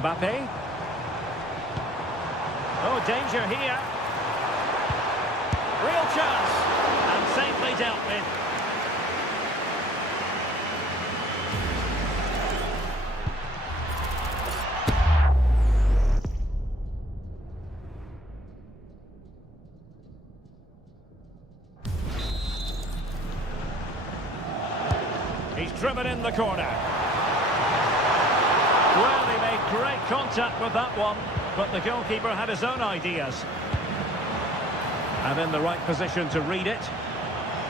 Mbappe. Oh, danger here. Real chance. And safely dealt with. He's driven in the corner. Well, he made great contact with that one, but the goalkeeper had his own ideas. And in the right position to read it.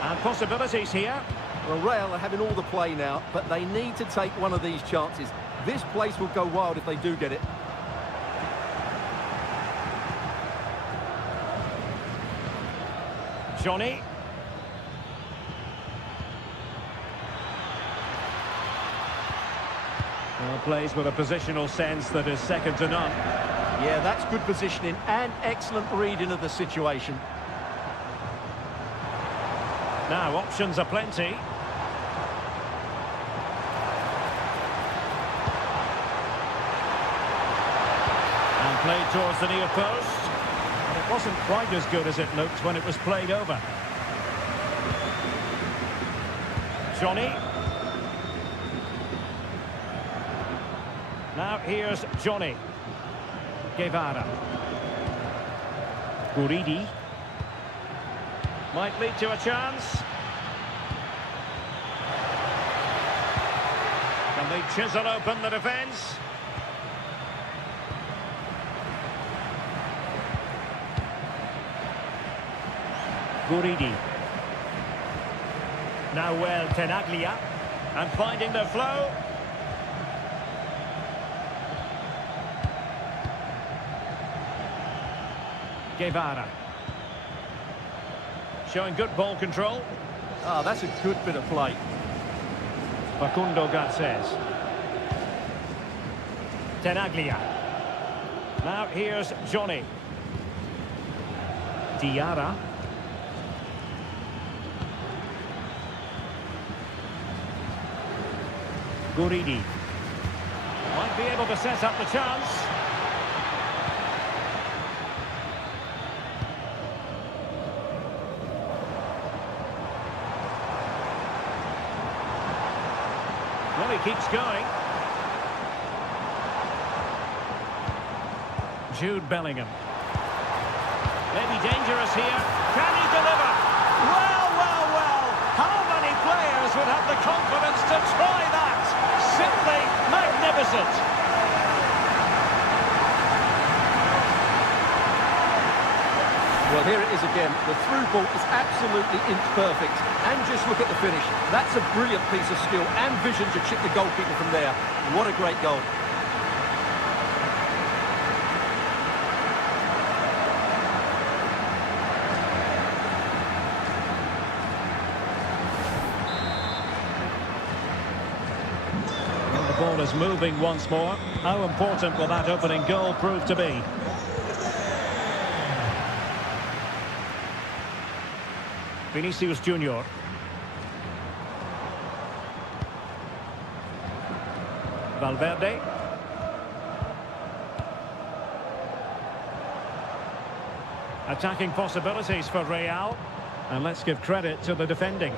And possibilities here. Well, Real are having all the play now, but they need to take one of these chances. This place will go wild if they do get it. Johnny. Well, plays with a positional sense that is second to none. Yeah, that's good positioning and excellent reading of the situation. Now, options are plenty. And played towards the near post. And it wasn't quite as good as it looked when it was played over. Johnny. Now here's Johnny. Guevara. Guridi. Might lead to a chance. Can they chisel open the defence? Guridi. Now well, Tenaglia. And finding the flow. Guevara. Showing good ball control. Ah, that's a good bit of play. Facundo Garces. Tenaglia. Now here's Johnny. Diarra. Guridi. Might be able to set up the chance. Well, he keeps going. Jude Bellingham. Maybe dangerous here. Can he deliver? Well, well, well. How many players would have the confidence to try that? Simply magnificent. Well, here it is again. The through ball is absolutely inch perfect. And just look at the finish. That's a brilliant piece of skill and vision to chip the goalkeeper from there. What a great goal. And the ball is moving once more. How important will that opening goal prove to be? Vinicius Junior. Valverde. Attacking possibilities for Real. And let's give credit to the defending.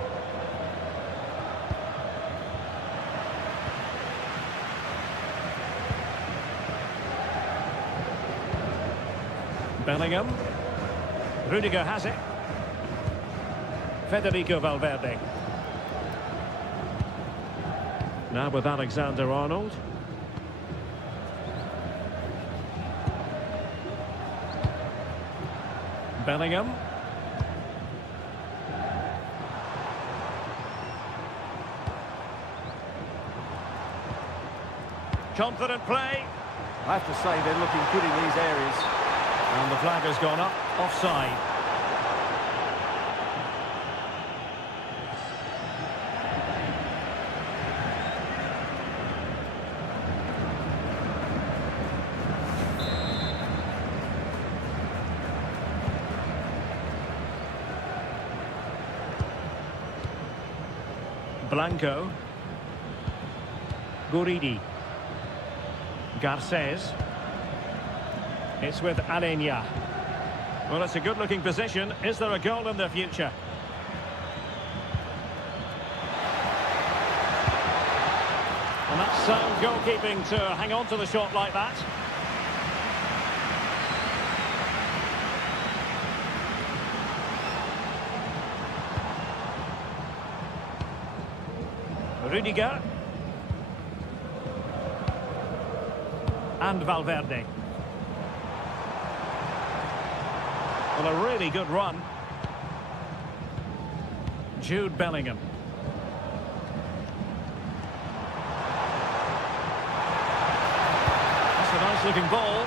Bellingham. Rudiger has it. Federico Valverde. Now with Alexander-Arnold. Bellingham. Confident play. I have to say they're looking good in these areas. And the flag has gone up, offside. Blanco. Guridi. Garces. It's with Alenia. Well, it's a good-looking position. Is there a goal in the future? And that's sound goalkeeping to hang on to the shot like that. Rudiger. And Valverde. Well, a really good run. Jude Bellingham. That's a nice-looking ball.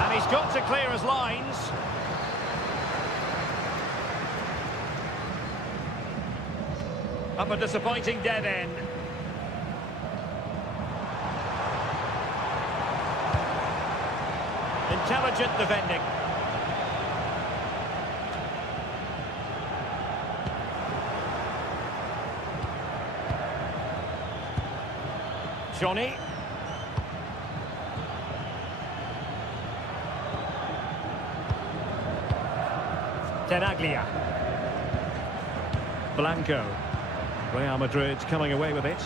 And he's got to clear his lines. Up a disappointing dead end. Intelligent defending. Johnny. Tenaglia. Blanco. Real Madrid coming away with it.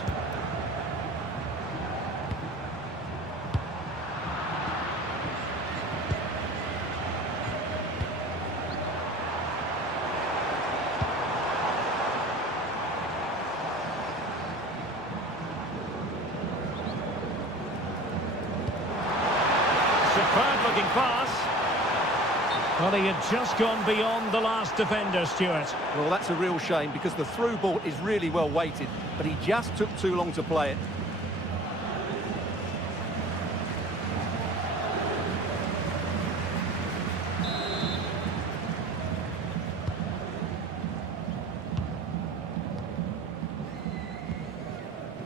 Superb looking pass. Well, he had just gone beyond the last defender, Stuart. Well, that's a real shame because the through ball is really well weighted, but he just took too long to play it.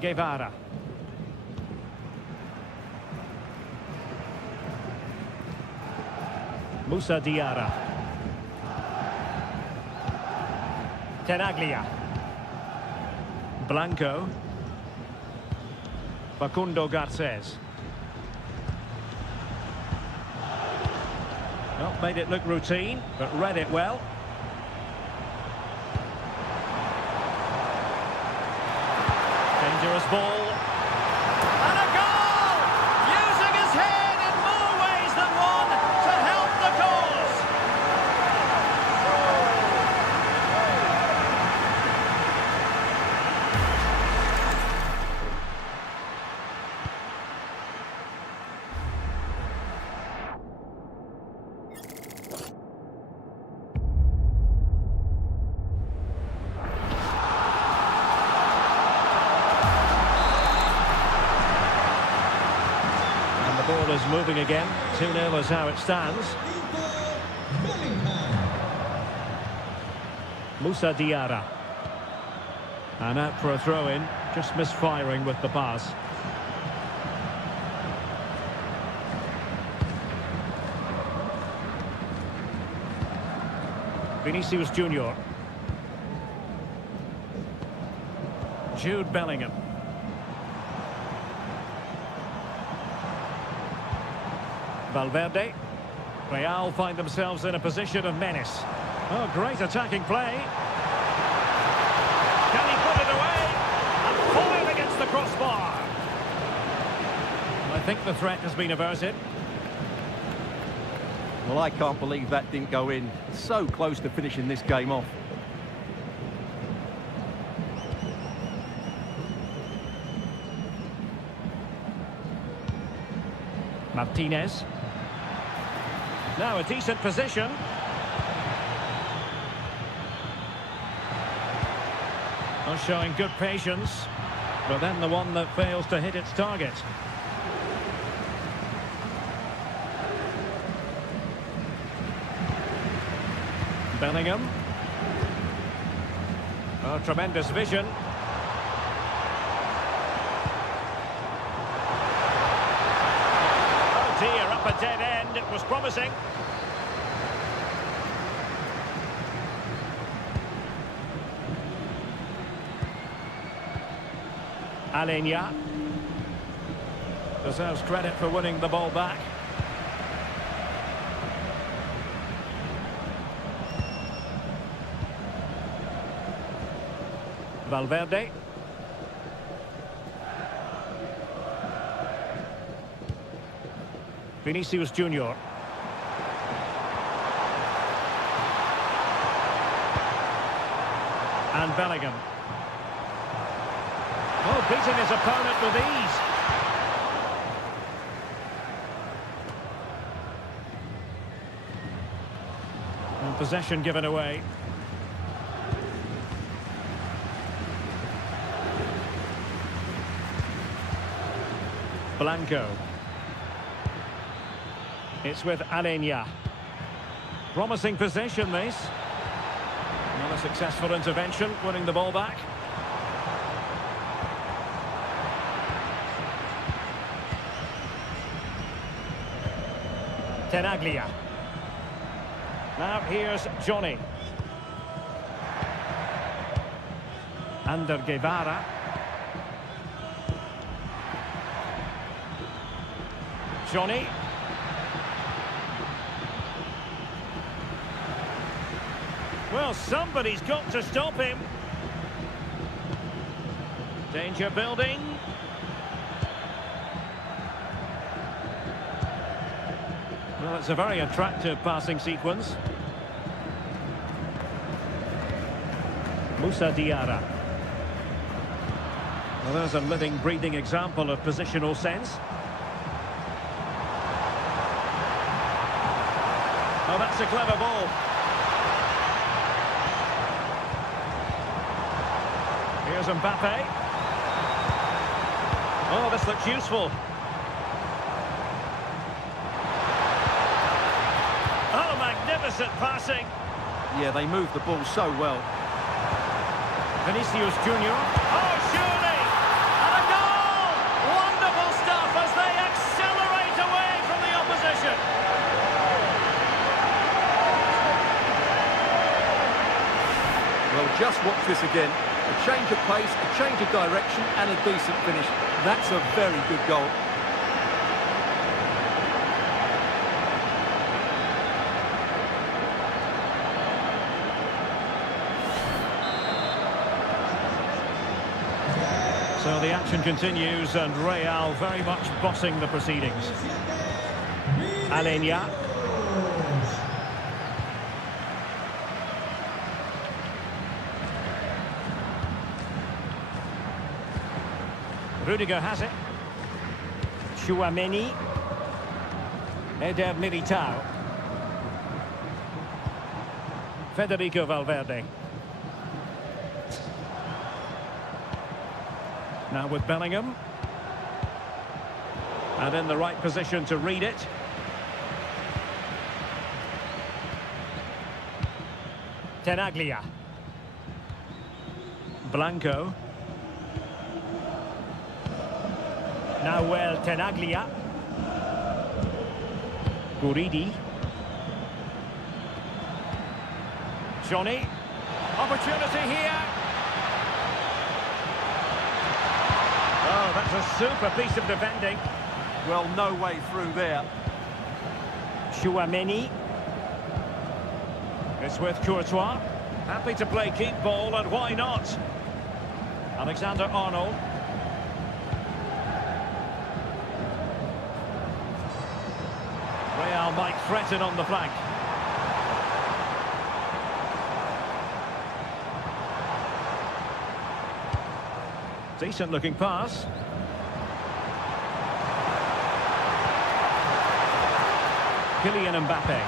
Guevara. Musa Diarra. Tenaglia. Blanco. Facundo Garces. Well, made it look routine, but read it well. Dangerous ball. And a goal! Using his head in more ways than one to help the cause. The ball is moving again. 2-0 is how it stands. Musa Diarra. And out for a throw-in. Just misfiring with the pass. Vinicius Junior. Jude Bellingham. Valverde. Real find themselves in a position of menace. Oh, great attacking play. Can he put it away? And falling against the crossbar. I think the threat has been averted. Well, I can't believe that didn't go in. So close to finishing this game off. Martinez. Now a decent position. Not showing good patience, but then the one that fails to hit its target. Bellingham. Oh, tremendous vision. Oh dear, up a dead end. It was promising. Alenia. Deserves credit for winning the ball back. Valverde. Vinicius Junior. And Bellingham. Oh, beating his opponent with ease. And possession given away. Blanco. It's with Alenia. Promising possession, this. Another successful intervention, winning the ball back. Tenaglia. Now here's Johnny. Ander Guevara. Johnny. Well, somebody's got to stop him. Danger building. Well, it's a very attractive passing sequence. Moussa Diarra. Well, there's a living, breathing example of positional sense. Oh, that's a clever ball. Here's Mbappe. Oh, this looks useful. Oh, magnificent passing. Yeah, they moved the ball so well. Vinicius Junior. Oh, surely! And a goal! Wonderful stuff as they accelerate away from the opposition. Well, just watch this again. A change of pace, a change of direction, and a decent finish. That's a very good goal. So the action continues, and Real very much bossing the proceedings. Alenia. Rudiger has it. Tchouaméni. Eder Militao. Federico Valverde. Now with Bellingham. And in the right position to read it. Tenaglia. Blanco. Now Tenaglia. Guridi. Johnny. Opportunity here. Oh, that's a super piece of defending. Well, no way through there. Tchouaméni. It's with Courtois. Happy to play keep ball, and why not? Alexander-Arnold. Real might threaten on the flank. Decent looking pass. Kylian Mbappe.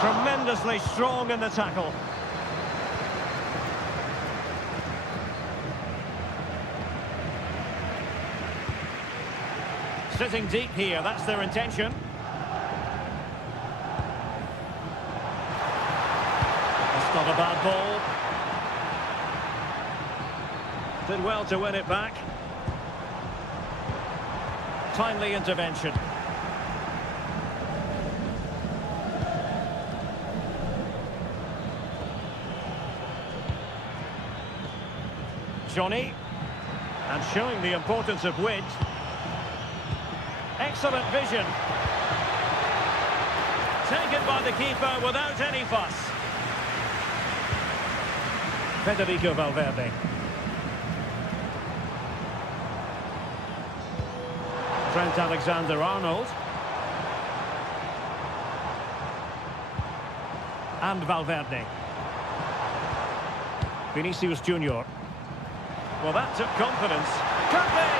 Tremendously strong in the tackle. Sitting deep here, that's their intention. That's not a bad ball. Did well to win it back. Timely intervention. Johnny. And showing the importance of width. Excellent vision. Taken by the keeper without any fuss. Federico Valverde. Trent Alexander-Arnold. And Valverde. Vinicius Junior. Well, that took confidence. Could be!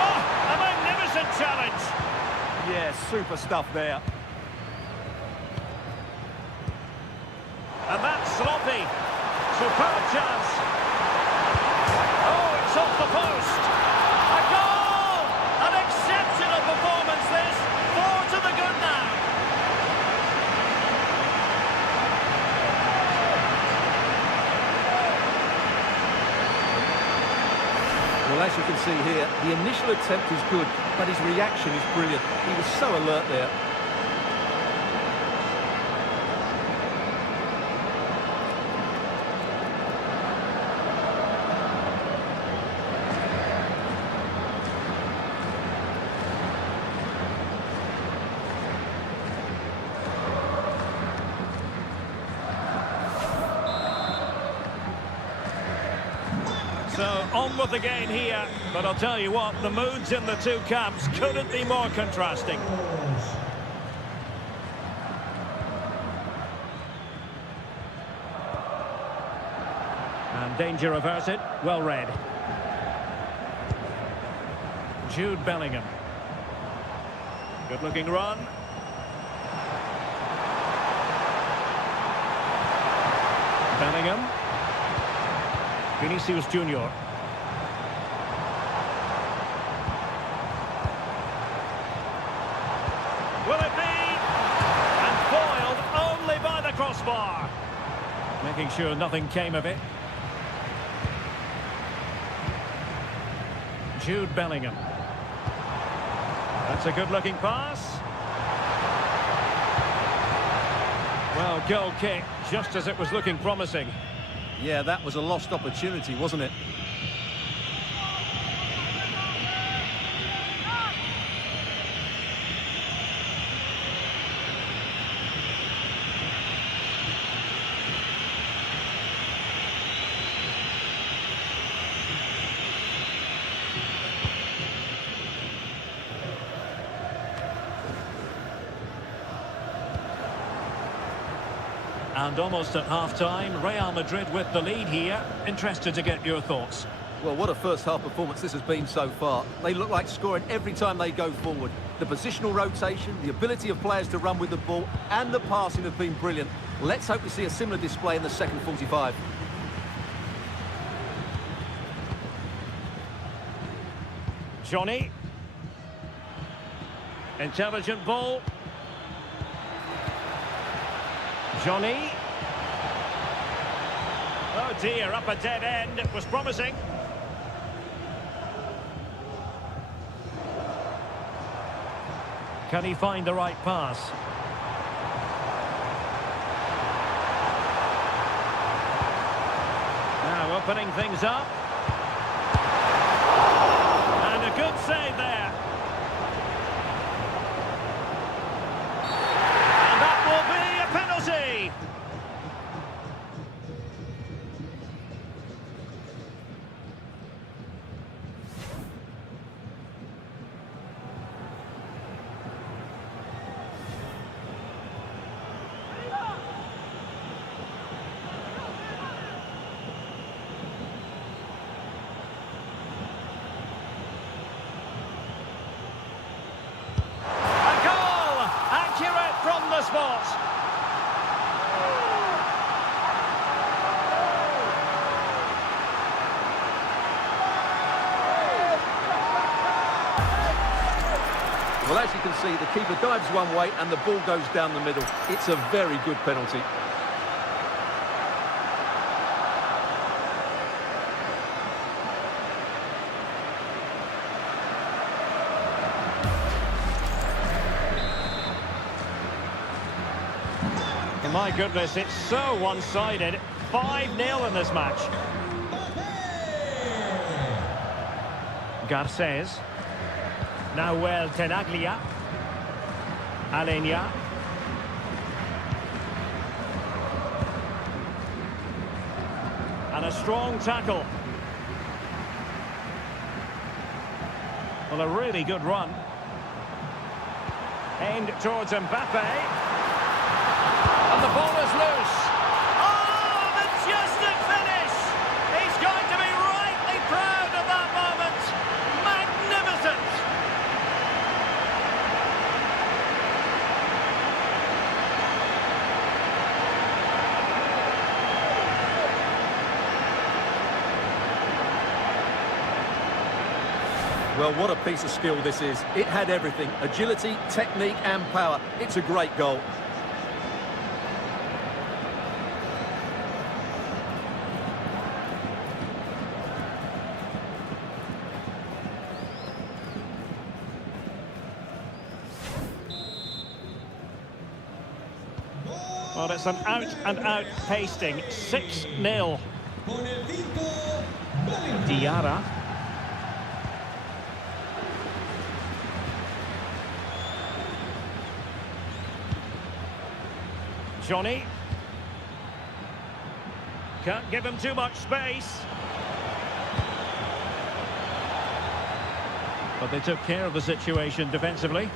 Oh, a magnificent challenge! Yeah, super stuff there. And that's sloppy. Superb chance. Oh, it's off the post. A goal! An exceptional performance this. 4 to the good now. Well, as you can see here, the initial attempt is good, but his reaction is brilliant. He was so alert there. So, on with the game here, but I'll tell you what, the moods in the two camps couldn't be more contrasting. And danger averted, well read. Jude Bellingham. Good looking run. Bellingham. Vinicius Junior. Will it be? And foiled only by the crossbar. Making sure nothing came of it. Jude Bellingham. That's a good-looking pass. Well, goal kick, just as it was looking promising. Yeah, that was a lost opportunity, wasn't it? And almost at half-time, Real Madrid with the lead here. Interested to get your thoughts. Well, what a first-half performance this has been so far. They look like scoring every time they go forward. The positional rotation, the ability of players to run with the ball, and the passing have been brilliant. Let's hope we see a similar display in the second 45. Johnny. Intelligent ball. Johnny. Oh dear, up a dead end. It was promising. Can he find the right pass? Now opening things up. And a good save there. And that will be a penalty. Spot. Well, as you can see, the keeper dives one way and the ball goes down the middle. It's a very good penalty. My goodness, it's so one-sided. 5-0 in this match. Garces. Now well, Tenaglia. Alenia. And a strong tackle. Well, a really good run. Aimed towards Mbappe. And the ball is loose. Oh, majestic finish! He's going to be rightly proud of that moment. Magnificent! Well, what a piece of skill this is. It had everything: agility, technique and power. It's a great goal. Well, it's an out-and-out pasting. 6-0. Diarra. Johnny. Can't give him too much space. But they took care of the situation defensively.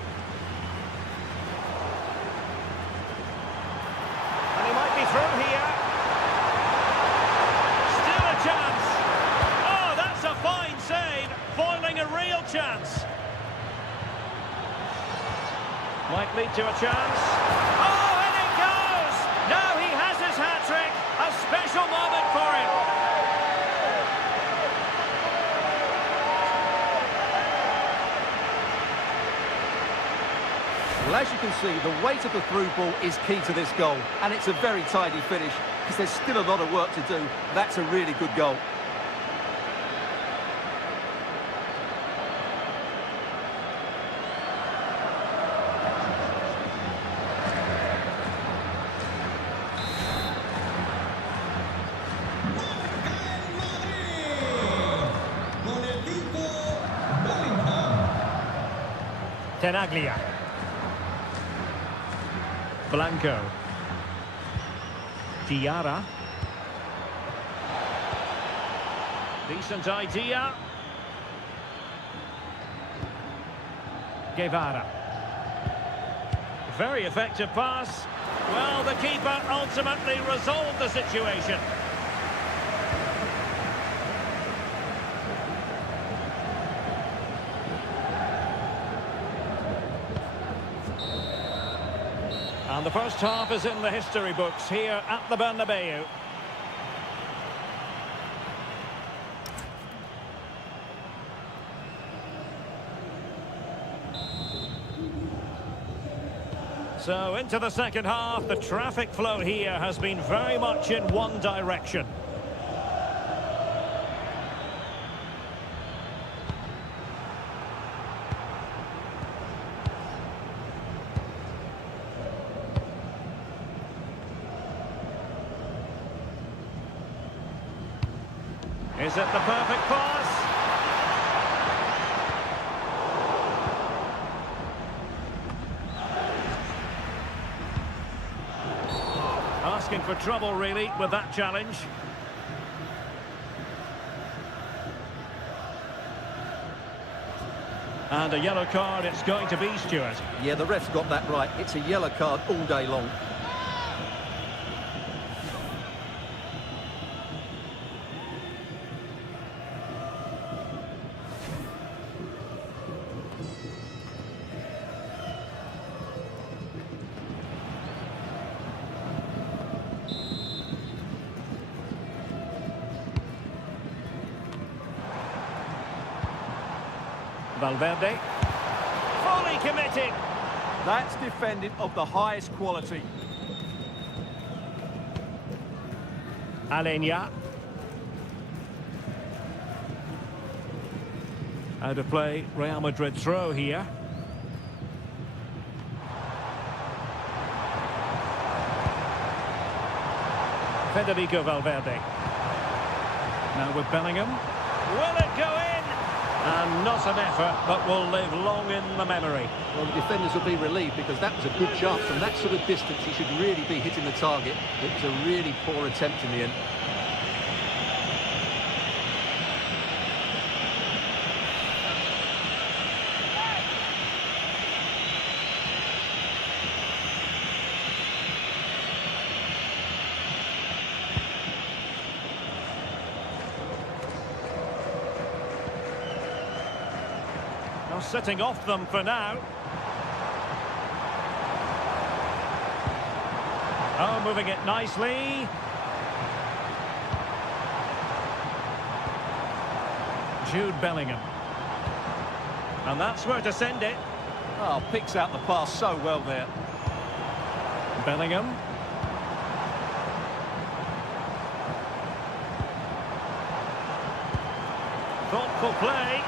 And he might be through here. Still a chance. Oh, that's a fine save. Foiling a real chance. Might lead to a chance. Oh! Now he has his hat-trick, a special moment for him. Well, as you can see, the weight of the through ball is key to this goal, and it's a very tidy finish, because there's still a lot of work to do. That's a really good goal. Tenaglia. Blanco. Diarra. Decent idea. Guevara. Very effective pass. Well, the keeper ultimately resolved the situation. And the first half is in the history books here at the Bernabeu. So into the second half, the traffic flow here has been very much in one direction. Is it the perfect pass? Asking for trouble, really, with that challenge. And a yellow card it's going to be, Stuart. Yeah, the ref's got that right. It's a yellow card all day long. Valverde, fully committed. That's defending of the highest quality. Alenia. Out of play, Real Madrid throw here. Federico Valverde. Now with Bellingham. Will it go in? And not an effort that will live long in the memory. Well, the defenders will be relieved because that was a good chance. From that sort of distance, he should really be hitting the target. It was a really poor attempt in the end. Sitting off them for now. Oh, moving it nicely. Jude Bellingham. And that's where to send it. Oh, picks out the pass so well there. Bellingham. Thoughtful play.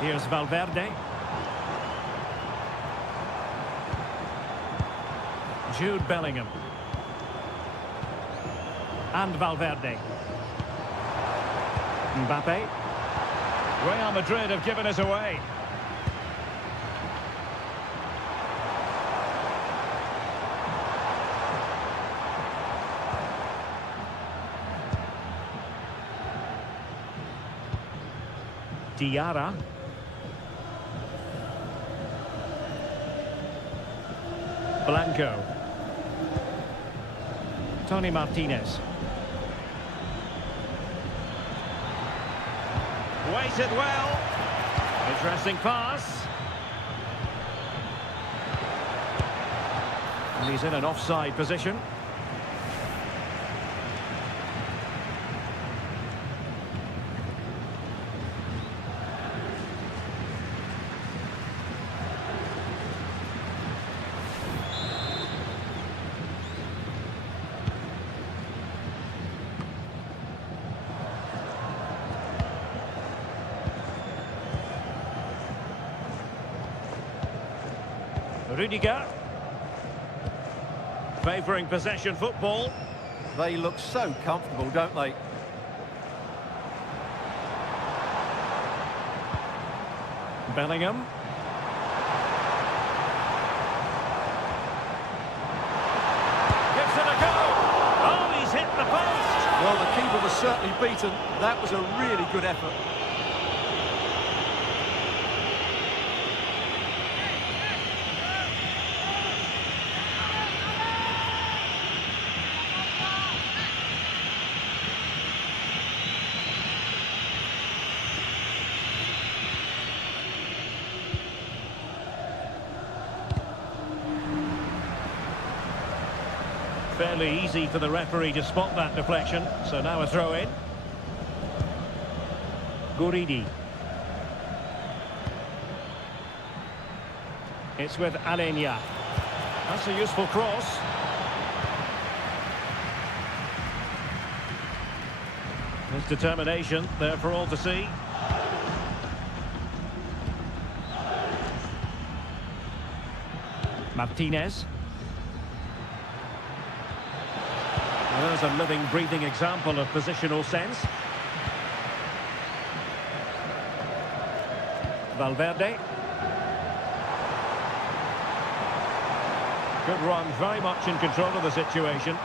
Here's Valverde. Jude Bellingham. And Valverde. Mbappe. Real Madrid have given us away. Diarra. Blanco. Tony Martinez. Waited well. Interesting pass. And he's in an offside position. Rudiger. Favouring possession football. They look so comfortable, don't they? Bellingham. Gives it a go. Oh, he's hit the post. Well, the keeper was certainly beaten. That was a really good effort. Fairly easy for the referee to spot that deflection. So now a throw in. Guridi. It's with Alenia. That's a useful cross. His determination there for all to see. Martinez. There's a living, breathing example of positional sense. Valverde. Good run, very much in control of the situation.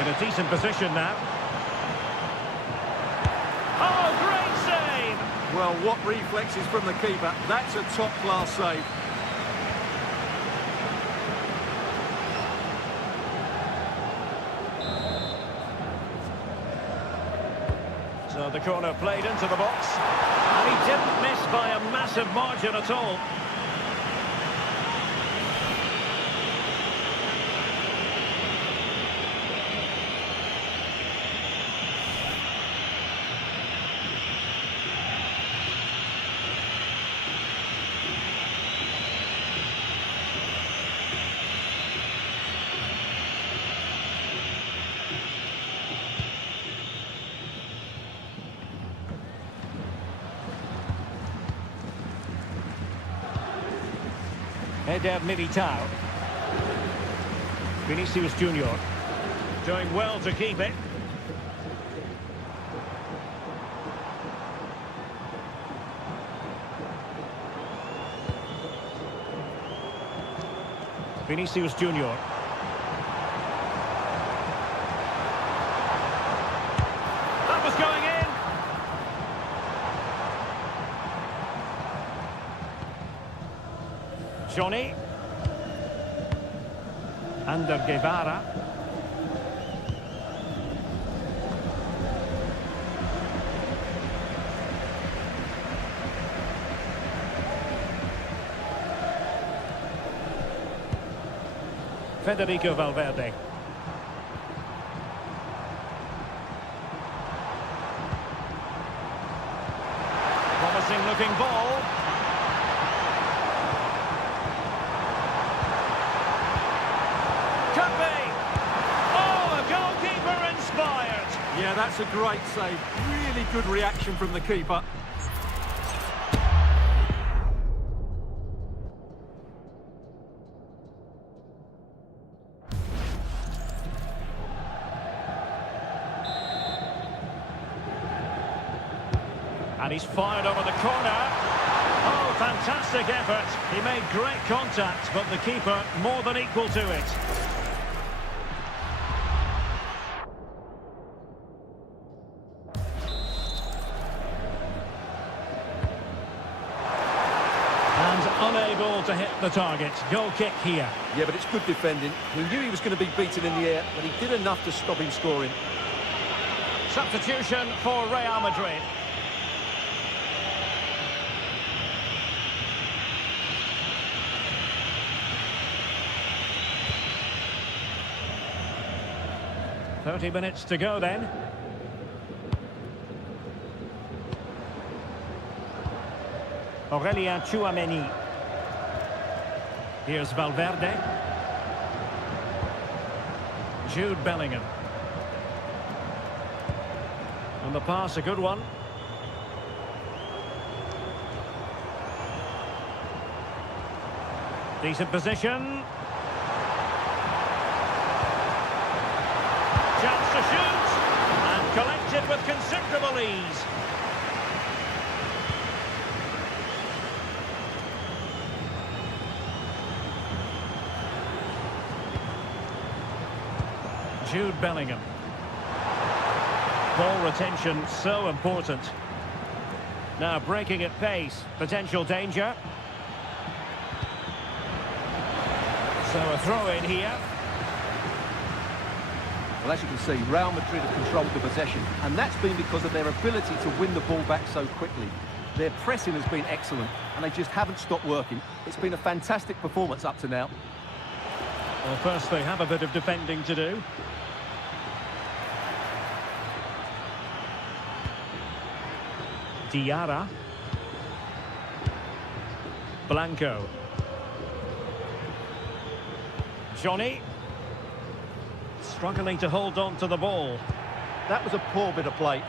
In a decent position now. Oh, great save! Well, what reflexes from the keeper. That's a top-class save. So the corner played into the box. And he didn't miss by a massive margin at all. Eder Militao. Vinicius Junior doing well to keep it. Vinicius Junior. That was going in. Johnny. Under Guevara. Federico Valverde. Promising looking ball. Could be. Oh, a goalkeeper inspired. Yeah, that's a great save. Really good reaction from the keeper. And he's fired over the corner. Oh, fantastic effort. He made great contact, but the keeper more than equal to it. And unable to hit the target. Goal kick here. Yeah, but it's good defending. He knew he was going to be beaten in the air, but he did enough to stop him scoring. Substitution for Real Madrid. "30 minutes to go then." Aurelien Tchouameni. Here's Valverde. Jude Bellingham. And the pass, a good one. Decent position. Chance to shoot. And collected with considerable ease. Jude Bellingham. Ball retention so important. Now breaking at pace. Potential danger. So a throw in here. Well, as you can see, Real Madrid have controlled the possession, and that's been because of their ability to win the ball back so quickly. Their pressing has been excellent, and they just haven't stopped working. It's been a fantastic performance up to now. Well, first they have a bit of defending to do. Diarra. Blanco. Johnny. Struggling to hold on to the ball. That was a poor bit of play.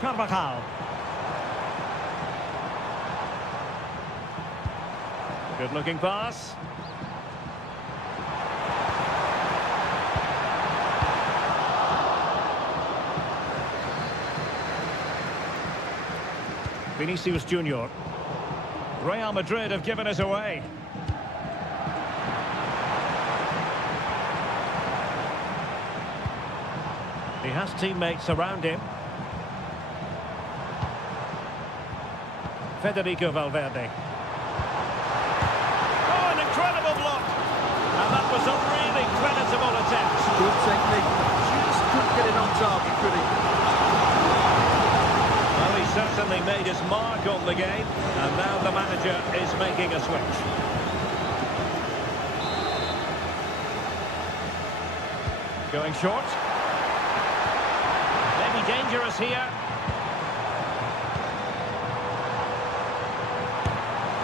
Carvajal. Good looking pass. Vinicius Junior. Real Madrid have given us away. He has teammates around him. Federico Valverde. Oh, an incredible block. And that was a really creditable attempt. Good technique. Just couldn't get it on target, could he? Well, he certainly made his mark on the game. And now the manager is making a switch. Going short. Maybe dangerous here.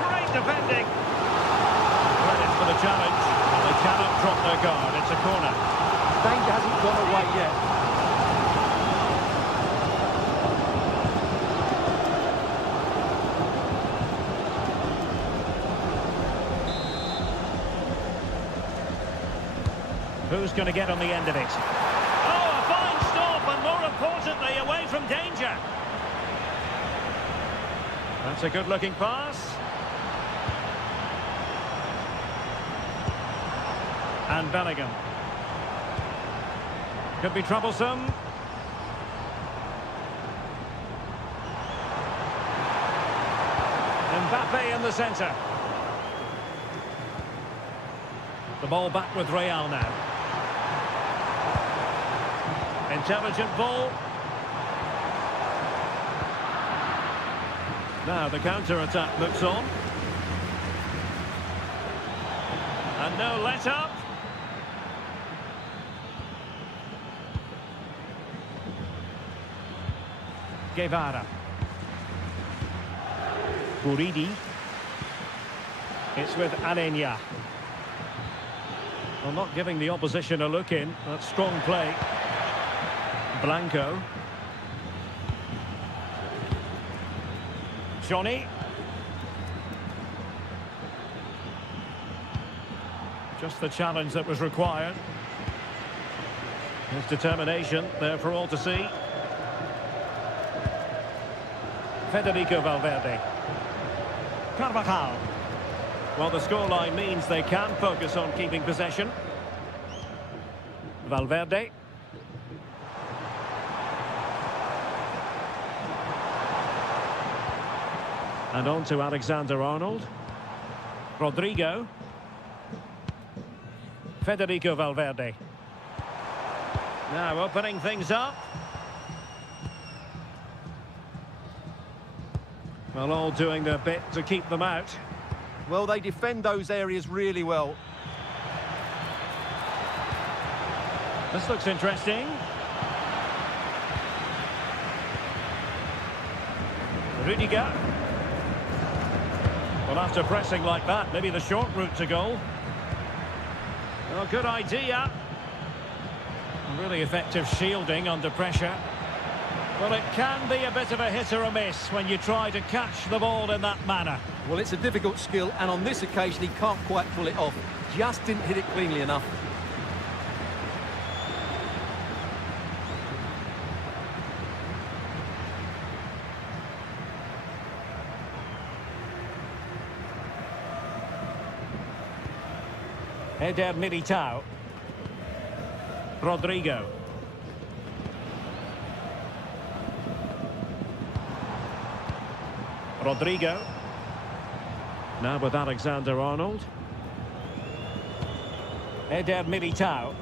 Great defending. Credit for the challenge. And they cannot drop their guard. It's a corner. Danger hasn't gone away yet. Who's going to get on the end of it? Oh, a fine stop, and more importantly, away from danger. That's a good-looking pass. And Bellingham. Could be troublesome. Mbappe in the centre. The ball back with Real now. Intelligent ball. Now the counter-attack looks on. And no let-up. Guevara. Buridi. It's with Alenia. Well, not giving the opposition a look in. That's strong play. Blanco. Johnny. Just the challenge that was required. His determination there for all to see. Federico Valverde. Carvajal. Well, the scoreline means they can focus on keeping possession. Valverde. And on to Alexander-Arnold. Rodrigo. Federico Valverde. Now opening things up. Well, all doing their bit to keep them out. Well, they defend those areas really well. This looks interesting. Rudiger. Well, after pressing like that, maybe the short route to goal. Well, good idea. Really effective shielding under pressure. Well, it can be a bit of a hit or a miss when you try to catch the ball in that manner. Well, it's a difficult skill, and on this occasion he can't quite pull it off. Just didn't hit it cleanly enough. Eder Militao. Rodrigo. Rodrigo. Now with Alexander-Arnold. Eder Militao.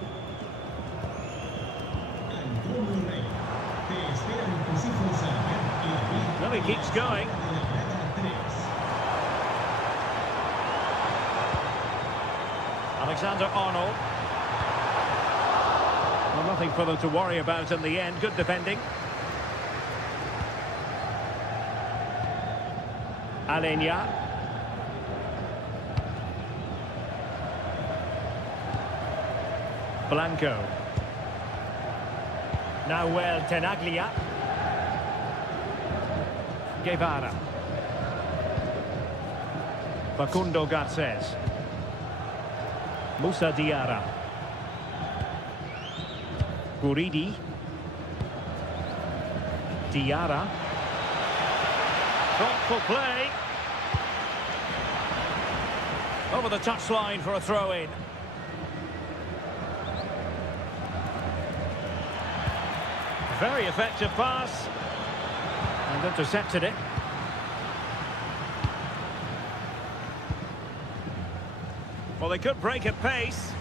Well, he keeps going. Alexander-Arnold. Well, nothing for them to worry about in the end. Good defending. Alenia. Blanco. Nahuel Tenaglia. Guevara. Facundo Garcés. Musa Diarra. Buridi. Diarra. Thoughtful play. Over the touchline for a throw-in. Very effective pass. And intercepted it. Well, they could break at pace.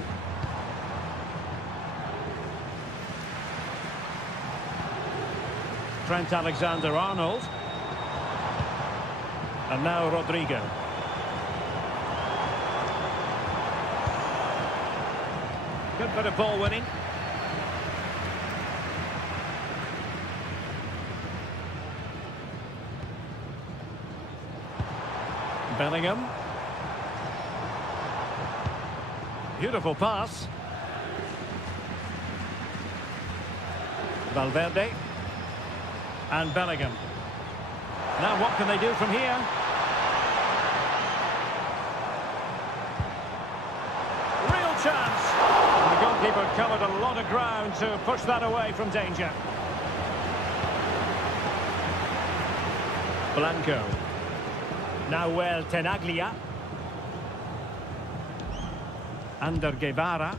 Trent Alexander-Arnold. And now Rodrigo. Good bit of ball winning. Bellingham. Beautiful pass. Valverde. And Bellingham. Now what can they do from here? Real chance. And the goalkeeper covered a lot of ground to push that away from danger. Blanco. Nahuel Tenaglia. Ander Guevara.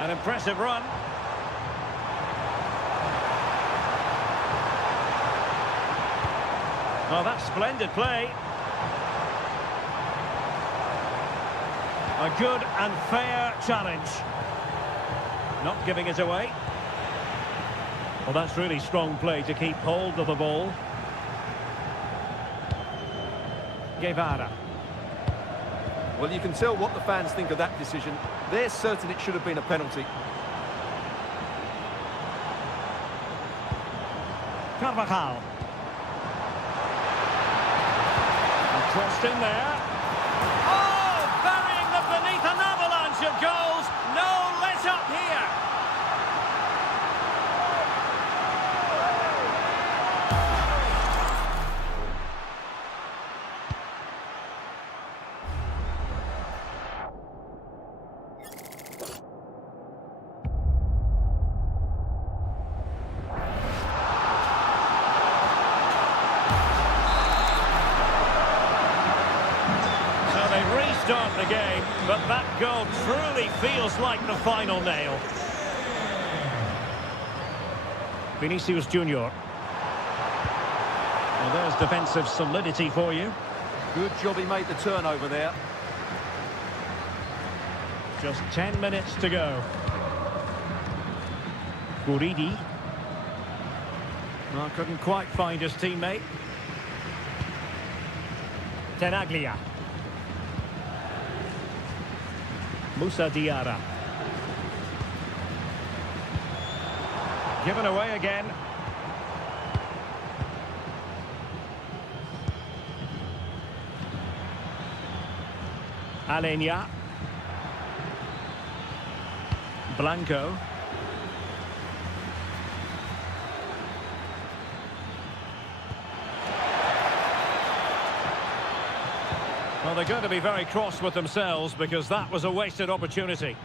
An impressive run. Oh, that's splendid play. A good and fair challenge. Not giving it away. Well, that's really strong play to keep hold of the ball. Guevara. Well, you can tell what the fans think of that decision. They're certain it should have been a penalty. Carvajal. And crossed in there. Oh, burying them beneath an avalanche of goals. No let-up here. Restart the game, but that goal truly feels like the final nail. Vinicius Junior. Well, there's defensive solidity for you. Good job he made the turnover there. Just 10 minutes to go. Guridi. Well, couldn't quite find his teammate. Tenaglia. Musa Diarra. Given away again. Alenia. Blanco. Well, they're going to be very cross with themselves because that was a wasted opportunity.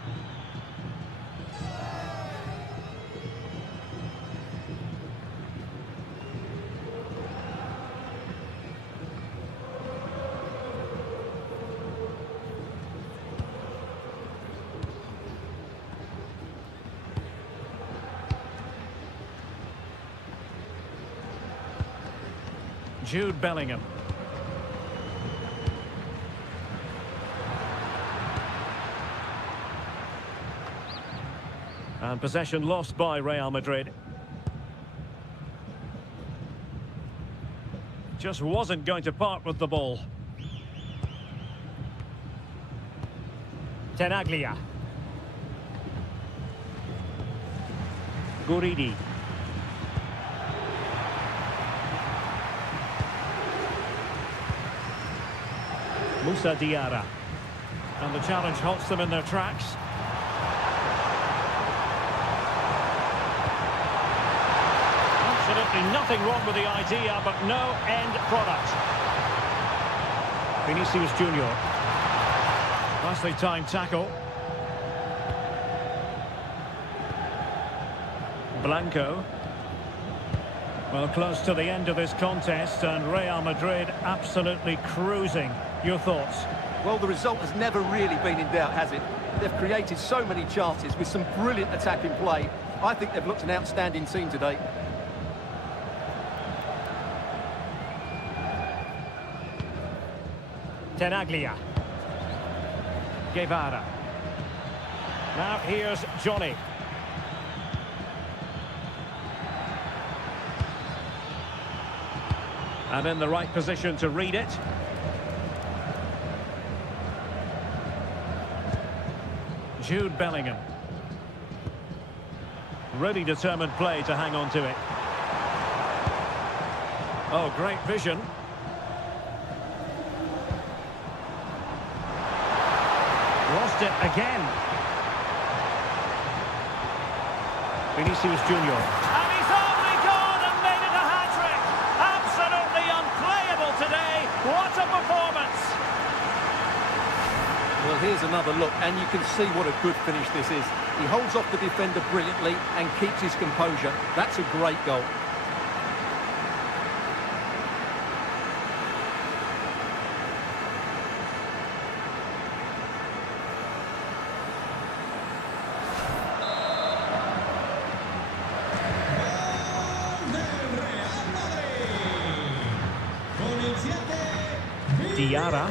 Jude Bellingham. And possession lost by Real Madrid. Just wasn't going to part with the ball. Tenaglia. Guridi. Musa Diarra. And the challenge halts them in their tracks. Absolutely nothing wrong with the idea, but no end product. Vinicius Junior. Nicely timed tackle. Blanco. Well, close to the end of this contest, and Real Madrid absolutely cruising. Your thoughts? Well, the result has never really been in doubt, has it? They've created so many chances with some brilliant attacking play. I think they've looked an outstanding team today. Tenaglia. Guevara. Now here's Johnny. And in the right position to read it. Jude Bellingham. Really determined play to hang on to it. Oh, great vision. Lost it again. Vinicius Junior. And he's only gone and made it a hat-trick. A here's another look, and you can see what a good finish this is. He holds off the defender brilliantly and keeps his composure. That's a great goal. Diarra.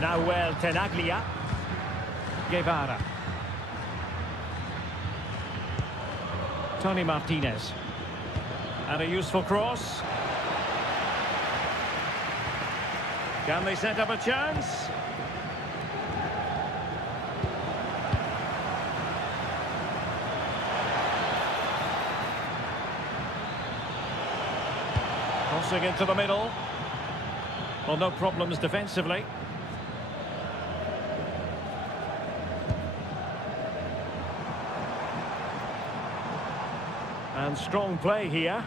Now Tenaglia. Guevara. Tony Martinez. And a useful cross. Can they set up a chance? Crossing into the middle. Well, no problems defensively. And strong play here.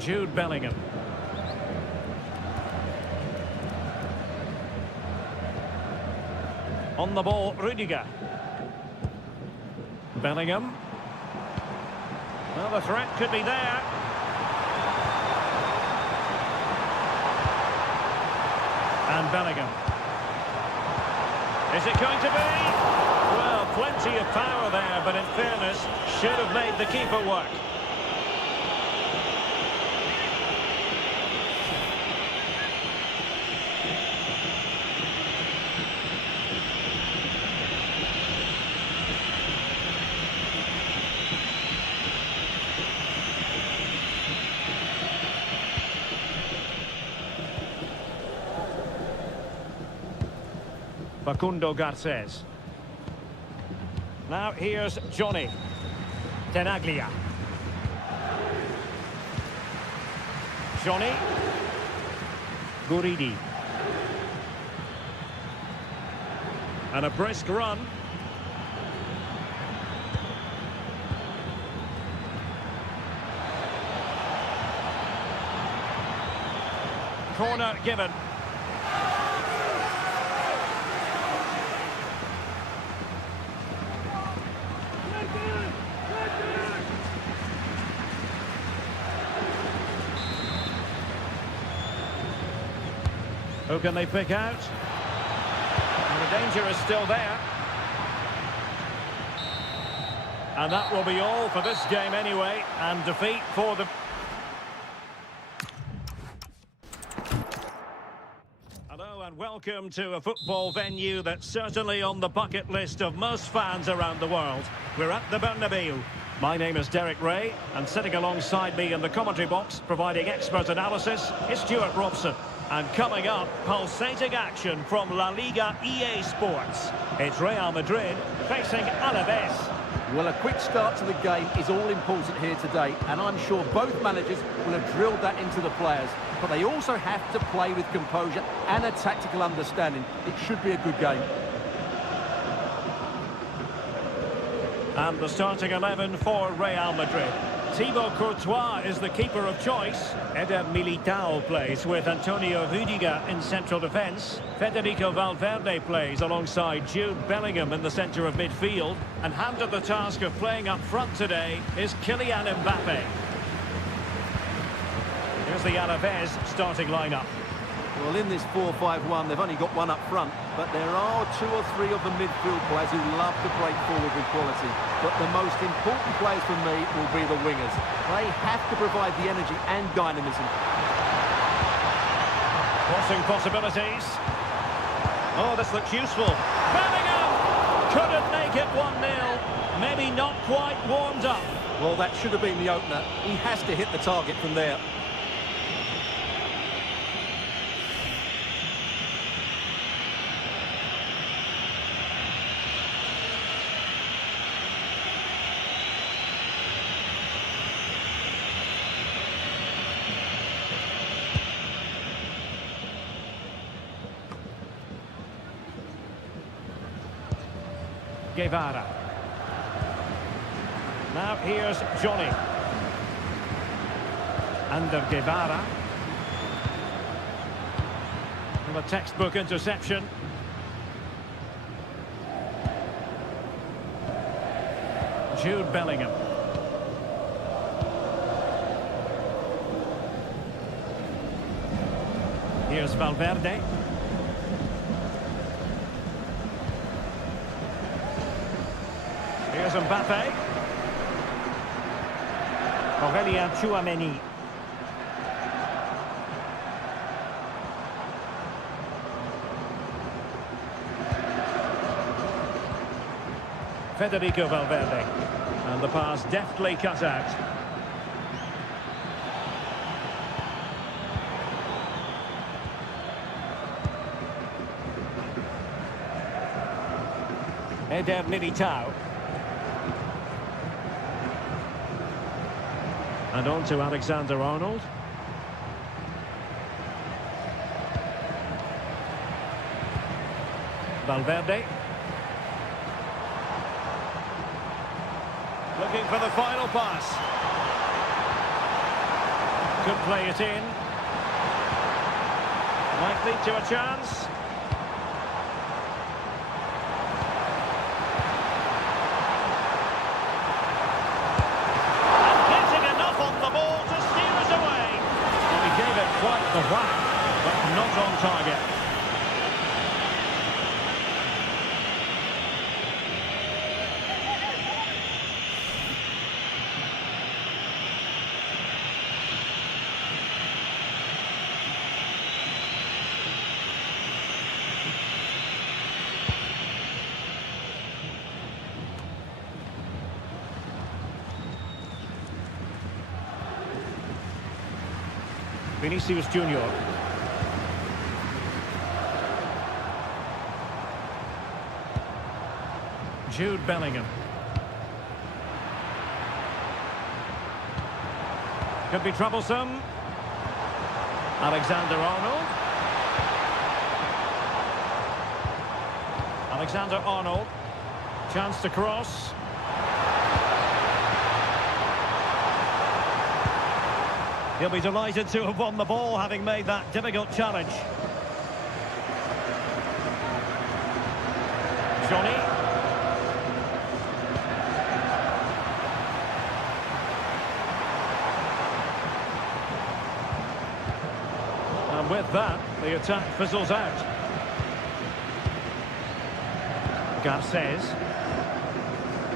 Jude Bellingham. On the ball, Rudiger. Bellingham. Well, the threat could be there. And Bellingham. Is it going to be? Well, plenty of power there, but in fairness, should have made the keeper work. Facundo Garcés. Now here's Johnny. Tenaglia. Johnny. Guridi. And a brisk run. Corner given. Who can they pick out? And the danger is still there. And that will be all for this game anyway. And defeat for the... Hello and welcome to a football venue that's certainly on the bucket list of most fans around the world. We're at the Bernabeu. My name is Derek Ray, and sitting alongside me in the commentary box, providing expert analysis, is Stuart Robson. And coming up, pulsating action from LaLiga EA Sports. It's Real Madrid facing Alaves. Well, a quick start to the game is all important here today, and I'm sure both managers will have drilled that into the players. But they also have to play with composure and a tactical understanding. It should be a good game. And the starting 11 for Real Madrid. Thibaut Courtois is the keeper of choice. Eder Militao plays with Antonio Rudiger in central defence. Federico Valverde plays alongside Jude Bellingham in the centre of midfield. And handed the task of playing up front today is Kylian Mbappe. Here's the Alaves starting lineup. Well, in this 4-5-1, they've only got one up front, but there are two or three of the midfield players who love to break forward with quality. But the most important players for me will be the wingers. They have to provide the energy and dynamism. Crossing possibilities. Oh, this looks useful. Bellingham! Couldn't make it 1-0. Maybe not quite warmed up. Well, that should have been the opener. He has to hit the target from there. Guevara. Now here's Johnny. Under Guevara. And a textbook interception. Jude Bellingham. Here's Valverde. Here's Mbappe. Aurélien Tchouameni. Federico Valverde. And the pass deftly cut out. Eder Militao. And on to Alexander-Arnold. Valverde. Looking for the final pass. Could play it in. Might lead to a chance. Quite the whack, but not on target. Vinicius Junior. Jude Bellingham. Could be troublesome. Alexander-Arnold. Alexander-Arnold. Chance to cross. He'll be delighted to have won the ball, having made that difficult challenge. Johnny. And with that, the attack fizzles out. Garces.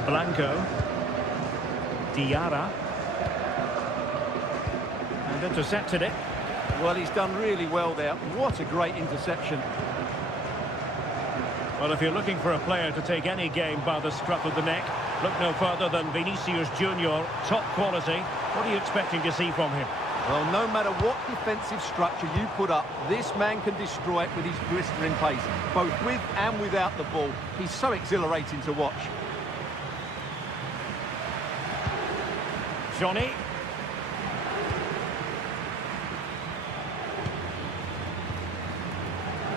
Blanco. Diarra. Intercepted it. Well, he's done really well there. What a great interception. Well, if you're looking for a player to take any game by the scruff of the neck, look no further than Vinicius Junior. Top quality. What are you expecting to see from him? Well, no matter what defensive structure you put up, this man can destroy it with his blistering pace, both with and without the ball. He's so exhilarating to watch. Johnny.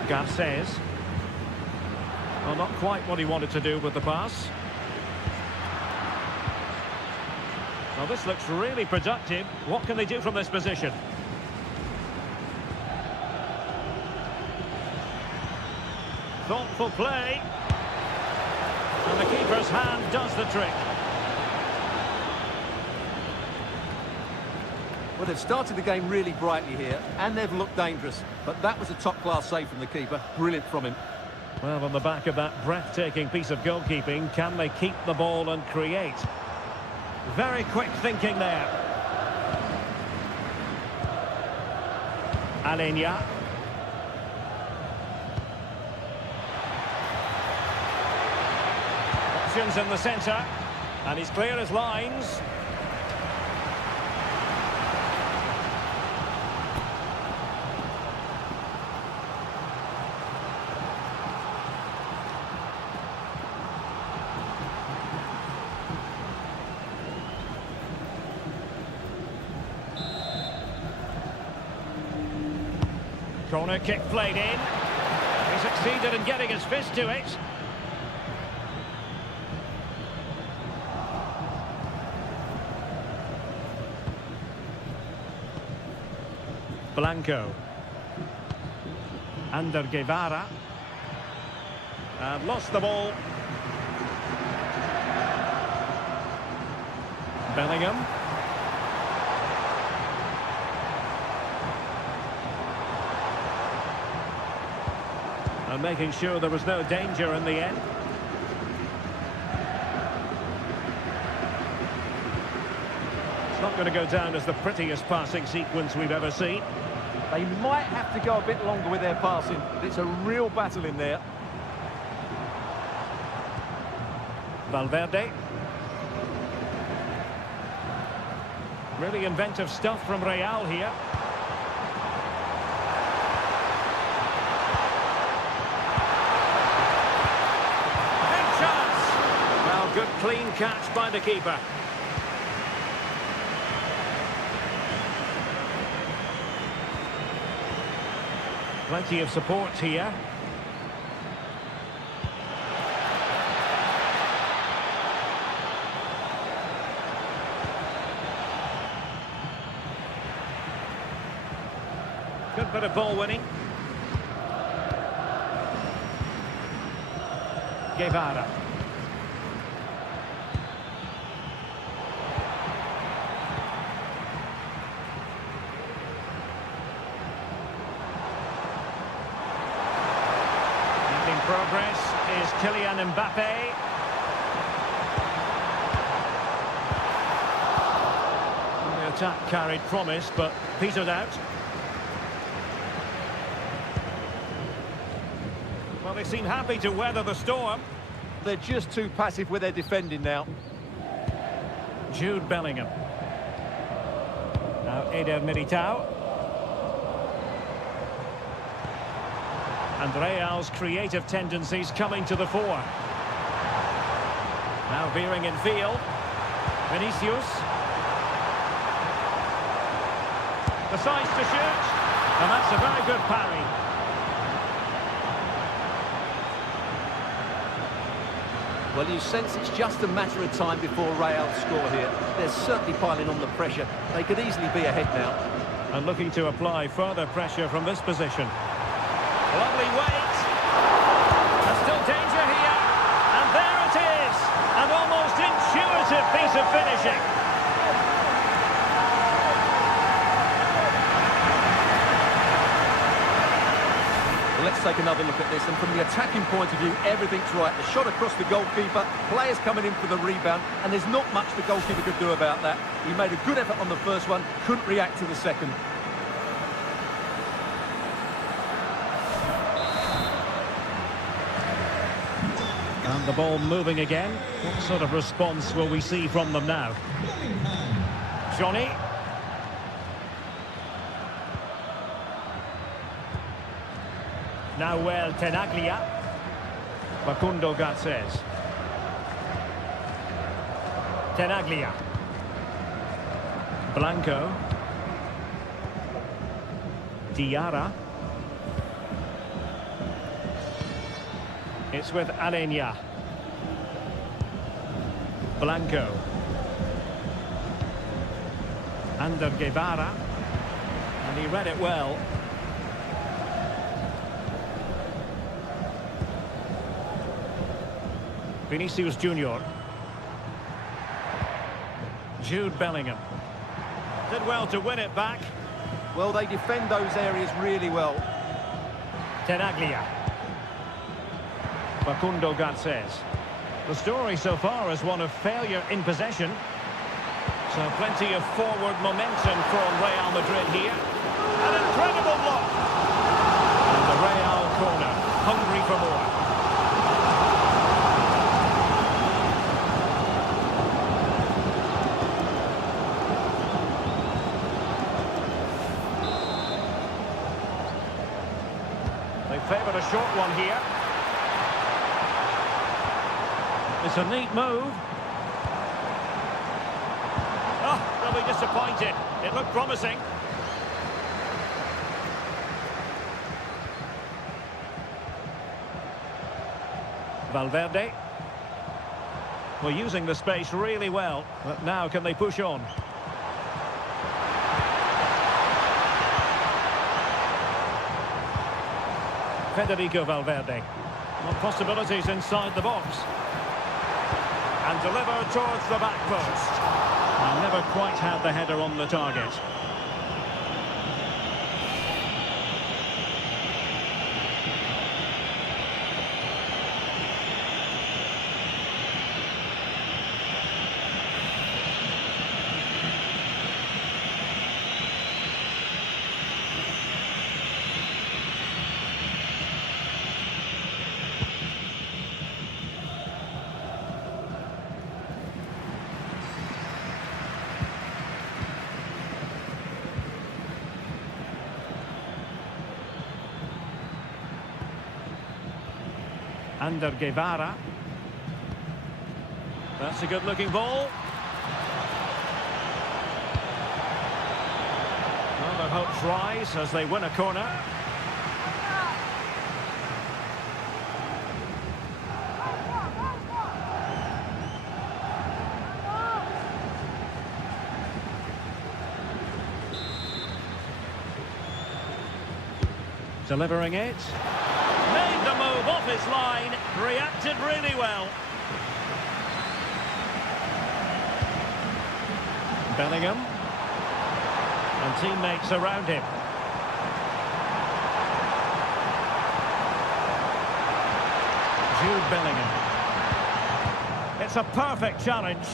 Garces. Well, not quite what he wanted to do with the pass. Well, this looks really productive. What can they do from this position? Thoughtful play. And the keeper's hand does the trick. Well, they've started the game really brightly here, and they've looked dangerous. But that was a top-class save from the keeper. Brilliant from him. Well, on the back of that breathtaking piece of goalkeeping, can they keep the ball and create? Very quick thinking there. Alenia. Options in the centre. And he's clear as lines. Corner kick played in. He succeeded in getting his fist to it. Blanco. Ander Guevara. And lost the ball. Bellingham. And making sure there was no danger in the end. It's not going to go down as the prettiest passing sequence we've ever seen. They might have to go a bit longer with their passing. It's a real battle in there. Valverde. Really inventive stuff from Real here. Big chance. Well, good clean catch by the keeper. Plenty of support here. Good bit of ball winning. Guevara. Making progress is Kylian Mbappe. The attack carried promise, but petered out. Well, they seem happy to weather the storm. They're just too passive with their defending now. Jude Bellingham. Now Eder Militao. And Real's creative tendencies coming to the fore. Now veering in field. Vinicius. Decides to shoot. And that's a very good parry. Well, you sense it's just a matter of time before Real score here. They're certainly piling on the pressure. They could easily be ahead now. And looking to apply further pressure from this position. Lovely weight. There's still danger here. And there it is. An almost intuitive piece of finishing. Let's take another look at this, and from the attacking point of view, everything's right. The shot across the goalkeeper, players coming in for the rebound, and there's not much the goalkeeper could do about that. He made a good effort on the first one, couldn't react to the second. And the ball moving again. What sort of response will we see from them now? Johnny. Now Tenaglia. Facundo Garces. Tenaglia. Blanco. Diarra. It's with Alenia. Blanco. Ander Guevara. And he read it well. Vinicius Junior. Jude Bellingham. Did well to win it back. Well, they defend those areas really well. Tenaglia. Facundo Garces. The story so far is one of failure in possession. So plenty of forward momentum from Real Madrid here. An incredible block. And the Real corner, hungry for more. They favoured a short one here. It's a neat move. Oh, they'll be disappointed. It looked promising. Valverde. Well, using the space really well. But now can they push on? Federico Valverde. What possibilities inside the box? And delivered towards the back post. And never quite had the header on the target. Under Guevara. That's a good-looking ball. Well, their hopes rise as they win a corner. Delivering it. Made the move off his line, reacted really well. Bellingham. And teammates around him. Jude Bellingham. It's a perfect challenge.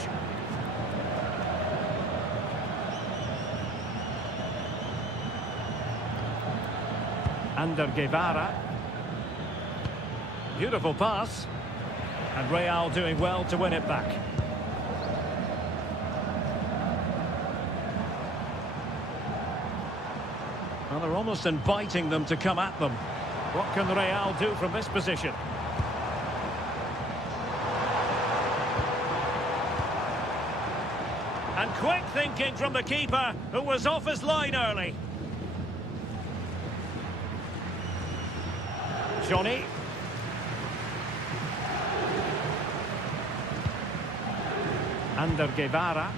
Under Guevara. Beautiful pass. And Real doing well to win it back. Well, they're almost inviting them to come at them. What can Real do from this position? And quick thinking from the keeper, who was off his line early. Johnny. Under Guevara.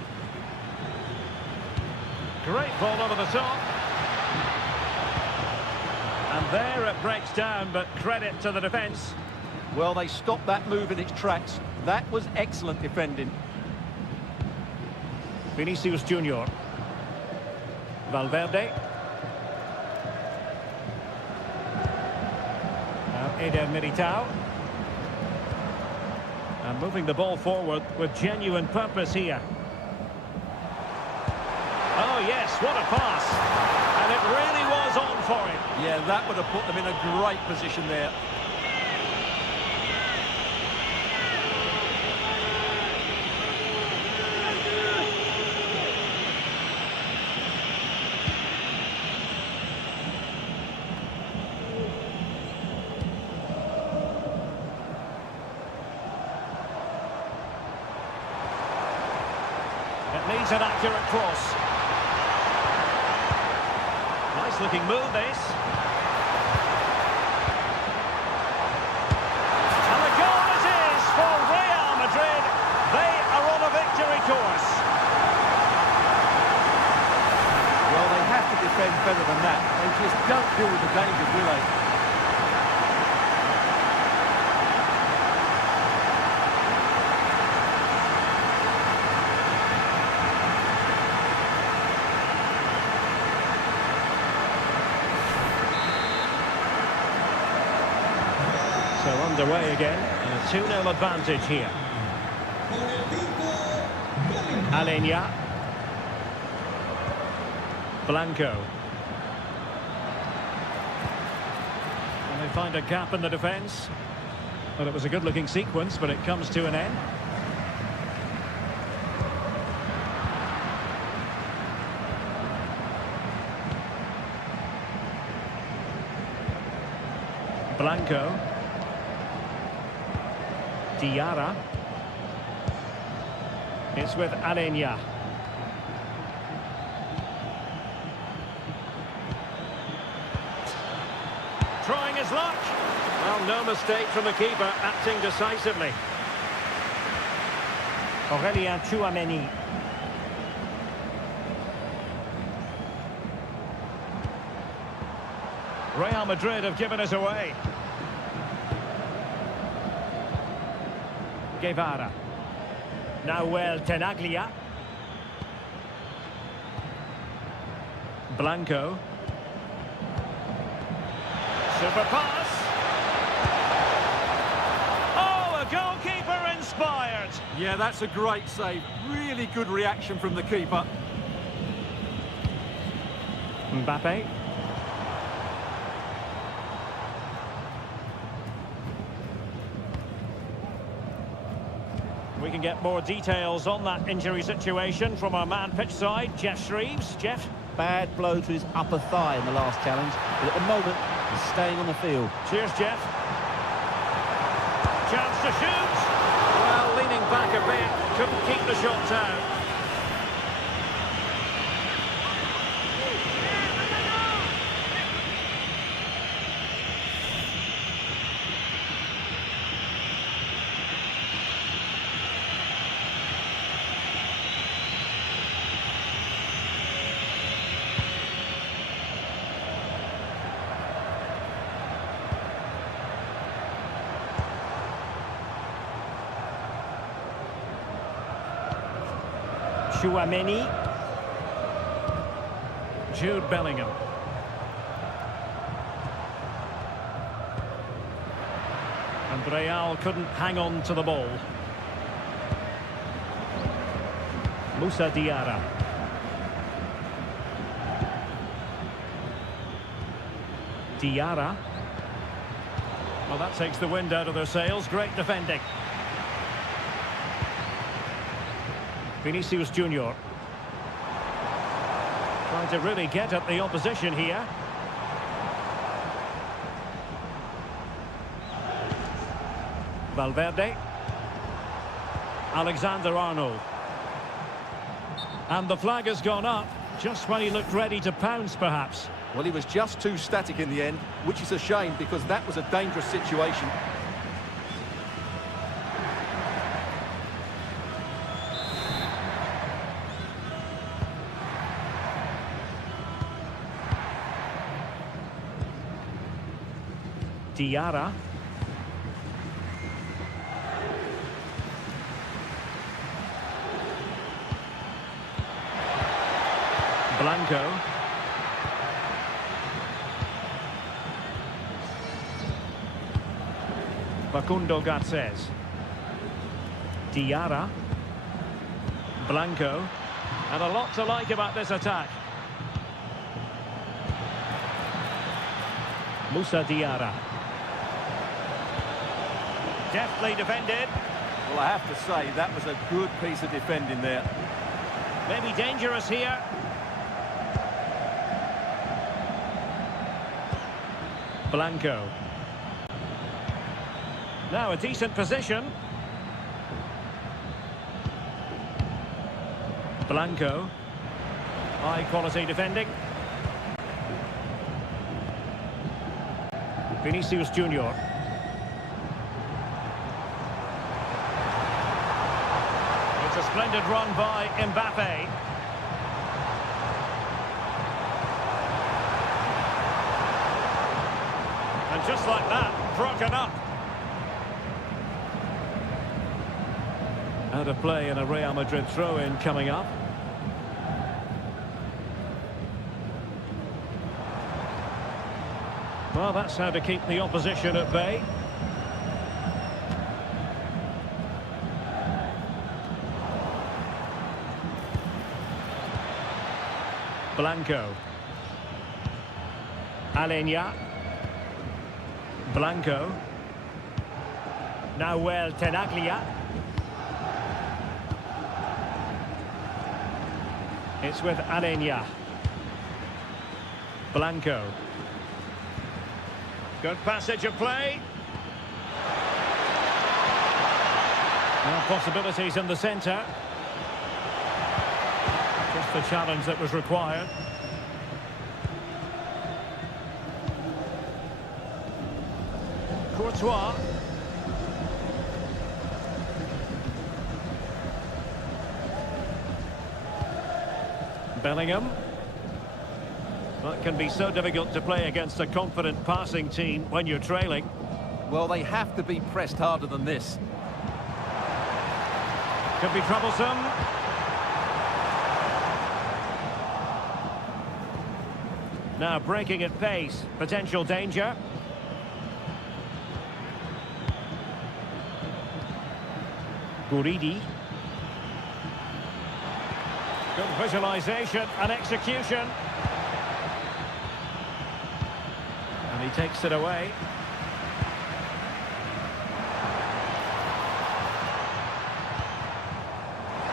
Great ball over the top. And there it breaks down, but credit to the defence. Well, they stopped that move in its tracks. That was excellent defending. Vinicius Junior. Valverde. Now Eder Militao. And moving the ball forward with genuine purpose here. Oh yes, what a pass. And it really was on for him. Yeah, that would have put them in a great position there. It needs an accurate cross. Nice looking move this. And the goal it is for Real Madrid. They are on a victory course. Well, they have to defend better than that. They just don't deal with the danger, do they? So underway again, and a 2-0 advantage here. Alenia. Blanco. And they find a gap in the defence. Well, it was a good-looking sequence, but it comes to an end. Blanco. Diarra. It's with Alenia. Trying his luck. Well, no mistake from the keeper, acting decisively. Aurélien Tchouaméni. Real Madrid have given us away. Guevara. Now Tenaglia. Blanco. Super pass. Oh, a goalkeeper inspired. Yeah, that's a great save. Really good reaction from the keeper. Mbappe. We can get more details on that injury situation from our man pitch side, Jeff Shreves. Jeff? Bad blow to his upper thigh in the last challenge, but at the moment, he's staying on the field. Cheers, Jeff. Chance to shoot. Well, leaning back a bit, couldn't keep the shot down. Chouameni. Jude Bellingham. And Real couldn't hang on to the ball. Moussa Diarra. Diarra. Well, that takes the wind out of their sails. Great defending. Vinicius Junior. Trying to really get at the opposition here. Valverde. Alexander-Arnold. And the flag has gone up, just when he looked ready to pounce, perhaps. Well, he was just too static in the end, which is a shame because that was a dangerous situation. Diarra. Blanco. Facundo Garcés. Diarra. Blanco. And a lot to like about this attack. Moussa Diarra. Deftly defended. Well, I have to say, that was a good piece of defending there. Maybe dangerous here. Blanco. Now a decent position. Blanco. High quality defending. Vinicius Junior. It's a splendid run by Mbappe. And just like that, broken up. Out of play and a Real Madrid throw-in coming up. Well, that's how to keep the opposition at bay. Blanco. Alenya. Blanco. Now Tenaglia. It's with Alenya. Blanco. Good passage of play. Now possibilities in the centre. Just the challenge that was required. Courtois. Bellingham. That can be so difficult to play against a confident passing team when you're trailing. Well, they have to be pressed harder than this. Could be troublesome. Now breaking at pace. Potential danger. Guridi. Good visualization and execution. And he takes it away.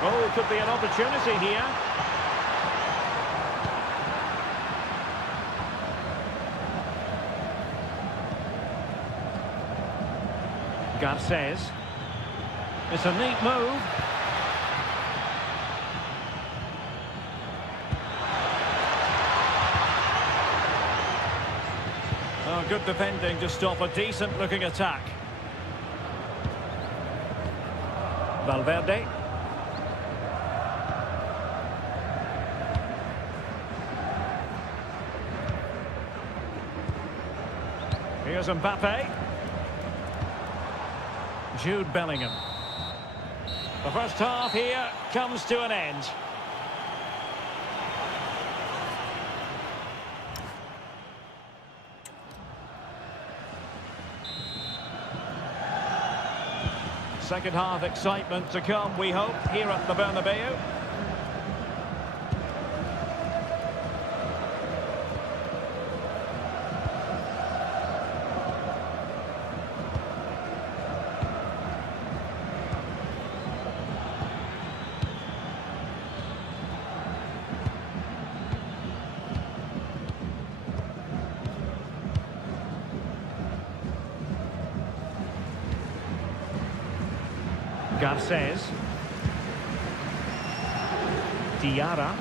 Oh, could be an opportunity here. Garces. It's a neat move. Oh, good defending to stop a decent-looking attack. Valverde. Here's Mbappe. Jude Bellingham. The first half here comes to an end. Second half excitement to come, we hope, here at the Bernabeu. Garces. Diarra.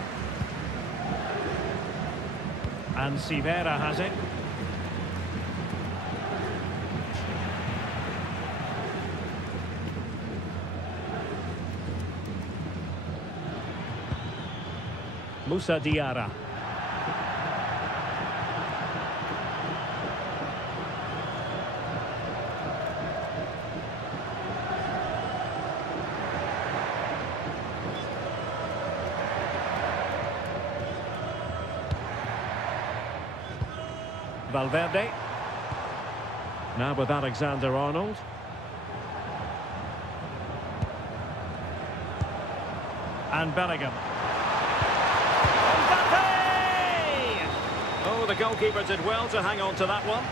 And Sivera has it. Musa Diarra. Valverde. Now with Alexander-Arnold. And Bellingham. Mbappe! Oh, the goalkeeper did well to hang on to that one.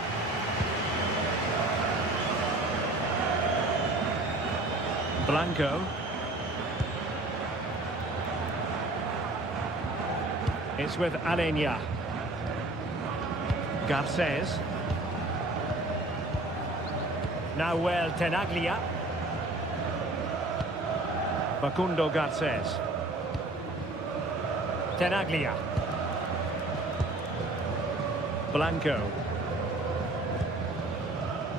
Blanco. It's with Alenia. Garces. Nahuel Tenaglia. Facundo Garces. Tenaglia. Blanco.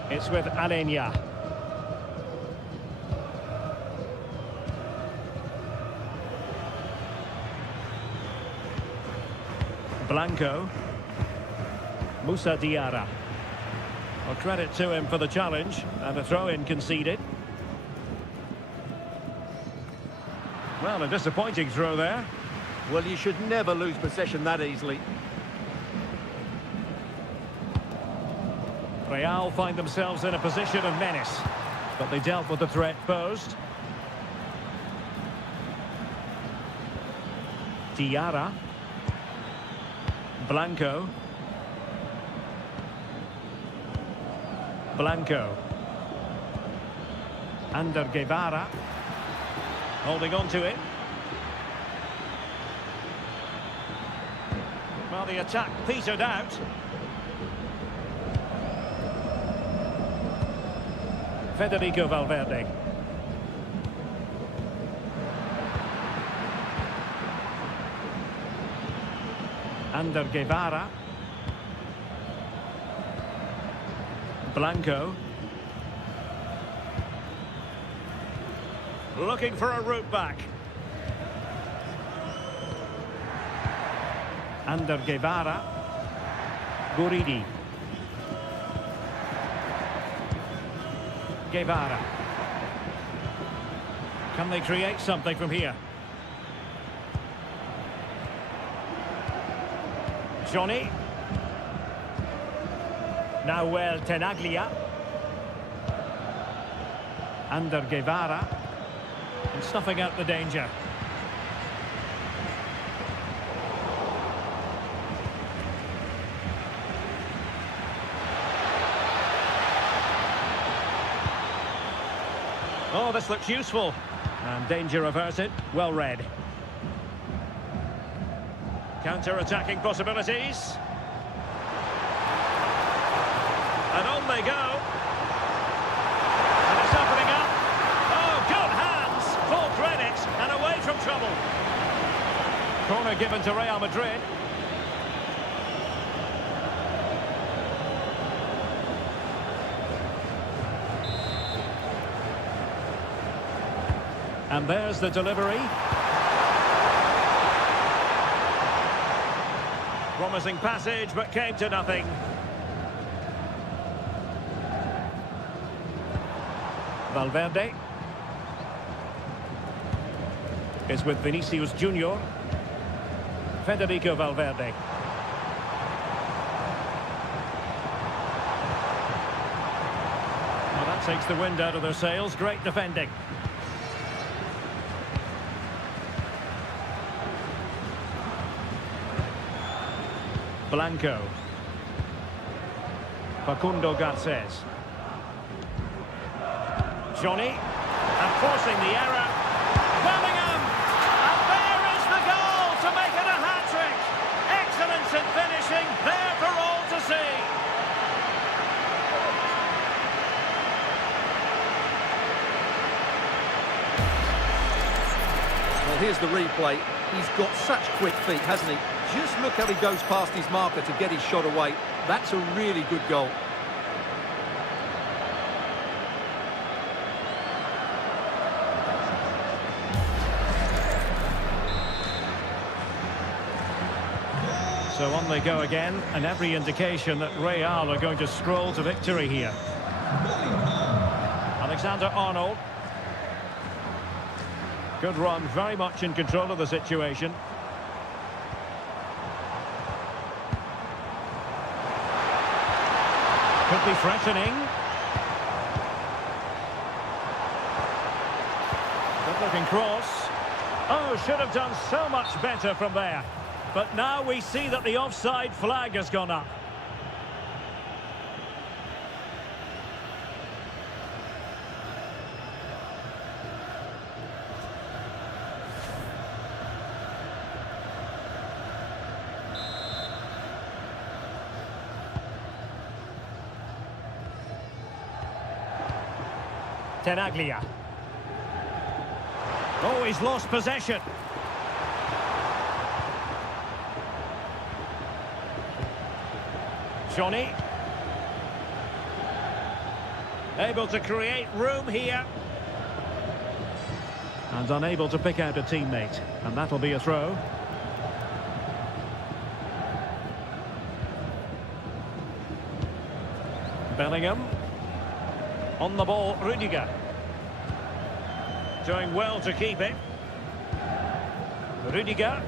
It's with Alenia. Blanco. Musa Diarra. Well, credit to him for the challenge, and a throw-in conceded. Well, a disappointing throw there. Well, you should never lose possession that easily. Real find themselves in a position of menace, but they dealt with the threat posed. Diarra. Blanco. Blanco. Ander Guevara. Holding on to it. Well, the attack petered out. Federico Valverde. Ander Guevara. Blanco. Looking for a route back. Ander Guevara. Guridi. Guevara. Can they create something from here? Johnny. Now Tenaglia. Under Guevara. And snuffing out the danger. Oh, this looks useful. And danger averted. Well read. Counter-attacking possibilities. And on they go. And it's opening up. Oh, good hands. Full credit. And away from trouble. Corner given to Real Madrid. And there's the delivery. Promising passage, but came to nothing. Valverde is with Vinicius Junior. Federico Valverde. Well, that takes the wind out of their sails. Great defending. Blanco. Facundo Garces. Johnny. And forcing the error. Bellingham. And there is the goal to make it a hat-trick. Excellence in finishing. There for all to see. Well, here's the replay. He's got such quick feet, hasn't he? Just look how he goes past his marker to get his shot away. That's a really good goal. So on they go again, and every indication that Real are going to stroll to victory here. Alexander-Arnold. Good run, very much in control of the situation. Could be threatening. Good looking cross. Oh, should have done so much better from there. But now we see that the offside flag has gone up. Tenaglia. Oh, he's lost possession. Johnny. Able to create room here. And unable to pick out a teammate. And that'll be a throw. Bellingham. On the ball, Rudiger. Doing well to keep it. Rudiger.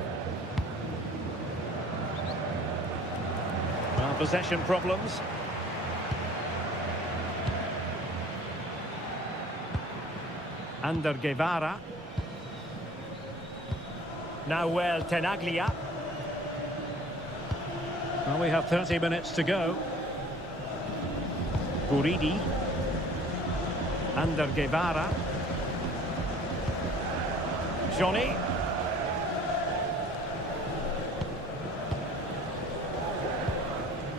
Well, possession problems. Under Guevara. Now Tenaglia. Well, we have 30 minutes to go. Guridi. Under Guevara. Johnny.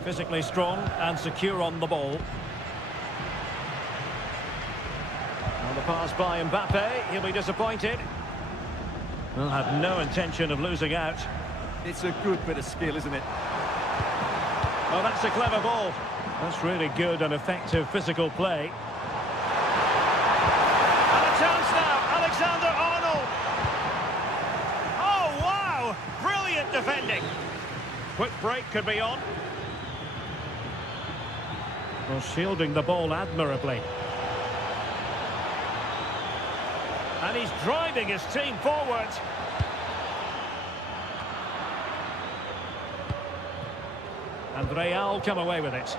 Physically strong and secure on the ball. Well, the pass by Mbappe, he'll be disappointed. Will have no intention of losing out. It's a good bit of skill, isn't it? Oh, that's a clever ball. That's really good and effective physical play. And a chance now, Alexander-Arnold. Oh, wow! Brilliant defending. Quick break could be on. Well, shielding the ball admirably. And he's driving his team forward. And Real come away with it.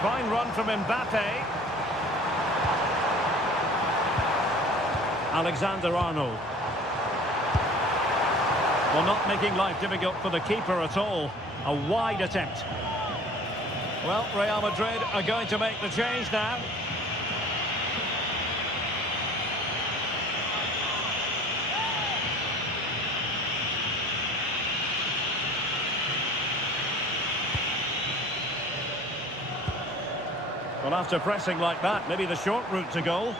Fine run from Mbappe. Alexander-Arnold. Well, not making life difficult for the keeper at all. A wide attempt. Well, Real Madrid are going to make the change now. Well, after pressing like that, maybe the short route to goal.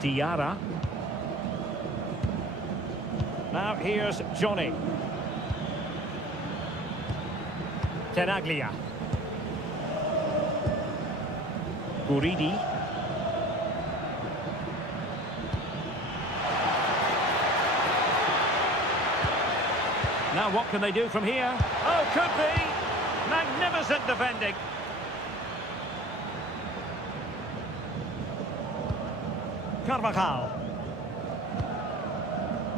Diarra. Now here's Johnny. Tenaglia. Guridi. Now what can they do from here? Oh, could be! Magnificent defending. Carvajal.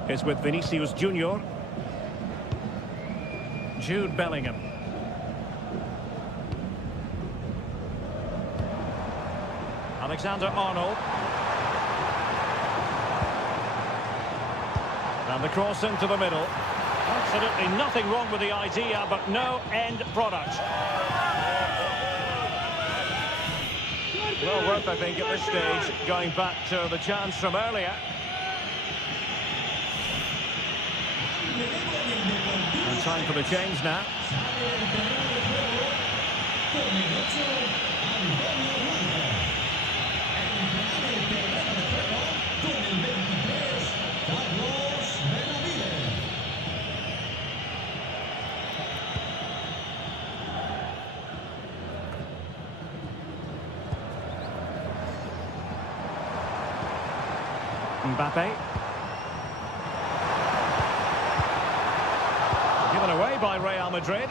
It's with Vinicius Junior. Jude Bellingham. Alexander-Arnold. And the cross into the middle. Absolutely nothing wrong with the idea, but no end product. Well worth, I think, at this stage, going back to the chance from earlier. And time for the change now. Mbappe. Given away by Real Madrid.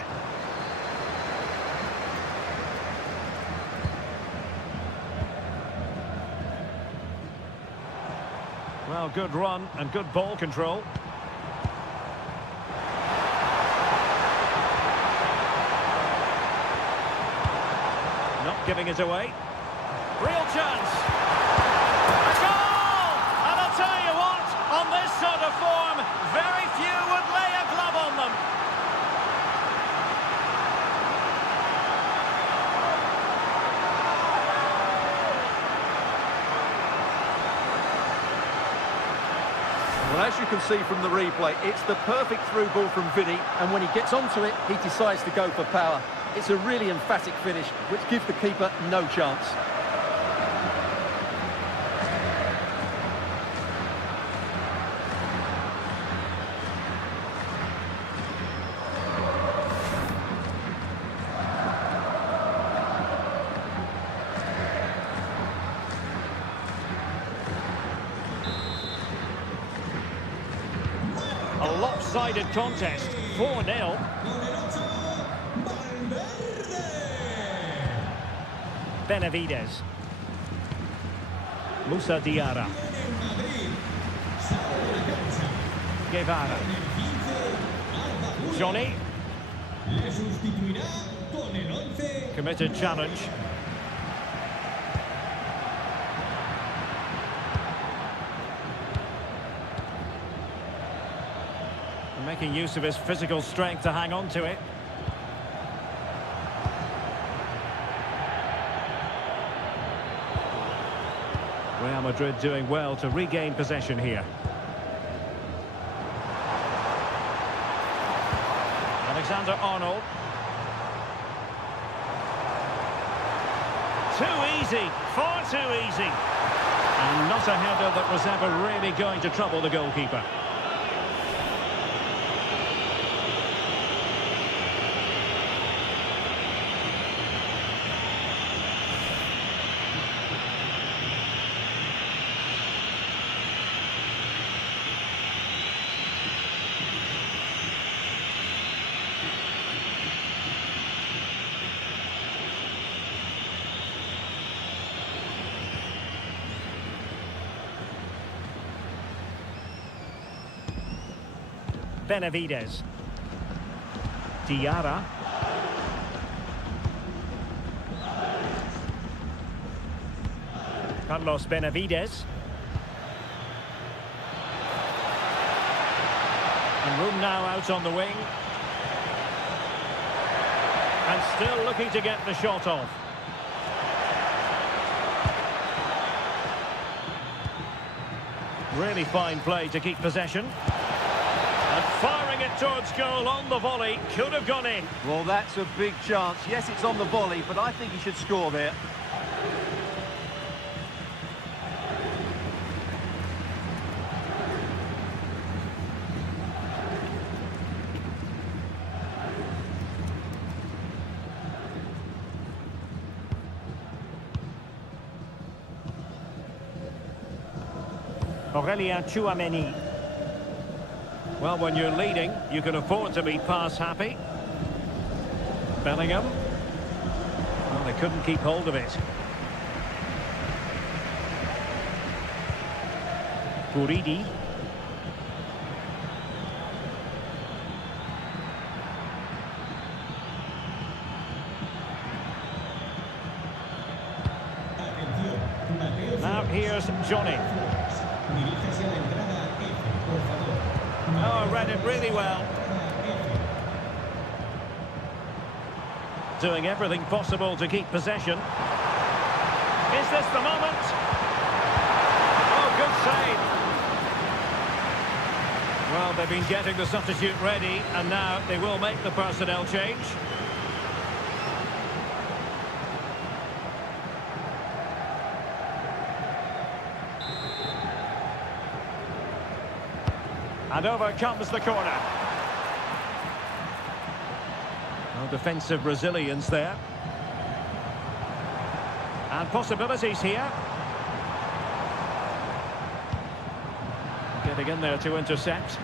Well, good run and good ball control. Not giving it away. Real chance. A goal! And I'll tell you what, on this sort of form, very few would lay a glove on them. Well, as you can see from the replay, it's the perfect through ball from Vinny, and when he gets onto it, he decides to go for power. It's a really emphatic finish, which gives the keeper no chance. A lopsided contest, 4-0. Benavides. Musa Diarra. Guevara. Johnny. Committed challenge. Making use of his physical strength to hang on to it. Real Madrid doing well to regain possession here. Alexander-Arnold. Too easy, far too easy. And not a header that was ever really going to trouble the goalkeeper. Benavides. Diarra. Carlos Benavides. And room now out on the wing. And still looking to get the shot off. Really fine play to keep possession. And firing it towards goal on the volley. Could have gone in. Well, that's a big chance. Yes, it's on the volley, but I think he should score there. Aurelien Tchouameni. Well, when you're leading, you can afford to be pass happy. Bellingham. Well, they couldn't keep hold of it. Buridi. Now here's Johnny. Oh, read it really well. Doing everything possible to keep possession. Is this the moment? Oh, good save. Well, they've been getting the substitute ready, and now they will make the personnel change. And over comes the corner. No defensive resilience there. And possibilities here. Getting in there to intercept.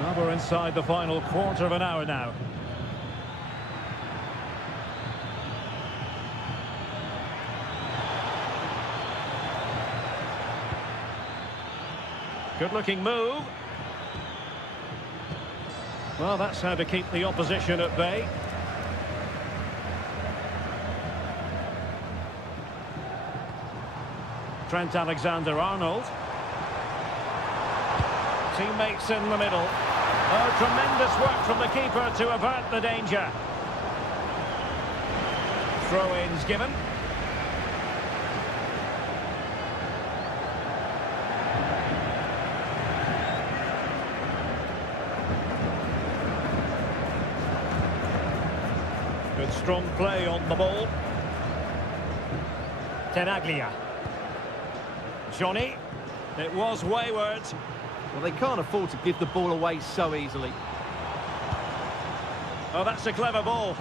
Well, we're inside the final quarter of an hour now. Good-looking move. Well, that's how to keep the opposition at bay. Trent Alexander-Arnold. Teammates in the middle. Oh, tremendous work from the keeper to avert the danger. Throw-ins given. Good strong play on the ball. Tenaglia. Johnny. It was wayward. Well, they can't afford to give the ball away so easily. Oh, that's a clever ball.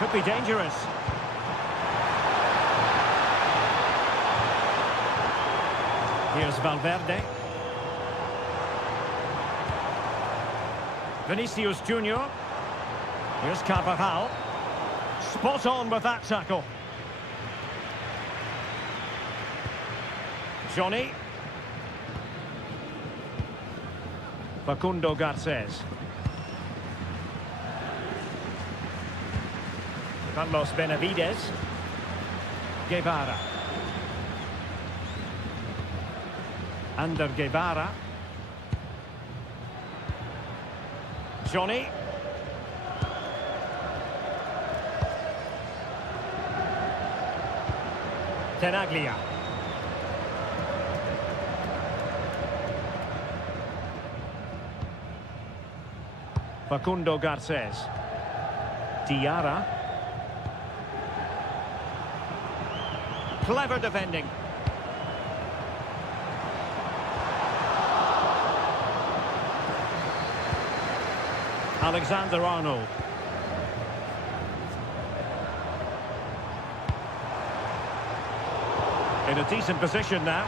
Could be dangerous. Here's Valverde. Vinicius Junior. Here's Carvajal. Spot on with that tackle. Johnny. Facundo Garcés. Carlos Benavides. Guevara. Ander Guevara. Johnny. Tenaglia. Facundo Garcés. Diarra. Clever defending. Alexander-Arnold. In a decent position now.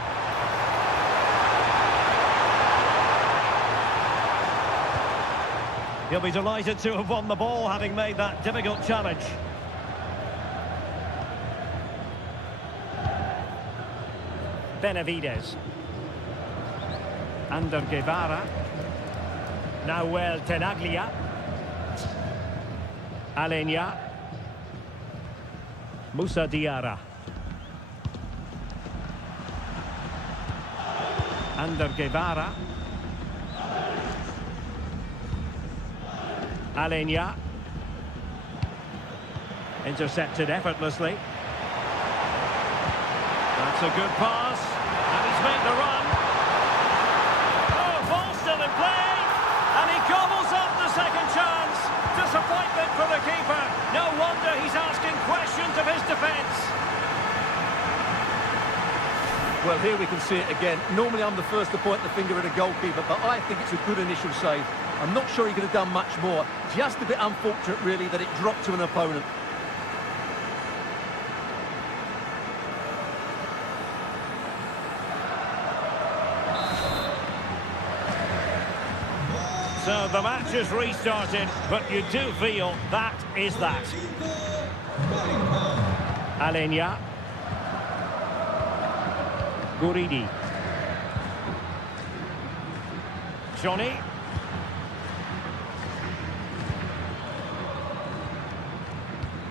He'll be delighted to have won the ball, having made that difficult challenge. Benavides. Ander Guevara. Nahuel Tenaglia. Alenia. Musa Diarra. Ander Guevara. Alenia. Intercepted effortlessly. That's a good pass. And he's made the run. Oh, ball still in play. And he gobbles up the second chance. Disappointment for the keeper. No wonder he's asking questions of his defence. Well, here we can see it again. Normally I'm the first to point the finger at a goalkeeper, but I think it's a good initial save. I'm not sure he could have done much more. Just a bit unfortunate, really, that it dropped to an opponent. So the match is restarted, but you do feel that is that. Alenia. Guridi. Johnny.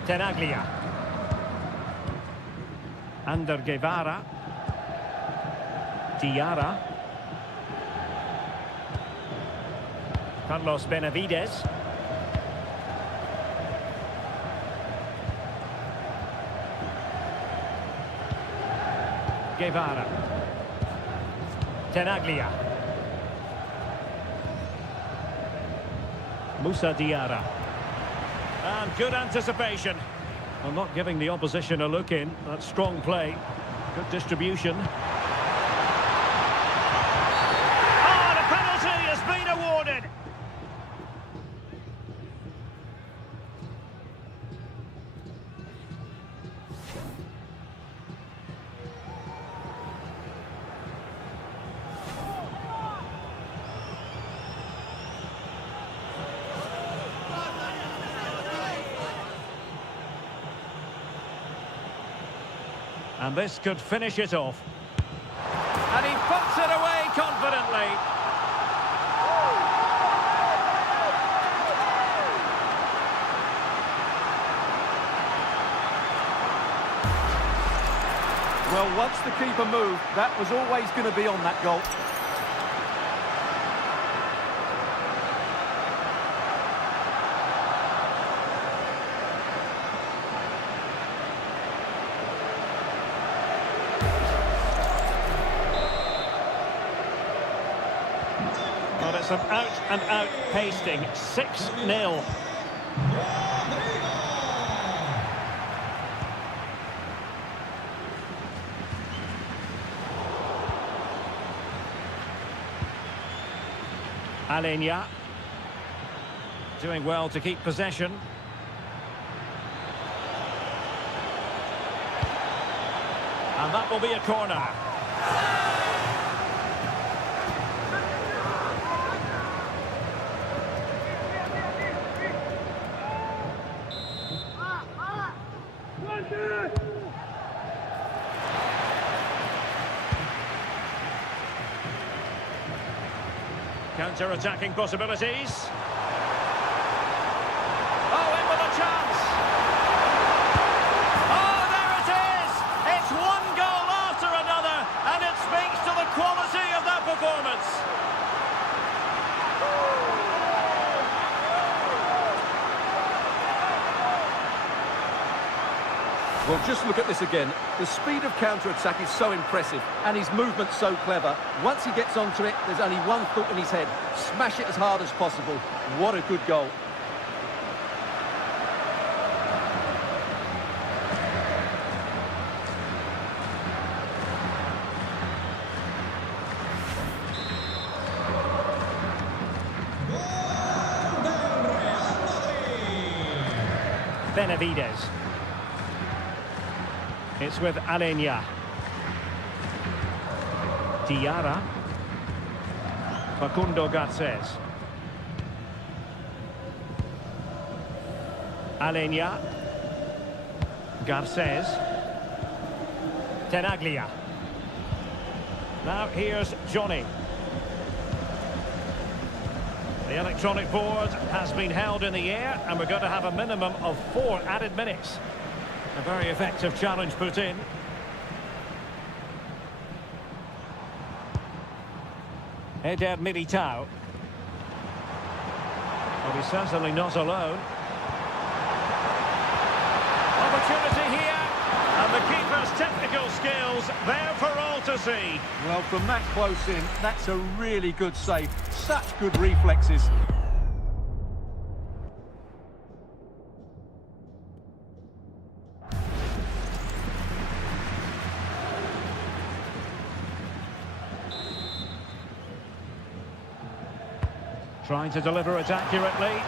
Tenaglia. Ander Guevara. Diarra. Carlos Benavides. Guevara. Tenaglia. Musa Diarra. And good anticipation. Well, not giving the opposition a look in. That's strong play. Good distribution. Oh, the penalty has been awarded. And this could finish it off. And he puts it away confidently. Well, once the keeper moved, that was always going to be on that goal. But it's an out-and-out pasting. 6-0. Alenia. Doing well to keep possession. And that will be a corner. Counter-attacking possibilities. Oh, in with a chance. Oh, there it is! It's one goal after another, and it speaks to the quality of that performance. Well, just look at this again. The speed of counter-attack is so impressive, and his movement's so clever. Once he gets onto it, there's only one thought in his head. Smash it as hard as possible. What a good goal. Benavides. It's with Alenia. Diarra. Facundo Garcés. Alenia. Garcés. Tenaglia. Now here's Johnny. The electronic board has been held in the air, and we're going to have a minimum of 4 added minutes. A very effective challenge put in. Eder Militao. Well, he's certainly not alone. Opportunity here, and the keeper's technical skills there for all to see. Well, from that close in, that's a really good save. Such good reflexes. Trying to deliver it accurately.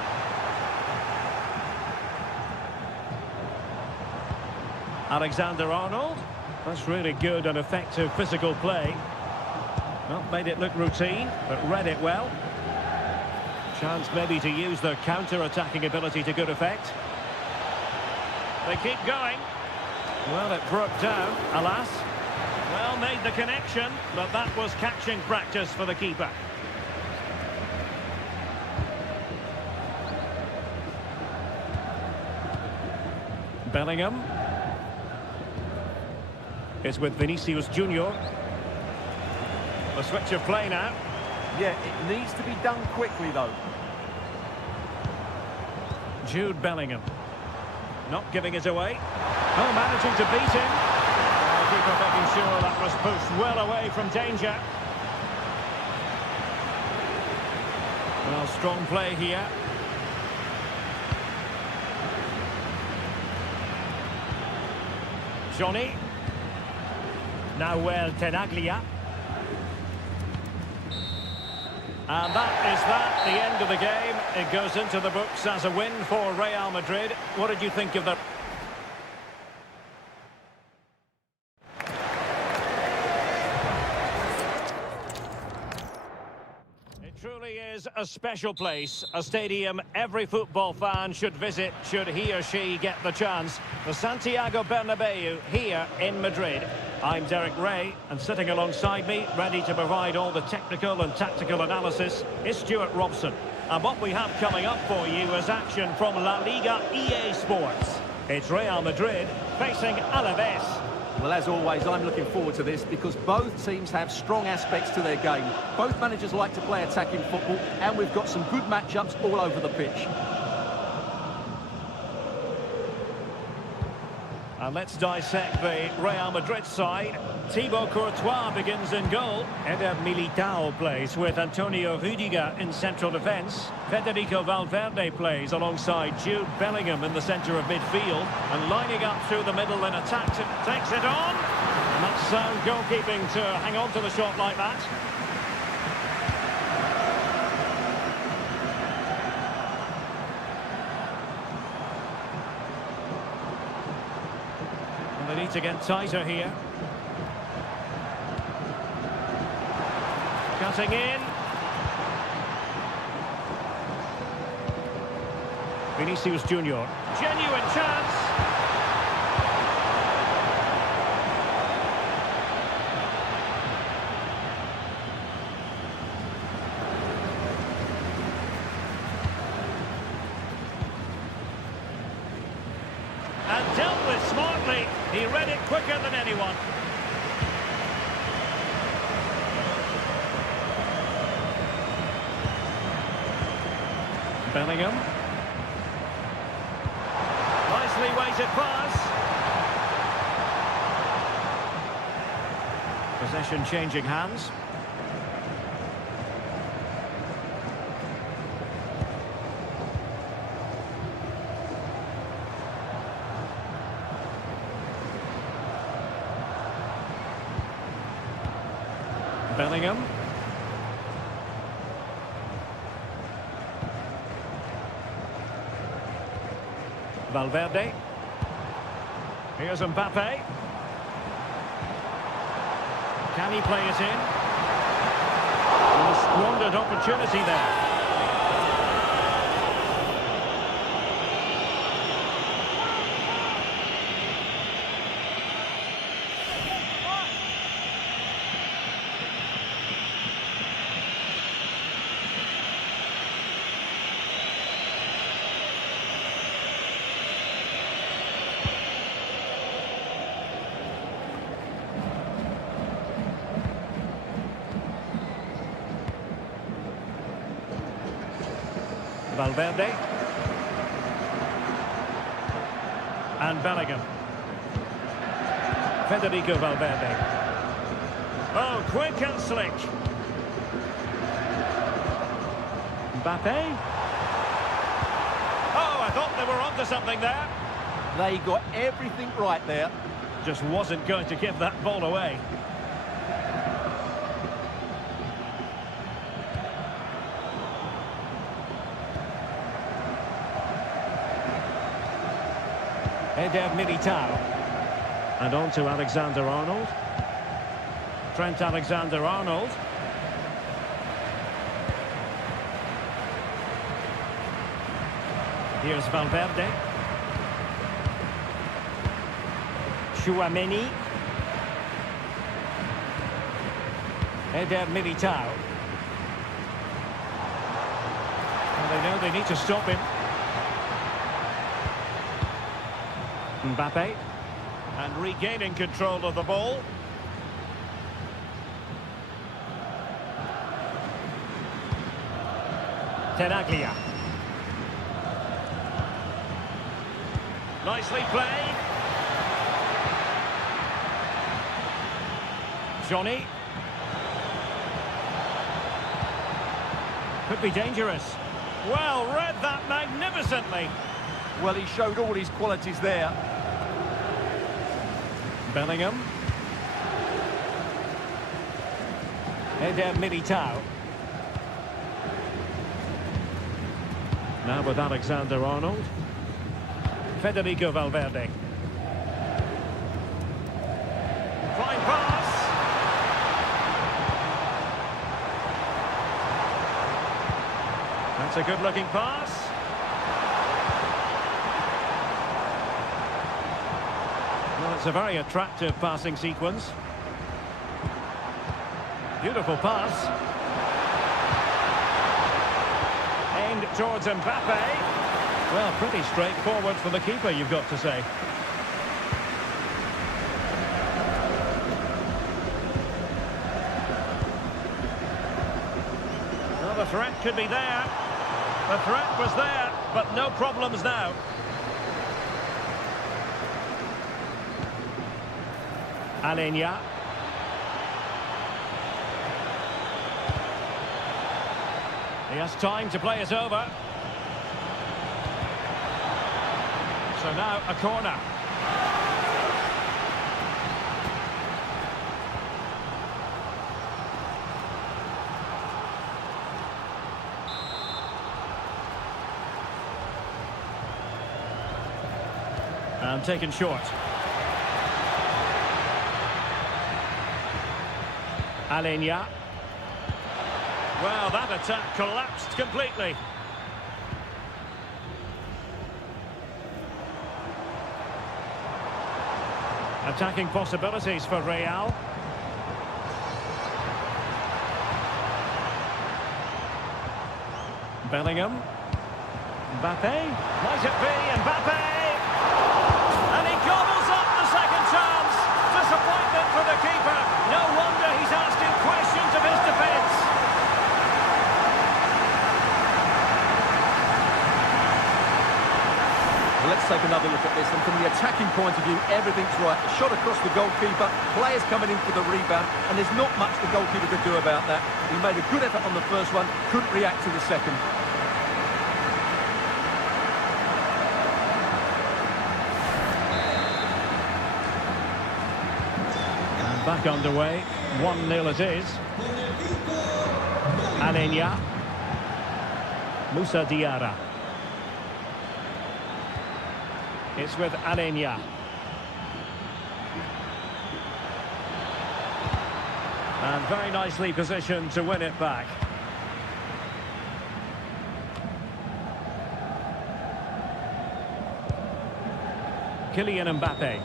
Alexander-Arnold. That's really good and effective physical play. Not made it look routine, but read it well. Chance maybe to use their counter-attacking ability to good effect. They keep going. Well, it broke down, alas. Well, made the connection, but that was catching practice for the keeper. Bellingham. It's with Vinicius Junior. The switch of play now. Yeah, it needs to be done quickly, though. Jude Bellingham. Not giving it away. Oh, managing to beat him. The keeper making sure that was pushed well away from danger. Well, strong play here. Johnny. Nahuel Tenaglia. And that, the end of the game. It goes into the books as a win for Real Madrid. What did you think of the... It truly is a special place, a stadium every football fan should visit should he or she get the chance. The Santiago Bernabeu here in Madrid. I'm Derek Ray, and sitting alongside me, ready to provide all the technical and tactical analysis, is Stuart Robson. And what we have coming up for you is action from LaLiga EA Sports. It's Real Madrid facing Alaves. Well, as always, I'm looking forward to this because both teams have strong aspects to their game. Both managers like to play attacking football, and we've got some good matchups all over the pitch. And let's dissect the Real Madrid side. Thibaut Courtois begins in goal. Eder Militao plays with Antonio Rüdiger in central defence. Federico Valverde plays alongside Jude Bellingham in the centre of midfield. And lining up through the middle in attack, takes it on. And that's sound goalkeeping to hang on to the shot like that. They need to get tighter here. Cutting in. Vinicius Junior. Genuine chance. And dealt with smartly. He read it quicker than anyone. Bellingham. Nicely weighted pass. Possession changing hands. Bellingham. Valverde. Here's Mbappe. Can he play it in? A squandered opportunity there. Valverde. And Bellingham. Federico Valverde. Oh, quick and slick. Mbappe. Oh, I thought they were onto something there. They got everything right there. Just wasn't going to give that ball away. Eder Militao. And on to Alexander-Arnold. Trent Alexander-Arnold. Here's Valverde. Tchouaméni. Eder Militao. And they know they need to stop him. Mbappe. And regaining control of the ball. Tenaglia. Nicely played. Johnny. Could be dangerous. Well, read that magnificently. Well, he showed all his qualities there. Bellingham. Eder Militao. Now with Alexander-Arnold. Federico Valverde. Fine pass. That's a good-looking pass. Well, it's a very attractive passing sequence. Beautiful pass. Aimed towards Mbappe. Well, pretty straightforward for the keeper, you've got to say. Well, the threat could be there. The threat was there, but no problems now. Alenia. He has time to play it over. So now a corner. And taken short. Alenia. Well, that attack collapsed completely. Attacking possibilities for Real. Bellingham. Mbappe. Might it be Mbappe? And he gobbles up the second chance. Disappointment for the keeper. No wonder he's asking questions of his defence. Let's take another look at this, and from the attacking point of view, everything's right. A shot across the goalkeeper, players coming in for the rebound, and there's not much the goalkeeper could do about that. He made a good effort on the first one, couldn't react to the second. And back underway, 1-0 it is. Alenia. Moussa Diarra. It's with Alenia. And very nicely positioned to win it back. Kylian Mbappe.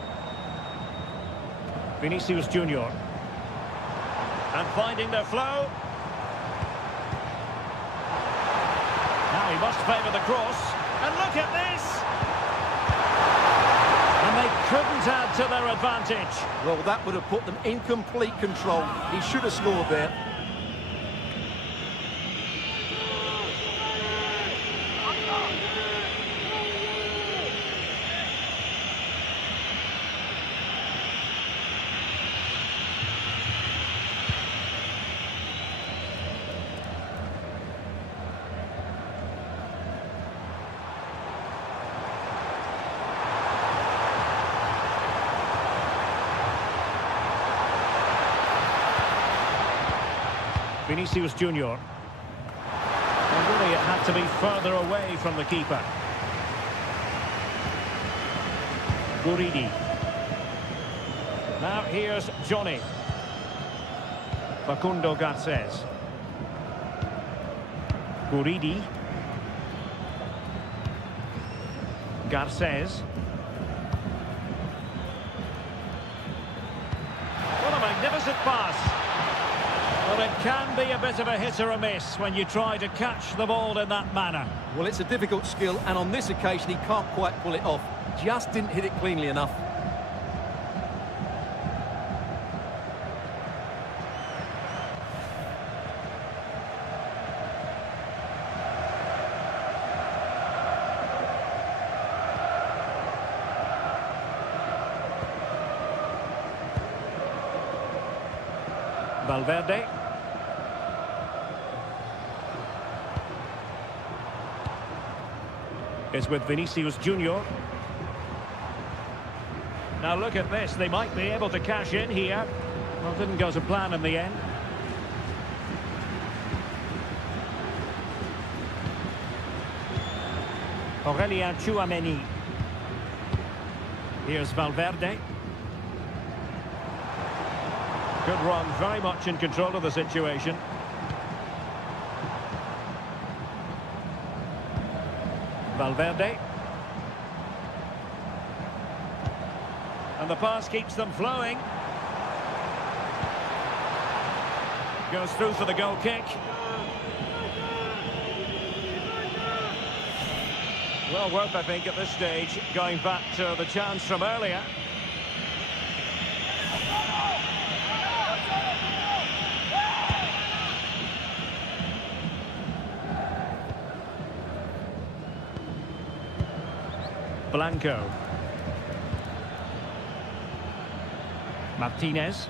Vinicius Junior. And finding their flow. Now he must favour the cross. And look at this! And they couldn't add to their advantage. Well, that would have put them in complete control. He should have scored there. Vinicius Junior. And really, it had to be further away from the keeper. Guridi. Now here's Johnny. Facundo Garcés. Guridi. Garcés. What a magnificent pass. Well, it can be a bit of a hit or a miss when you try to catch the ball in that manner. Well, it's a difficult skill, and on this occasion he can't quite pull it off. Just didn't hit it cleanly enough. Valverde. It's with Vinicius Junior. Now look at this, they might be able to cash in here. Well, didn't go to plan in the end. Aurelien Tchouameni. Here's Valverde. Good run, very much in control of the situation. Valverde. And the pass keeps them flowing. Goes through for the goal kick. Well worth, I think, at this stage, going back to the chance from earlier. Blanco. Martinez.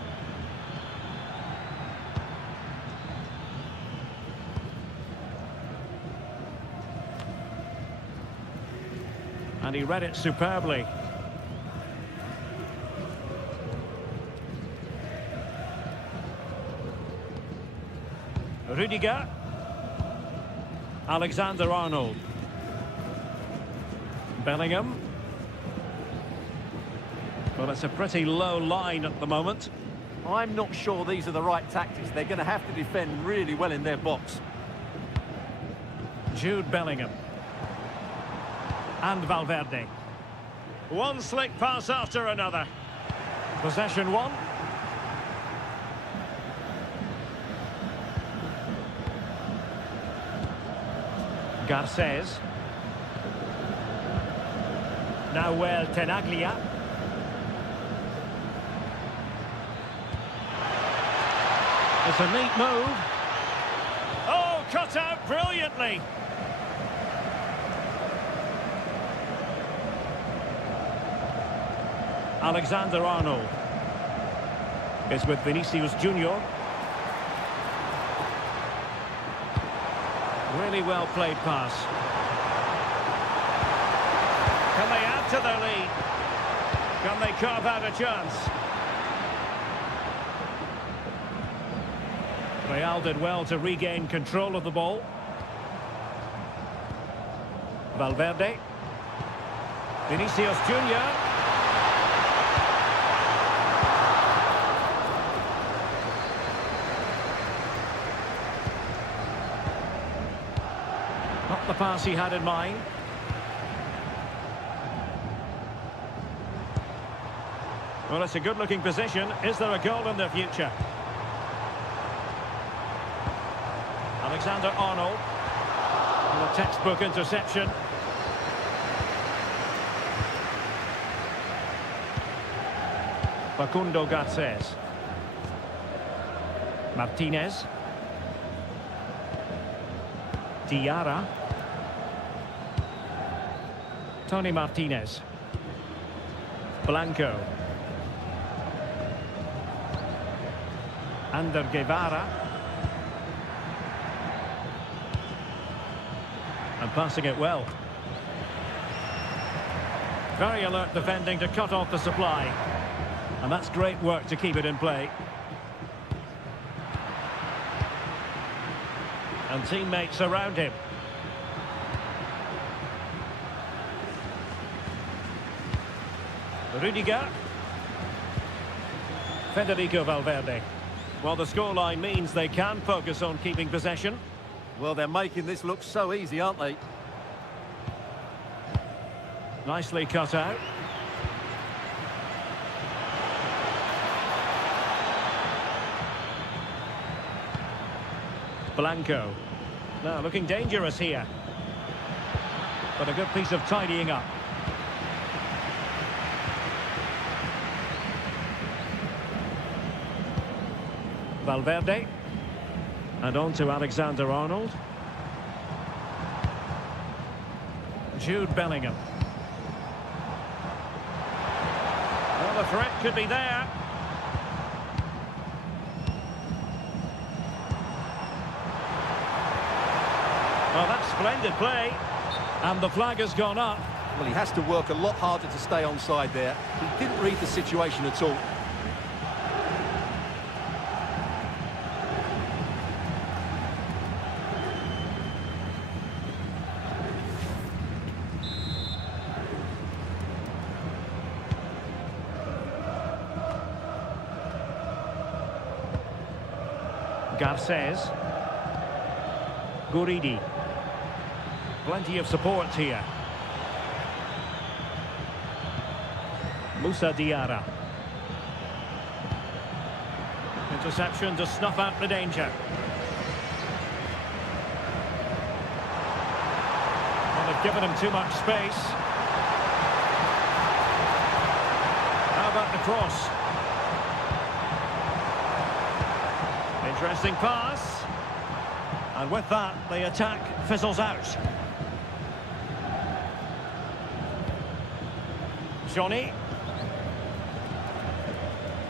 And he read it superbly. Rudiger. Alexander-Arnold. Bellingham. Well, it's a pretty low line at the moment. I'm not sure these are the right tactics. They're going to have to defend really well in their box. Jude Bellingham. And Valverde. One slick pass after another. Possession one. Garcés. Nahuel Tenaglia. It's a neat move. Oh, cut out brilliantly. Alexander-Arnold. It's with Vinicius Junior. Really well played pass. Can they add to their lead? Can they carve out a chance? Real did well to regain control of the ball. Valverde. Vinicius Junior. Not the pass he had in mind. Well, it's a good-looking position. Is there a goal in the future? Alexander-Arnold. And a textbook interception. Facundo Garcés. Martinez. Diarra. Tony Martinez. Blanco. Ander Guevara. And passing it well. Very alert defending to cut off the supply. And that's great work to keep it in play. And teammates around him. Rudiger. Federico Valverde. Well, the scoreline means they can focus on keeping possession. Well, they're making this look so easy, aren't they? Nicely cut out. Blanco. Now looking dangerous here. But a good piece of tidying up. Valverde. And on to Alexander-Arnold. Jude Bellingham. Well, the threat could be there. Well, that's splendid play. And the flag has gone up. Well, he has to work a lot harder to stay onside there. He didn't read the situation at all. Garcés. Guridi. Plenty of support here. Moussa Diarra. Interception to snuff out the danger. Well, they've given him too much space. How about the cross? Interesting pass. And with that, the attack fizzles out. Johnny.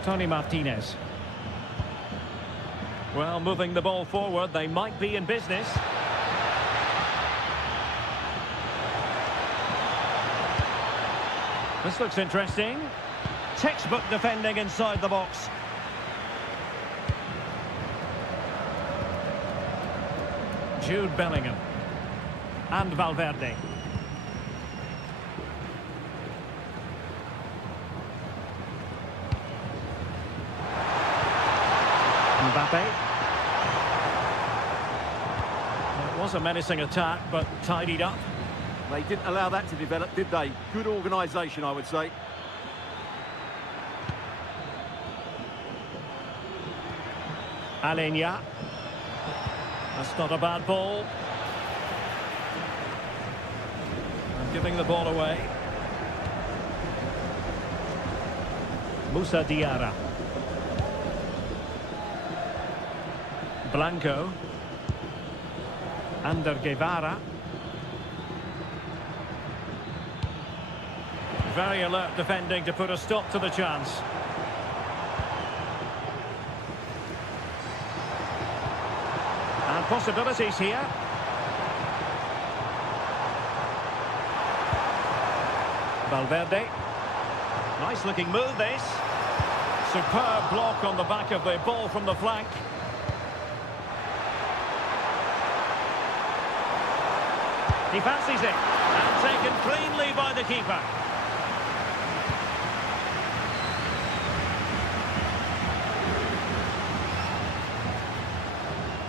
Tony Martinez. Well, moving the ball forward, they might be in business. This looks interesting. Textbook defending inside the box. Jude Bellingham. And Valverde. Mbappe. It was a menacing attack, but tidied up. They didn't allow that to develop, did they? Good organisation, I would say. Alenia. That's not a bad ball. And giving the ball away. Moussa Diarra. Blanco. Ander Guevara. Very alert defending to put a stop to the chance. And possibilities here. Valverde. Nice looking move this. Superb block on the back of the ball from the flank. He fancies it, and taken cleanly by the keeper.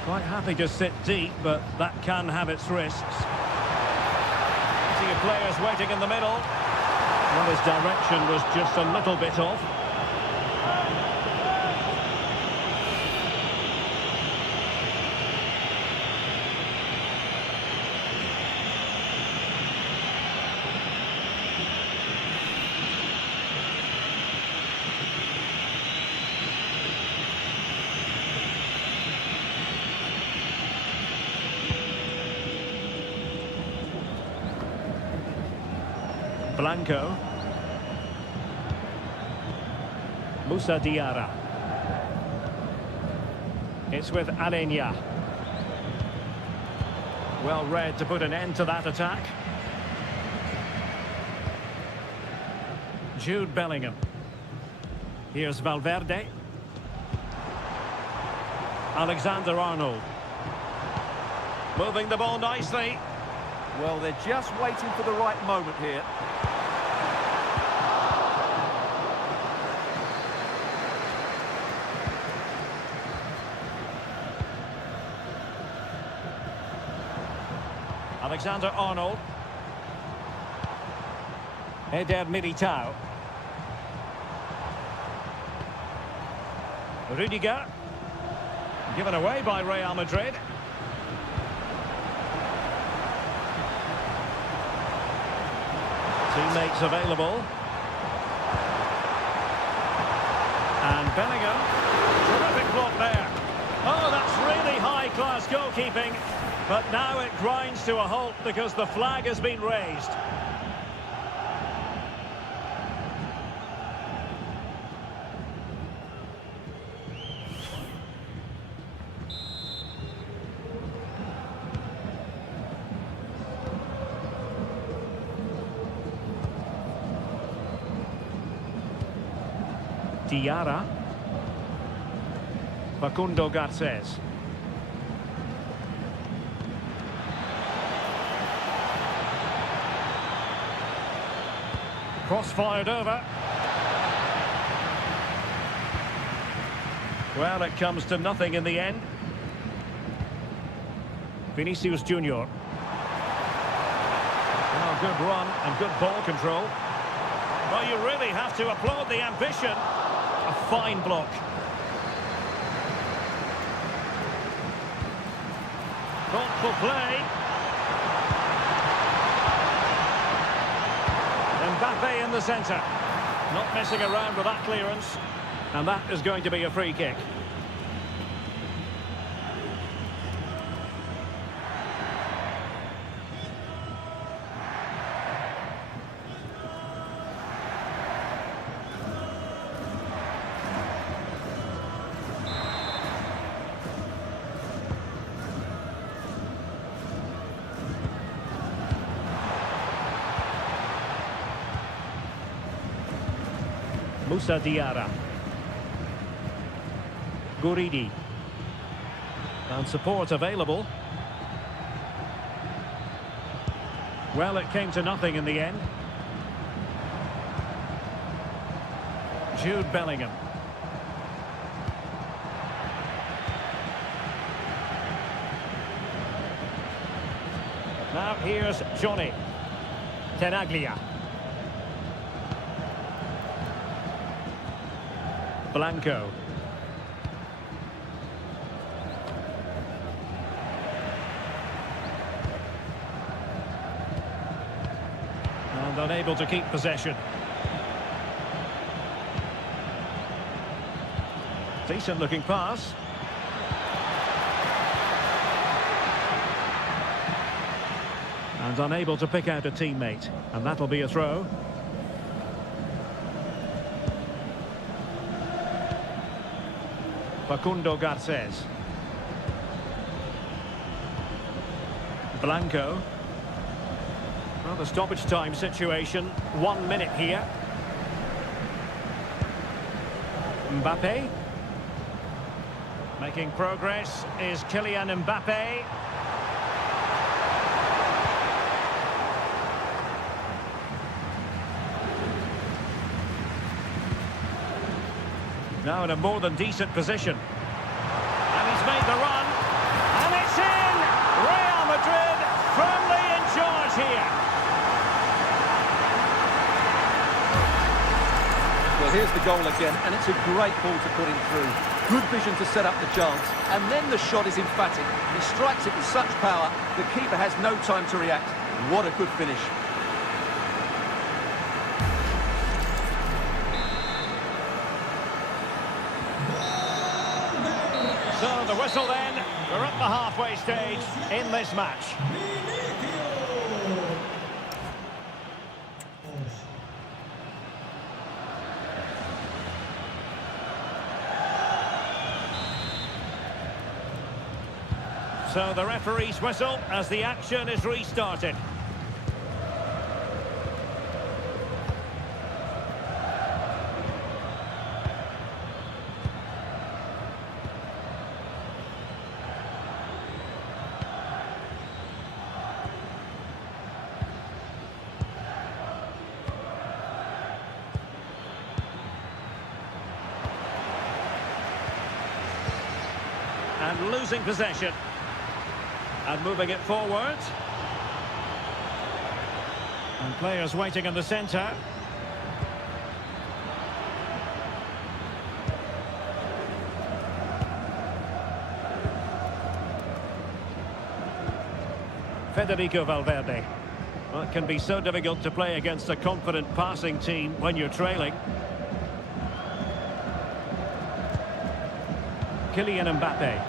Quite happy to sit deep, but that can have its risks. Plenty of players waiting in the middle. Well, his direction was just a little bit off. Blanco. Moussa Diarra. It's with Alenia. Well read to put an end to that attack. Jude Bellingham. Here's Valverde. Alexander-Arnold. Moving the ball nicely. Well, they're just waiting for the right moment here. Alexander-Arnold. Eder Militao. Rudiger. Given away by Real Madrid. Teammates available. And Bellingham. Terrific block there. Oh, that's really high-class goalkeeping. But now it grinds to a halt because the flag has been raised. Diarra. Facundo Garcés. Cross fired over. Well, it comes to nothing in the end. Vinicius Junior. Oh, good run and good ball control. Well, you really have to applaud the ambition. A fine block. Thoughtful play. Mbappe in the centre. Not messing around with that clearance. And that is going to be a free kick. Moussa Diarra. Guridi. And support available. Well, it came to nothing in the end. Jude Bellingham. Now here's Johnny. Tenaglia. Blanco. And unable to keep possession. Decent looking pass. And unable to pick out a teammate. And that'll be a throw. Facundo Garcés. Blanco. Well, the stoppage time situation. 1 minute here. Mbappe. Making progress is Kylian Mbappe. Now in a more than decent position. And he's made the run. And it's in! Real Madrid firmly in charge here. Well, here's the goal again, and it's a great ball to put him through. Good vision to set up the chance. And then the shot is emphatic. He strikes it with such power, the keeper has no time to react. What a good finish. So the whistle then, we're at the halfway stage in this match. So the referee's whistle as the action is restarted. losing possession. And moving it forward. And players waiting in the centre. Federico Valverde. Well, it can be so difficult to play against a confident passing team when you're trailing. Kylian Mbappe.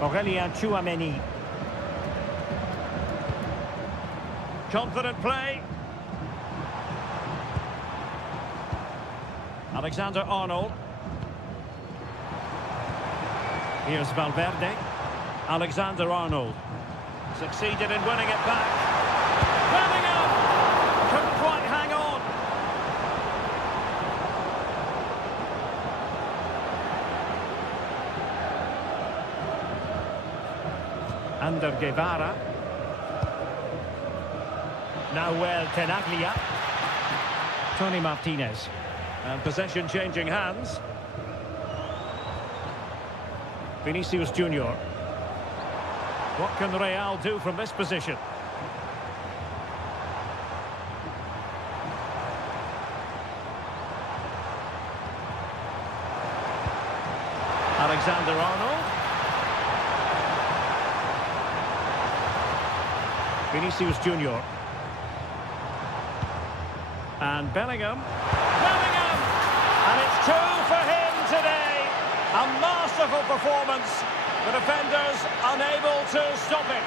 Aurélien Tchouameni. Confident play. Alexander-Arnold. Here's Valverde. Alexander-Arnold. Succeeded in winning it back. Bellingham! Couldn't quite hang on. Ander Guevara. Nahuel Tenaglia. Tony Martinez. And possession changing hands. Vinicius Junior. What can Real do from this position? Alexander-Arnold. Vinicius Junior. And Bellingham. Bellingham! And it's 2 for him today. A masterful performance. The defenders unable to stop it.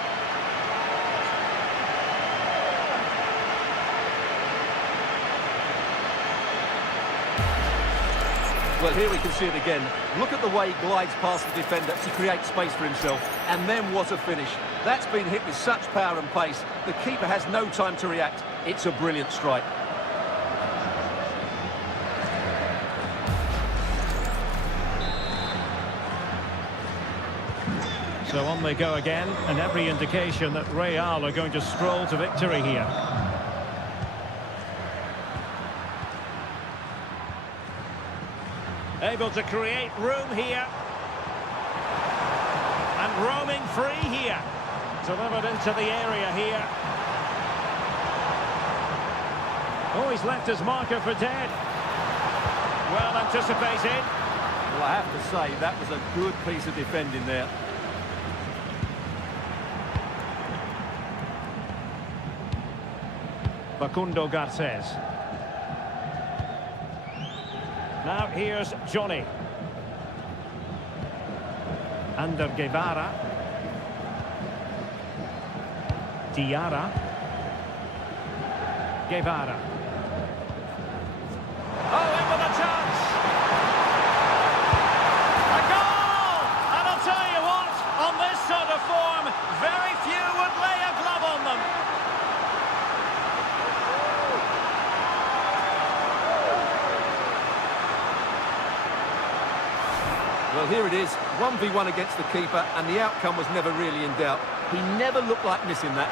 Well, here we can see it again. Look at the way he glides past the defender to create space for himself. And then what a finish. That's been hit with such power and pace. The keeper has no time to react. It's a brilliant strike. So on they go again, and every indication that Real are going to stroll to victory here. Able to create room here. And roaming free here. Delivered into the area here. Oh, he's left his marker for dead. Well anticipated. Well, I have to say, that was a good piece of defending there. Facundo Garcés. Now here's Johnny. Ander Guevara. Diarra. Guevara. Oh, in with a chance! A goal! And I'll tell you what, on this sort of form, very few would lay a glove on them. Well, here it is, 1v1 against the keeper, and the outcome was never really in doubt. He never looked like missing that.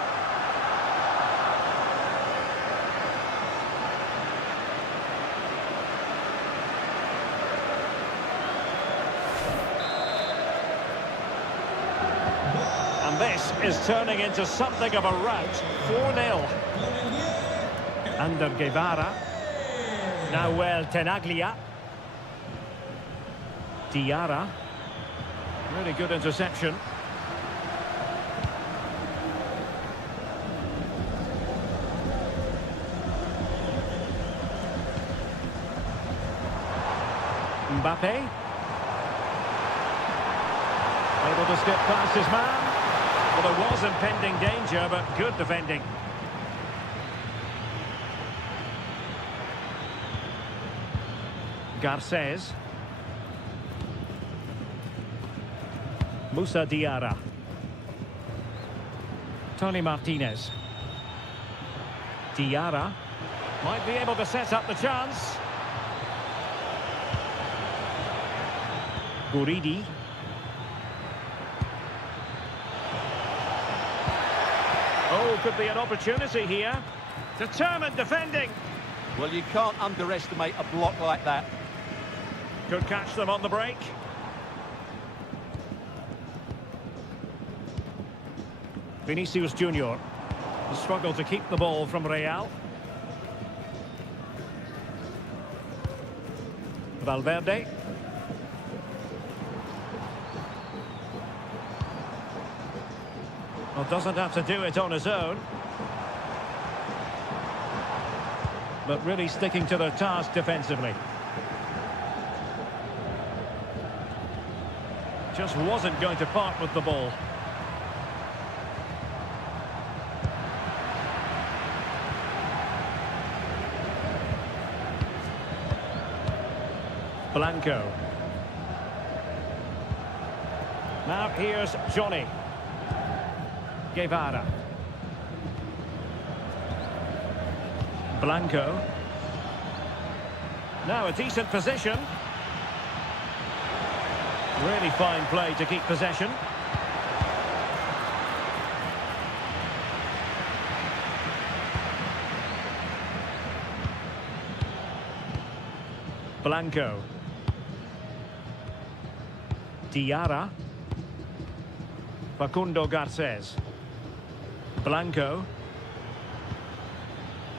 And this is turning into something of a rout. 4-0. Ander Guevara. Nahuel Tenaglia. Diarra. Really good interception. Mbappe. Able to skip past his man. Well, there was impending danger, but good defending. Garcés. Moussa Diarra. Tony Martinez. Diarra might be able to set up the chance. Guridi. Oh, could be an opportunity here. Determined defending. Well, you can't underestimate a block like that. Could catch them on the break. Vinicius Junior. The struggle to keep the ball from Real. Valverde. Well, doesn't have to do it on his own. But really sticking to their task defensively. Just wasn't going to part with the ball. Blanco. Now here's Johnny. Guevara. Blanco. Now a decent position. Really fine play to keep possession. Blanco. Diarra. Facundo Garcés. Blanco.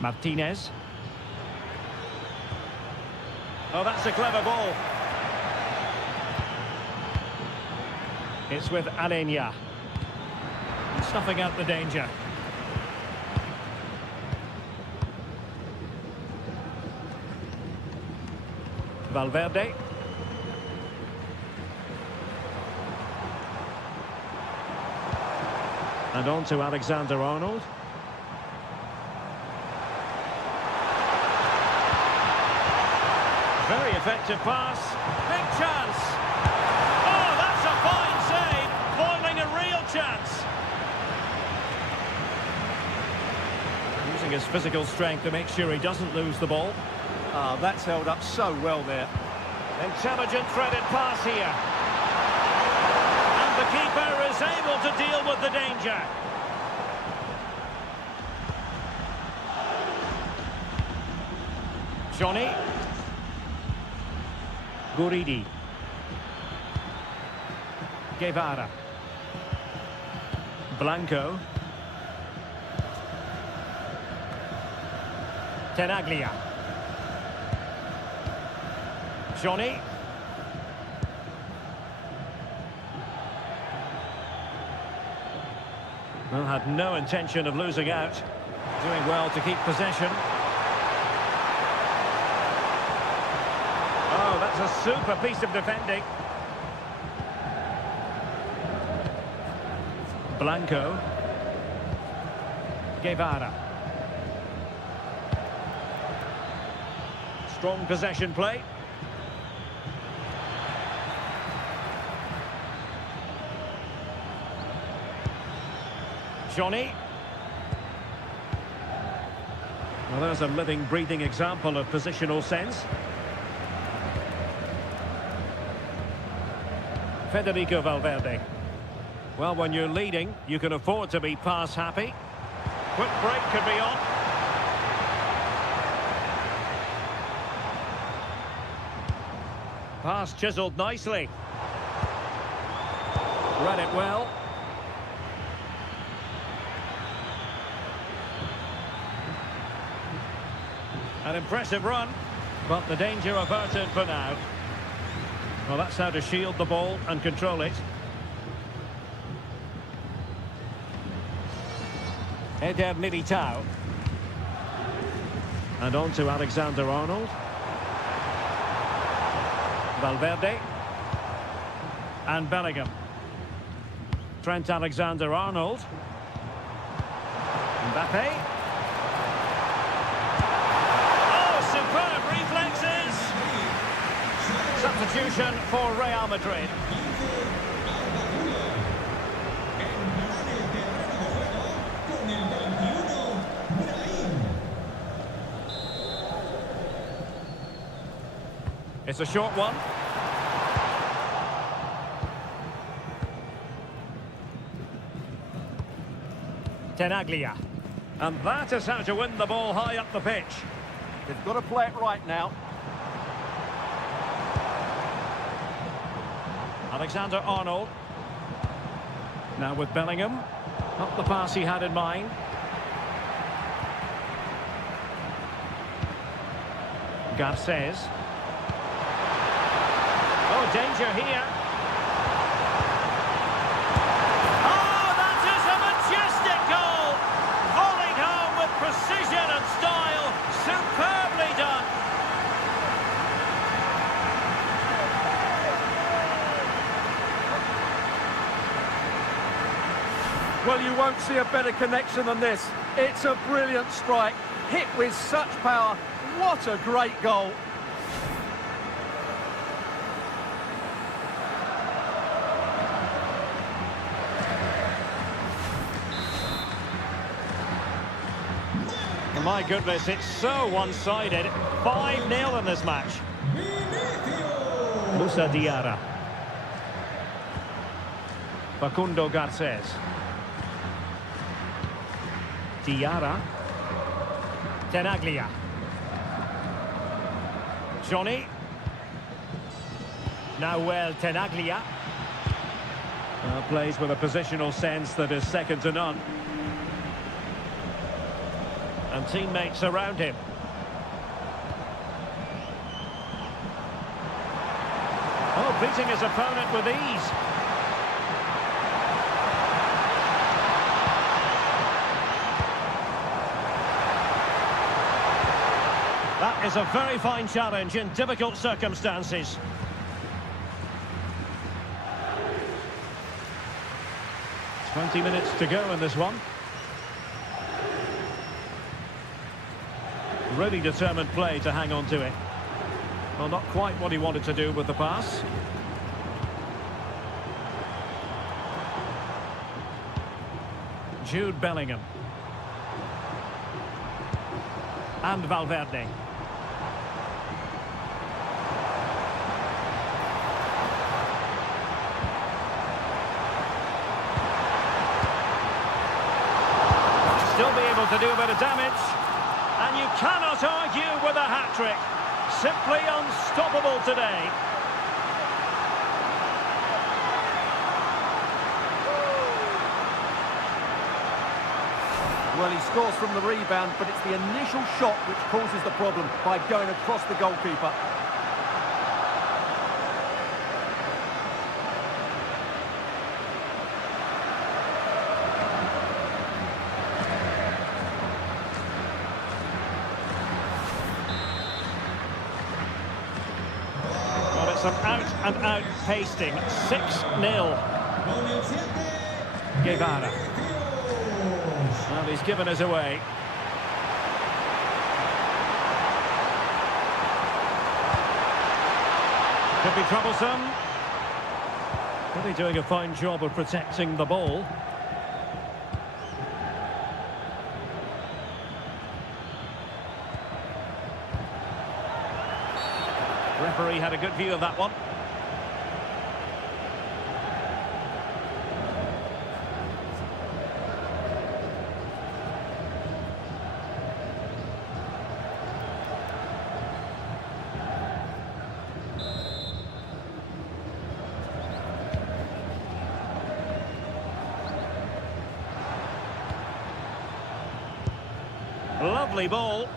Martinez. Oh, that's a clever ball. It's with Alenia. Snuffing out the danger. Valverde. And on to Alexander-Arnold. Very effective pass. Big chance. Oh, that's a fine save. Foiling a real chance. Using his physical strength to make sure he doesn't lose the ball. That's held up so well there. Intelligent threaded pass here. And the keeper is able to deal with the danger. Johnny. Guridi. Guevara. Blanco. Tenaglia. Johnny. Well, had no intention of losing out. Doing well to keep possession. Oh, that's a super piece of defending. Blanco. Guevara. Strong possession play. Johnny. Well, there's a living, breathing example of positional sense. Federico Valverde. Well, when you're leading, you can afford to be pass happy. Quick break could be on. Pass chiselled nicely. Read it well. An impressive run, but the danger averted for now. Well, that's how to shield the ball and control it. Eder Militao. And on to Alexander-Arnold. Valverde. And Bellingham. Trent Alexander-Arnold. Mbappe. Oh, superb reflexes! Substitution for Real Madrid. It's a short one. Tenaglia. And that is how to win the ball high up the pitch. They've got to play it right now. Alexander-Arnold. Now with Bellingham. Not the pass he had in mind. Garces. Oh, danger here. Oh, that is a majestic goal! Volleyed home with precision and style. Superbly done. Well, you won't see a better connection than this. It's a brilliant strike, hit with such power. What a great goal. My goodness, it's so one-sided. 5-0 in this match. Musa Diarra. Facundo Garces. Diarra. Tenaglia. Johnny. Nahuel Tenaglia. Plays with a positional sense that is second to none. And teammates around him. Oh, beating his opponent with ease. That is a very fine challenge in difficult circumstances. "20 minutes to go in this one. Really determined play to hang on to it. Well, not quite what he wanted to do with the pass. Jude Bellingham. And Valverde. Still be able to do a bit of damage. And you cannot argue with a hat-trick. Simply unstoppable today. Well, he scores from the rebound, but it's the initial shot which causes the problem by going across the goalkeeper. It's an out-and-out pasting. 6-0. Guevara. Well, he's given us away. Could be troublesome. Really doing a fine job of protecting the ball. Referee had a good view of that one. Lovely ball.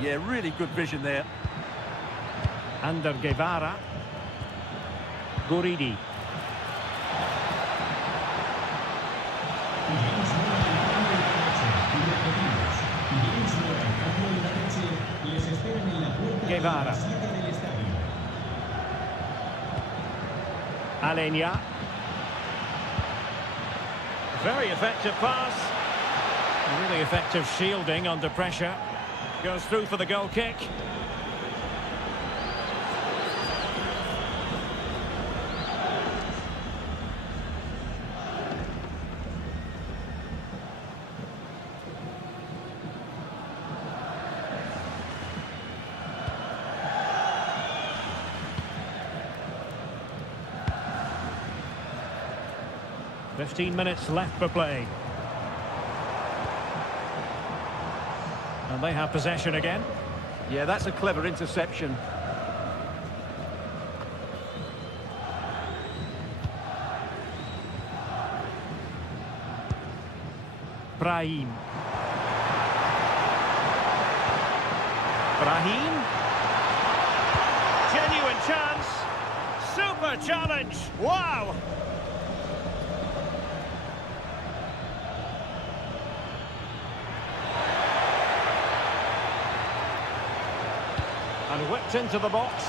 Yeah, really good vision there. Under Guevara. Guridi. Guevara. Alenia. Very effective pass. Really effective shielding under pressure. Goes through for the goal kick. "15 minutes left for play. And they have possession again. Yeah, that's a clever interception. Brahim. Brahim. Genuine chance. Super challenge. Wow. And whipped into the box.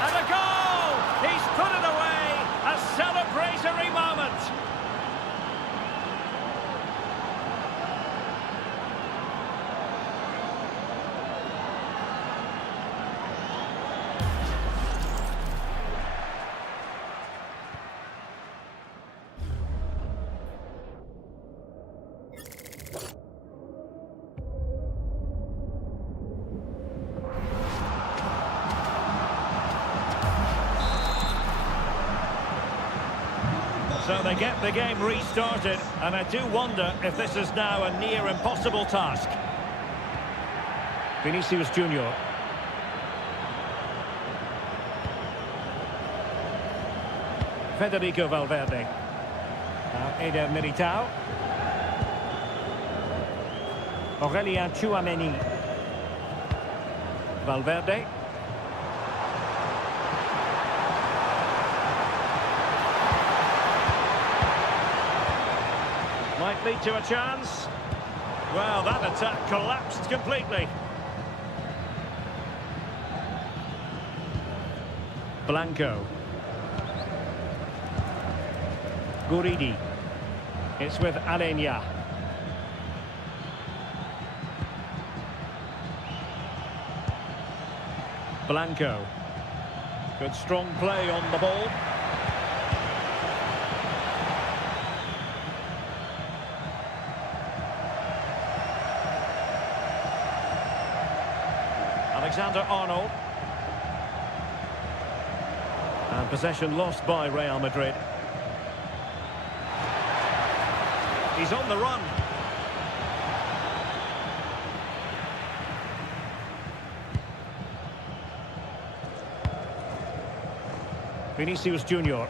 And a goal! He's put it away. A celebratory moment. So they get the game restarted, and I do wonder if this is now a near impossible task. Vinicius Junior. Federico Valverde. Now Eder Militao. Aurelien Tchouameni. Valverde. Might lead to a chance. Well, that attack collapsed completely. Blanco. Guridi. It's with Alenia. Blanco. Good strong play on the ball. Alexander-Arnold. And possession lost by Real Madrid. He's on the run. Vinicius Junior.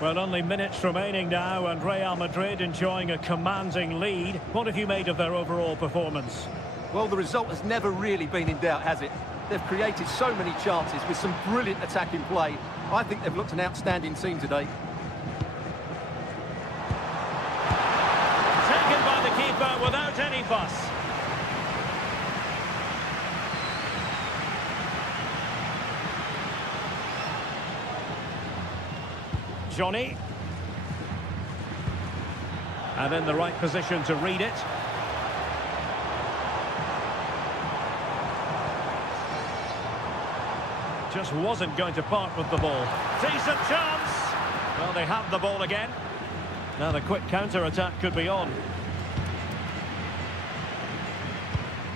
Well, only minutes remaining now, and Real Madrid enjoying a commanding lead. What have you made of their overall performance? Well, the result has never really been in doubt, has it? They've created so many chances with some brilliant attacking play. I think they've looked an outstanding team today. Taken by the keeper without any fuss. Johnny. And in the right position to read it. Just wasn't going to part with the ball. Decent chance. Well, they have the ball again. Now the quick counter-attack could be on.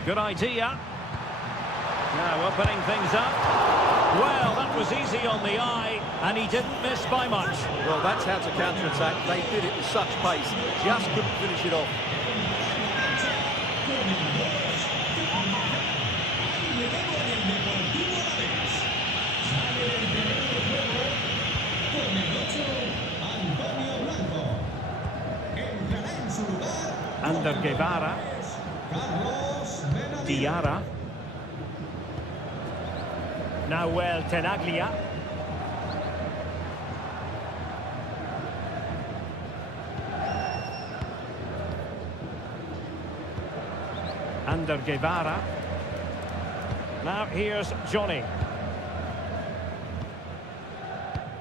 Good idea. Now opening things up. Well, that was easy on the eye, and he didn't miss by much. Well, that's how to counter-attack. They did it with such pace. Just couldn't finish it off. Ander Guevara. Diarra. Nahuel Tenaglia. Ander Guevara. Now here's Johnny.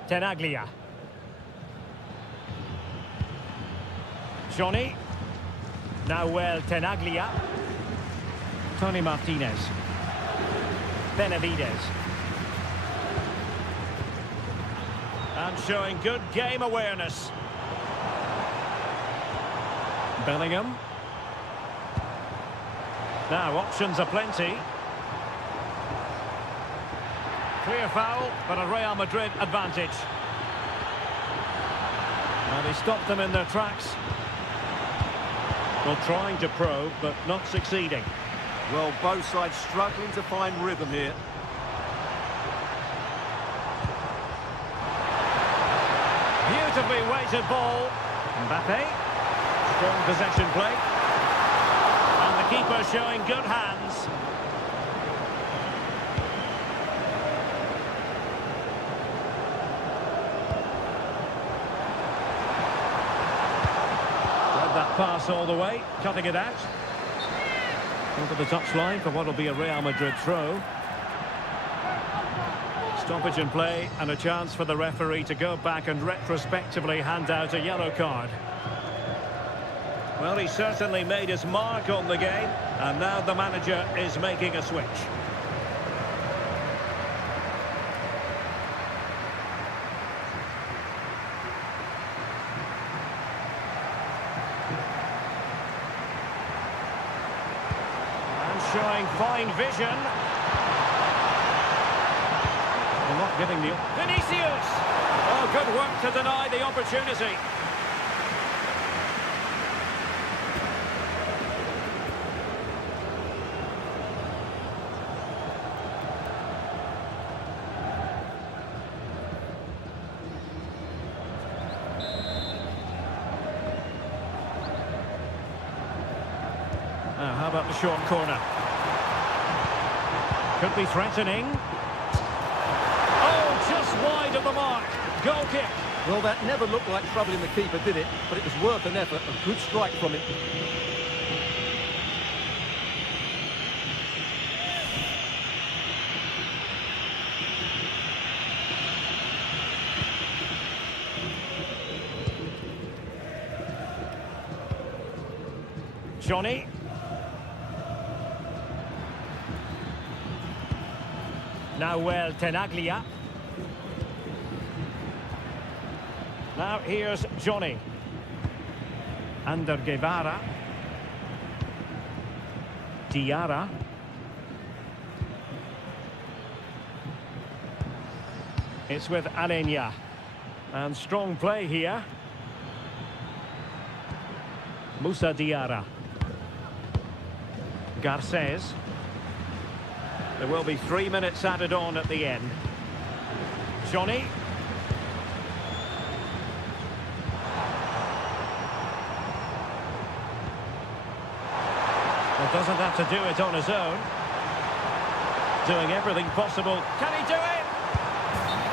Tenaglia. Johnny. Nahuel Tenaglia. Tony Martinez. Benavides. And showing good game awareness. Bellingham. Now options are plenty. Clear foul, but a Real Madrid advantage. And he stopped them in their tracks. Well, trying to probe, but not succeeding. Well, both sides struggling to find rhythm here. Beautifully weighted ball. Mbappe. Strong possession play. And the keeper showing good hands. Read that pass all the way, cutting it out. Over the touchline for what will be a Real Madrid throw. Stoppage in play and a chance for the referee to go back and retrospectively hand out a yellow card. Well, he certainly made his mark on the game, and now the manager is making a switch. And showing fine vision. Not giving the... Vinicius! Oh, good work to deny the opportunity. Now, how about the short corner? Could be threatening. Just wide of the mark. Goal kick. Well, that never looked like troubling the keeper, did it? But it was worth an effort. A good strike from him. Johnny. Now Tenaglia. Now here's Johnny. Under Guevara. Diarra. It's with Alenia. And strong play here. Moussa Diarra. Garcés. There will be 3 minutes added on at the end. Johnny. Well, doesn't have to do it on his own. Doing everything possible. Can he do it?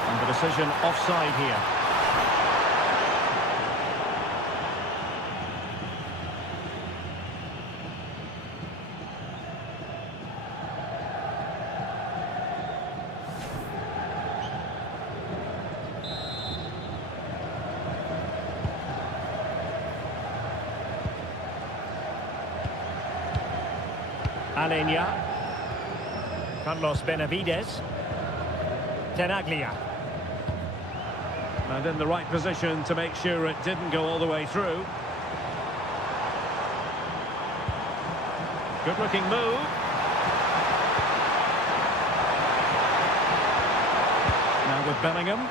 And the decision offside here. Alenia. Carlos Benavides. Tenaglia. And in the right position to make sure it didn't go all the way through. Good looking move. Now with Bellingham.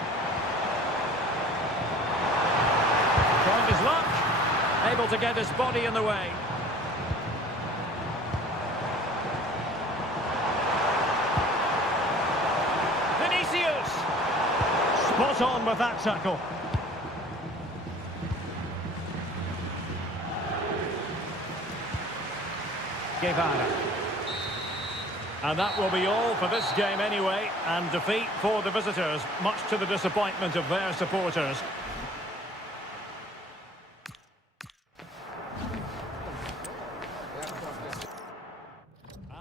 Trying his luck. Able to get his body in the way. Spot on with that tackle. Guevara. And that will be all for this game anyway, and defeat for the visitors, much to the disappointment of their supporters.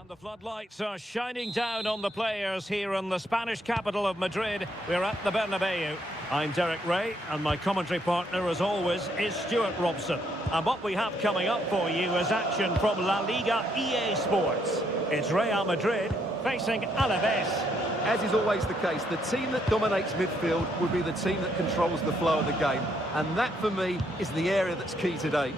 The floodlights are shining down on the players here in the Spanish capital of Madrid. We're at the Bernabeu. I'm Derek Ray, and my commentary partner, as always, is Stuart Robson. And what we have coming up for you is action from LaLiga EA Sports. It's Real Madrid facing Alaves. As is always the case, the team that dominates midfield will be the team that controls the flow of the game. And that, for me, is the area that's key today.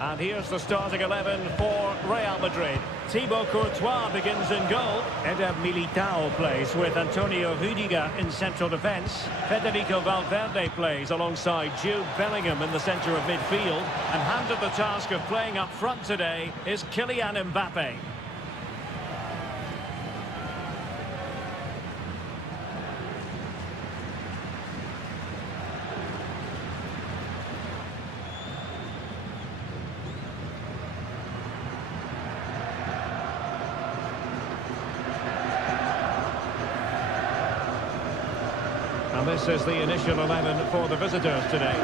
And here's the starting 11 for Real Madrid. Thibaut Courtois begins in goal. Eder Militao plays with Antonio Rüdiger in central defence. Federico Valverde plays alongside Jude Bellingham in the centre of midfield. And handed the task of playing up front today is Kylian Mbappe. this is the initial 11 for the visitors today.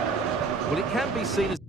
Well, it can be seen as...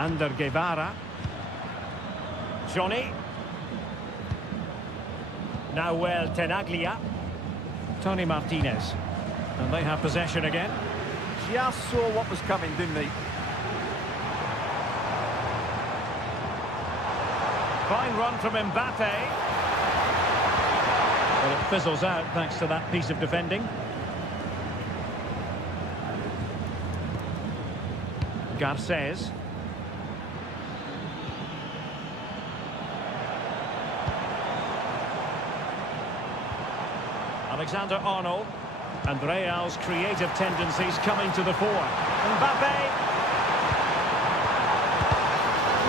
Ander Guevara. Johnny. Nahuel Tenaglia. Tony Martinez. And they have possession again. Just saw what was coming, didn't he? Fine run from Mbappe. Well, it fizzles out thanks to that piece of defending. Garces. Alexander-Arnold. And Real's creative tendencies coming to the fore. Mbappe.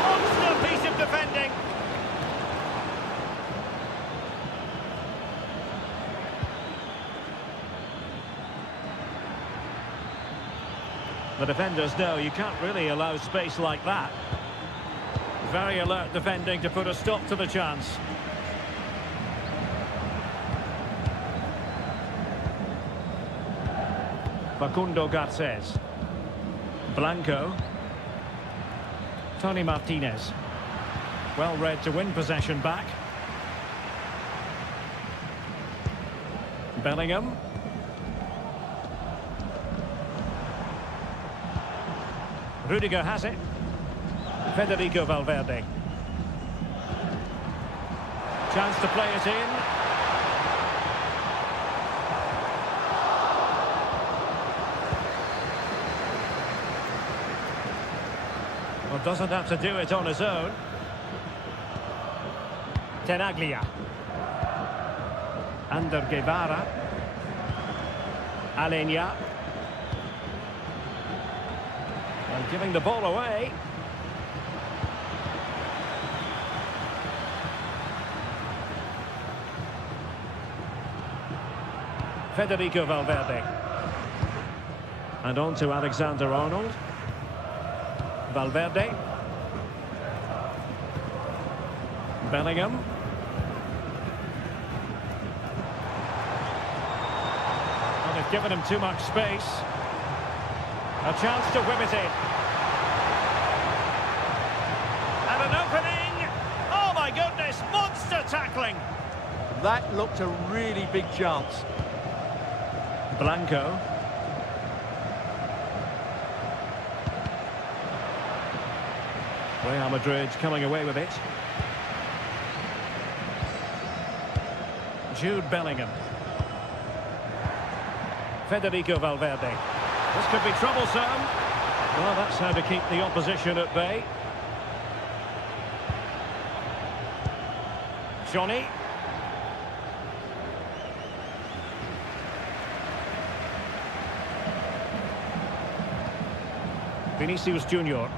Monster piece of defending. The defenders know you can't really allow space like that. Very alert defending to put a stop to the chance. Facundo Garces. Blanco. Tony Martinez. Well read to win possession back. Bellingham. Rudiger has it. Federico Valverde. Chance to play it in. Well, doesn't have to do it on his own. Tenaglia. Ander Guevara. Alenia. And giving the ball away. Federico Valverde. And on to Alexander-Arnold. Valverde. Bellingham. Well, they've given him too much space. A chance to whip it in. And an opening! Oh my goodness, monster tackling! That looked a really big chance. Blanco. Real Madrid coming away with it. Jude Bellingham. Federico Valverde. This could be troublesome. Well, that's how to keep the opposition at bay. Johnny. Vinicius Junior.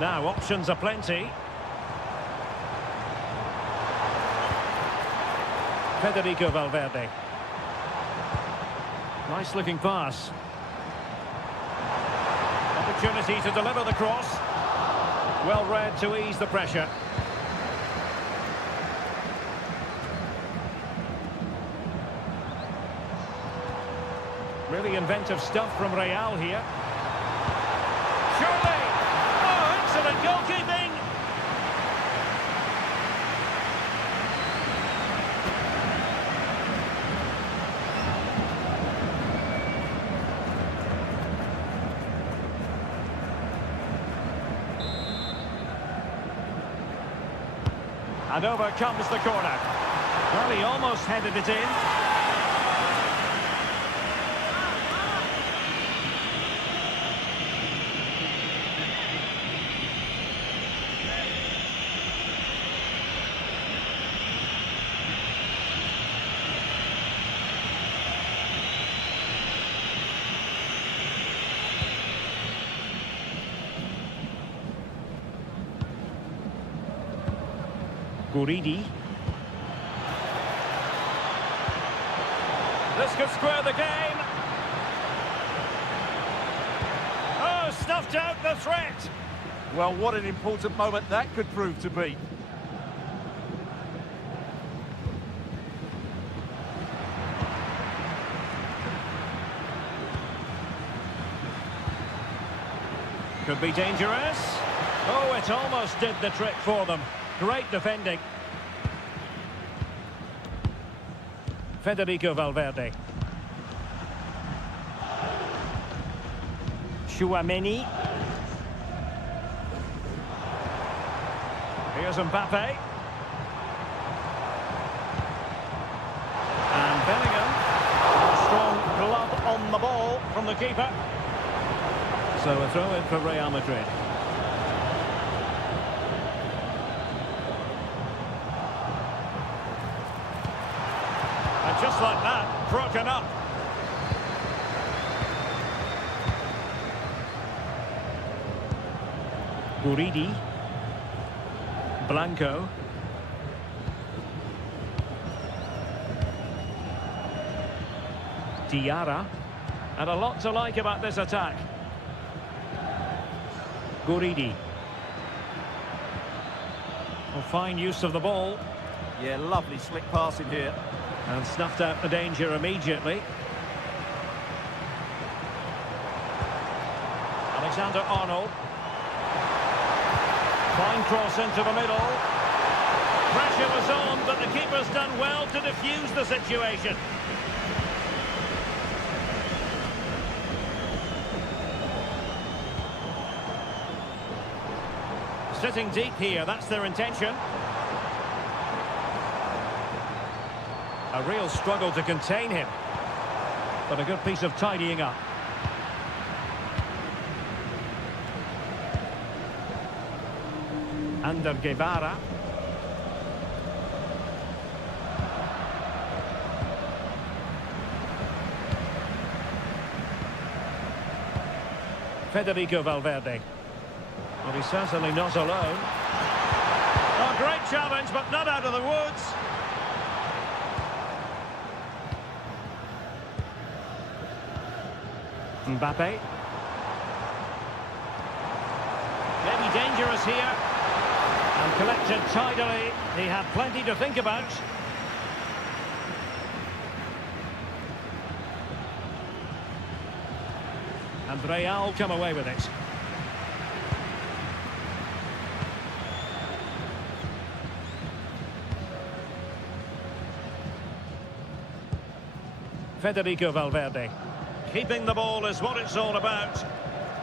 Now, options are plenty. Federico Valverde. Nice looking pass. Opportunity to deliver the cross. Well read to ease the pressure. Really inventive stuff from Real here. Surely! Oh, excellent goalkeeping! And over comes the corner. Well, he almost headed it in. Guridi. This could square the game. Oh, snuffed out the threat. Well, what an important moment that could prove to be. Could be dangerous. Oh, it almost did the trick for them. Great defending. Federico Valverde. Chouameni. Here's Mbappe. And Bellingham. A strong glove on the ball from the keeper. So a throw in for Real Madrid. Just like that, broken up. Guridi. Blanco. Diarra. And a lot to like about this attack. Guridi. Well, fine use of the ball. Yeah, lovely slick passing here. And snuffed out the danger immediately. Alexander-Arnold. Fine cross into the middle. Pressure was on, but the keeper's done well to defuse the situation. Sitting deep here, that's their intention. A real struggle to contain him. But a good piece of tidying up. Ander Guevara. Federico Valverde. Well, he's certainly not alone. Oh, great challenge, but not out of the woods. Mbappe. Maybe dangerous here. And collected tidily. He had plenty to think about. And Real come away with it. Federico Valverde. Keeping the ball is what it's all about.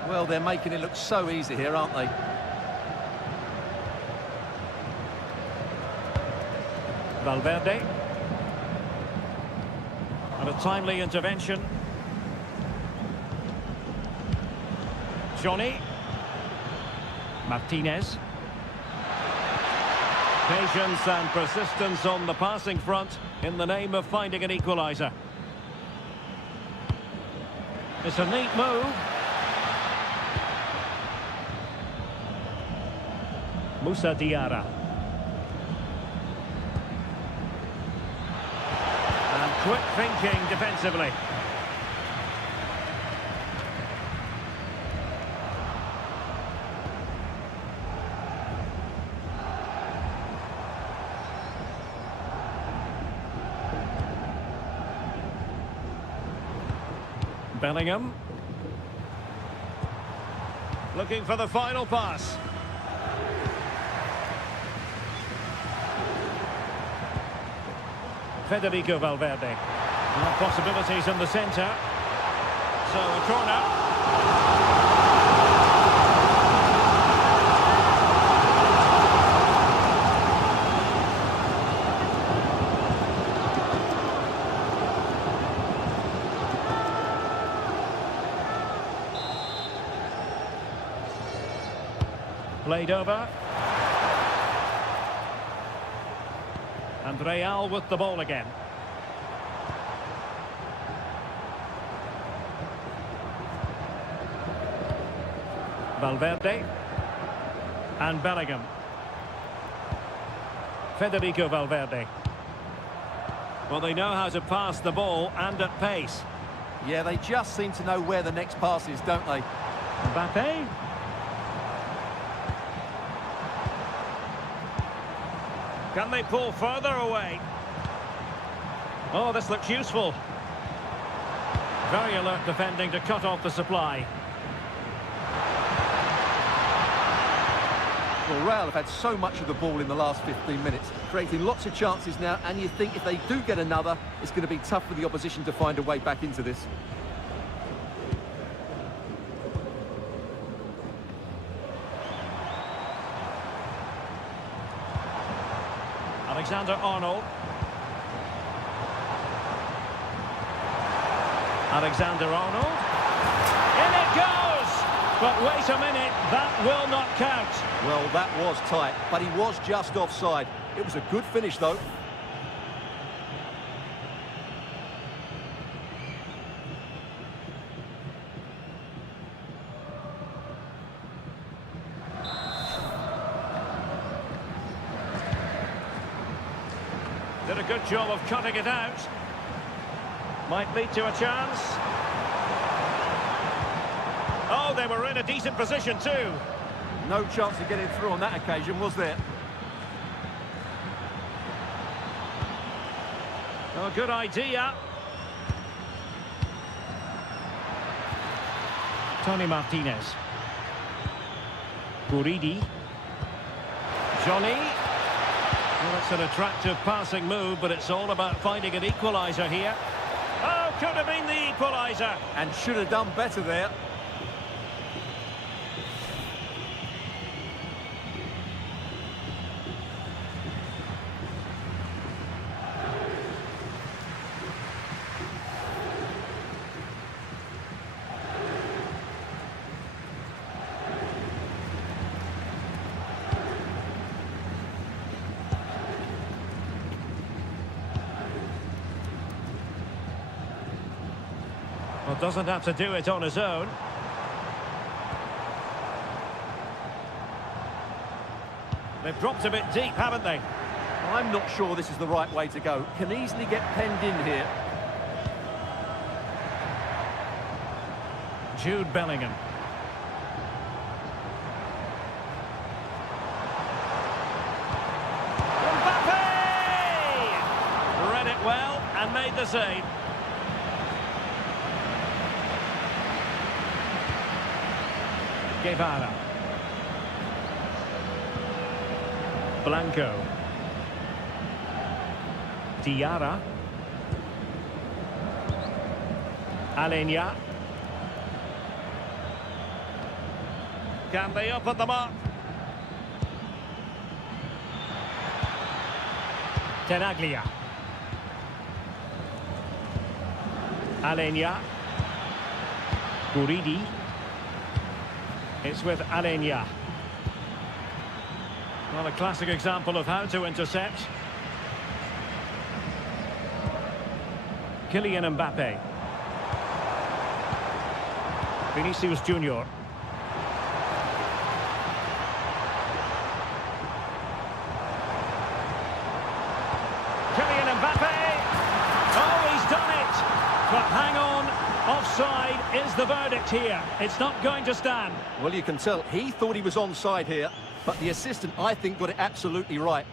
Well, they're making it look so easy here, aren't they? Valverde. And a timely intervention. Johnny. Martinez. Patience and persistence on the passing front in the name of finding an equaliser. It's a neat move. Moussa Diarra. And quick thinking defensively. Bellingham. Looking for the final pass. Federico Valverde. Possibilities in the centre. So a corner. Played over. And Real with the ball again. Valverde. And Bellingham. Federico Valverde. Well, they know how to pass the ball and at pace. Yeah, they just seem to know where the next pass is, don't they? Mbappe. Can they pull further away? Oh, this looks useful. Very alert defending to cut off the supply. Well, Real have had so much of the ball in the last 15 minutes, creating lots of chances now, and you think if they do get another, it's going to be tough for the opposition to find a way back into this. Alexander-Arnold. Alexander-Arnold. In it goes! But wait a minute, that will not count. Well, that was tight, but he was just offside. It was a good finish, though. Did a good job of cutting it out. Might lead to a chance. Oh, they were in a decent position too. No chance of getting through on that occasion, was there? Oh, good idea. Tony Martinez. Guridi. Johnny. Well, it's an attractive passing move, but it's all about finding an equaliser here. Oh, could have been the equaliser. And should have done better there. Well, doesn't have to do it on his own. They've dropped a bit deep, haven't they? I'm not sure this is the right way to go. Can easily get penned in here. Jude Bellingham. Mbappe! Read it well and made the save. Guevara. Blanco. Alenia. Can they open them up? Tenaglia. Alenia. Guridi. It's with Alenia. Well, a classic example of how to intercept. Kylian Mbappe. Vinicius Junior. Kylian Mbappe. Oh, he's done it. But hang on. Offside is the verdict here. It's not going to stand. Well, you can tell he thought he was onside here, but the assistant, I think, got it absolutely right.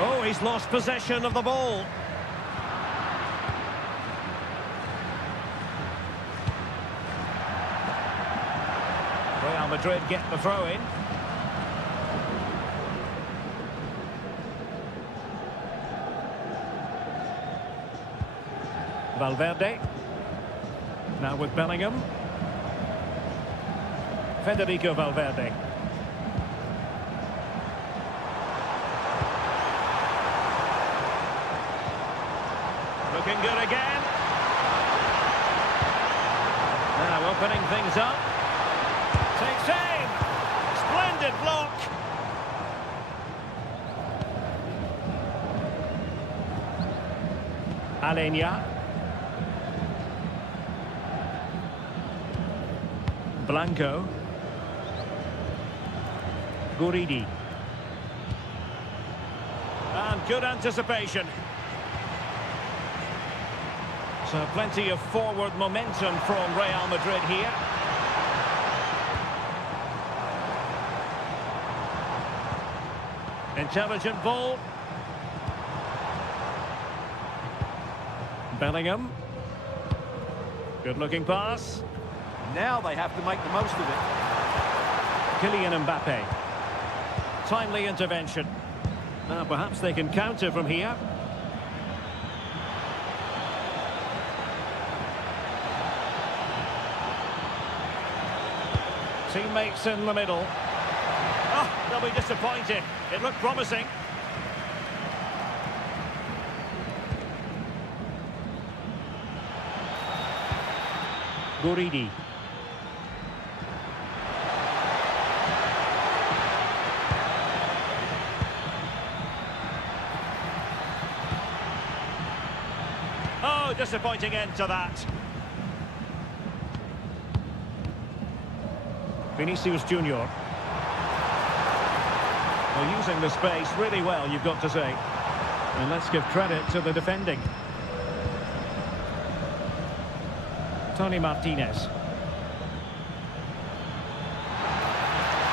Oh, he's lost possession of the ball. Real Madrid get the throw in. Valverde. Now with Bellingham. Federico Valverde. Looking good again. Now opening things up. Takes aim. Splendid block. Alenia. Blanco. Guridi. And good anticipation. So plenty of forward momentum from Real Madrid here. Intelligent ball. Bellingham. Good looking pass. Now they have to make the most of it. Kylian Mbappe. Timely intervention. Now perhaps they can counter from here. Teammates in the middle. Oh, they'll be disappointed. It looked promising. Guridi. Oh, disappointing end to that. Vinicius Junior. Well, using the space really well, you've got to say. And let's give credit to the defending. Tony Martinez.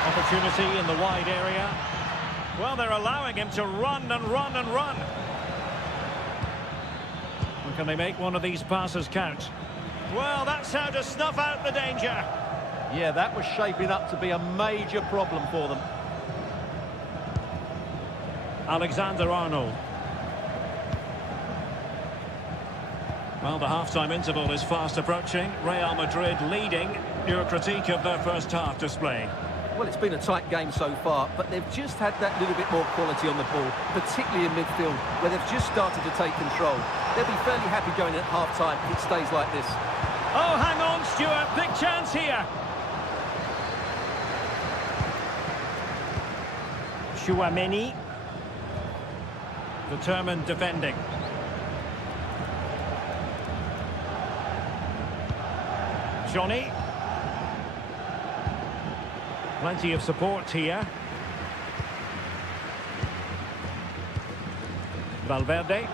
Opportunity in the wide area. Well, they're allowing him to run and run and run. And can they make one of these passes count? Well, that's how to snuff out the danger. Yeah, that was shaping up to be a major problem for them. Alexander-Arnold. Well, the half-time interval is fast approaching. Real Madrid leading. Your critique of their first half display? Well, it's been a tight game so far, but they've just had that little bit more quality on the ball, particularly in midfield, where they've just started to take control. They'll be fairly happy going at half-time if it stays like this. Oh, hang on, Stuart. Big chance here. Chouameni. Determined defending. Johnny. Plenty of support here. Valverde.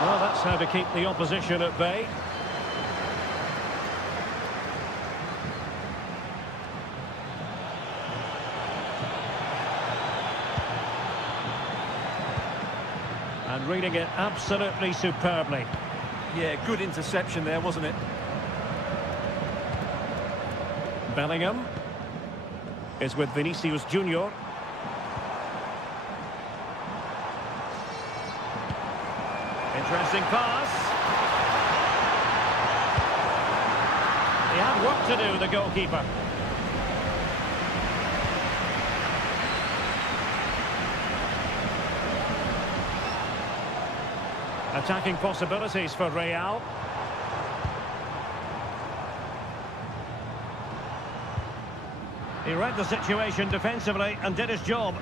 Well, that's how to keep the opposition at bay. reading it absolutely superbly. Yeah, good interception there, wasn't it? Bellingham is with Vinicius Junior. Interesting pass. He had work to do, the goalkeeper. Attacking possibilities for Real. He read the situation defensively and did his job.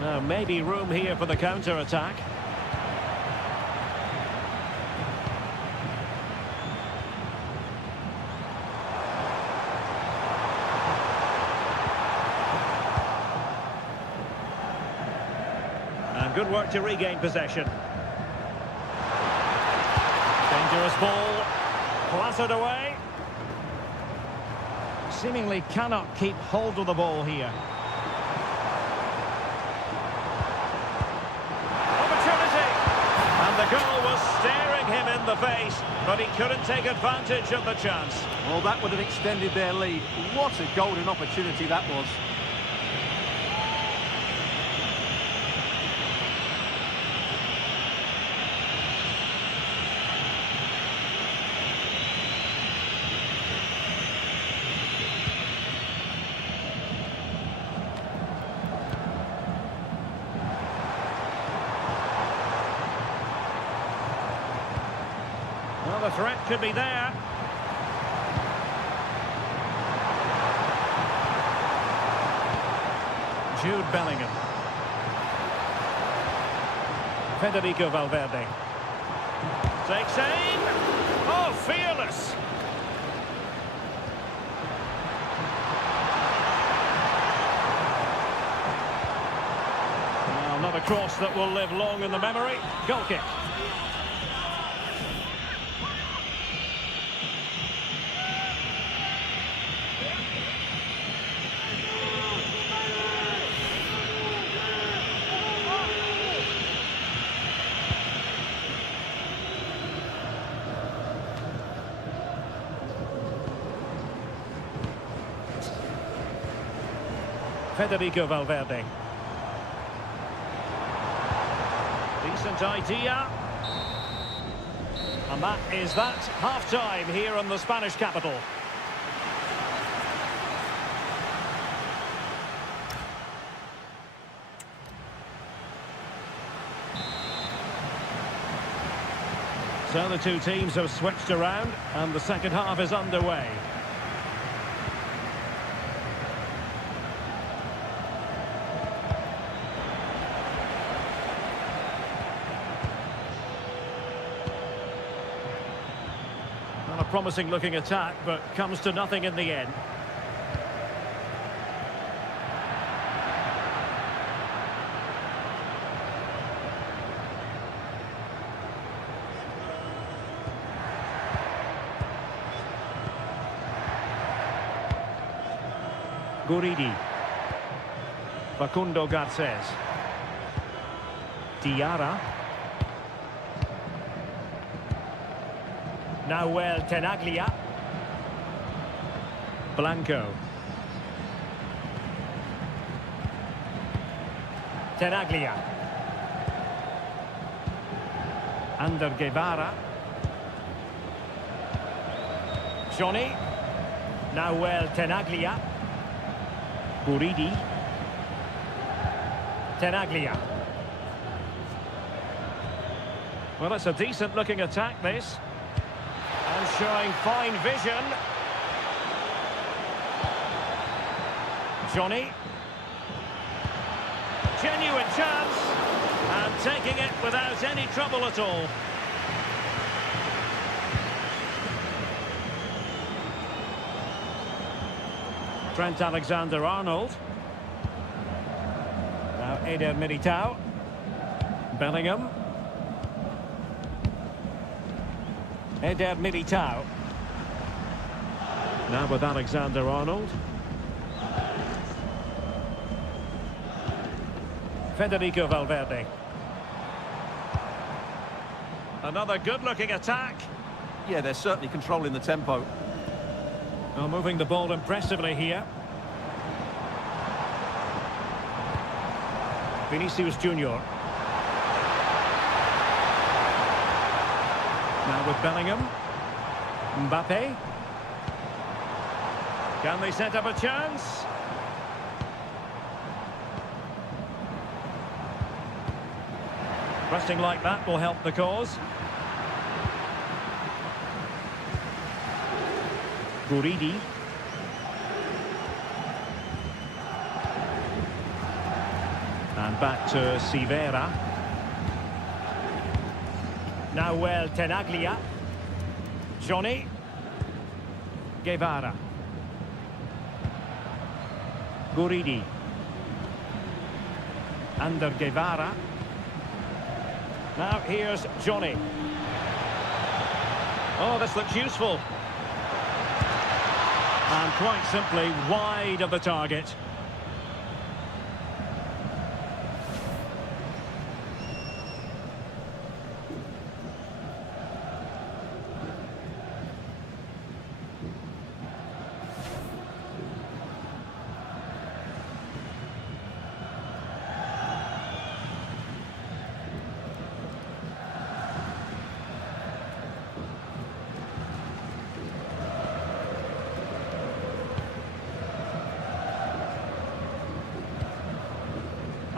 Now, maybe room here for the counter-attack. And good work to regain possession. Dangerous ball. Clattered away. Seemingly cannot keep hold of the ball here. Opportunity! And the goal was staring him in the face, but he couldn't take advantage of the chance. Well, that would have extended their lead. What a golden opportunity that was. Well, the threat could be there. Jude Bellingham. Federico Valverde. Takes aim. Oh, fearless. Well, not a cross that will live long in the memory. Goal kick. Federico Valverde. Decent idea. And that is that. Half-time here in the Spanish capital. So the two teams have switched around and the second half is underway. A promising looking attack, but comes to nothing in the end. Guridi. Facundo Garces. Diarra. Nahuel Tenaglia. Blanco. Tenaglia. Ander Guevara. Johnny. Nahuel Tenaglia. Guridi. Tenaglia. Well, it's a decent looking attack, this. And showing fine vision. Johnny. Genuine chance. And taking it without any trouble at all. Trent Alexander-Arnold. Now Eder Militao. Bellingham. Eder Militao. Now with Alexander-Arnold. Federico Valverde. Another good-looking attack. Yeah, they're certainly controlling the tempo. Well, moving the ball impressively here. Vinicius Junior. Now with Bellingham. Mbappe. Can they set up a chance? Pressing like that will help the cause. Guridi. And back to Sivera. Now well, Tenaglia. Johnny. Guevara. Guridi. Under Guevara. Now here's Johnny. Oh, this looks useful. And quite simply wide of the target.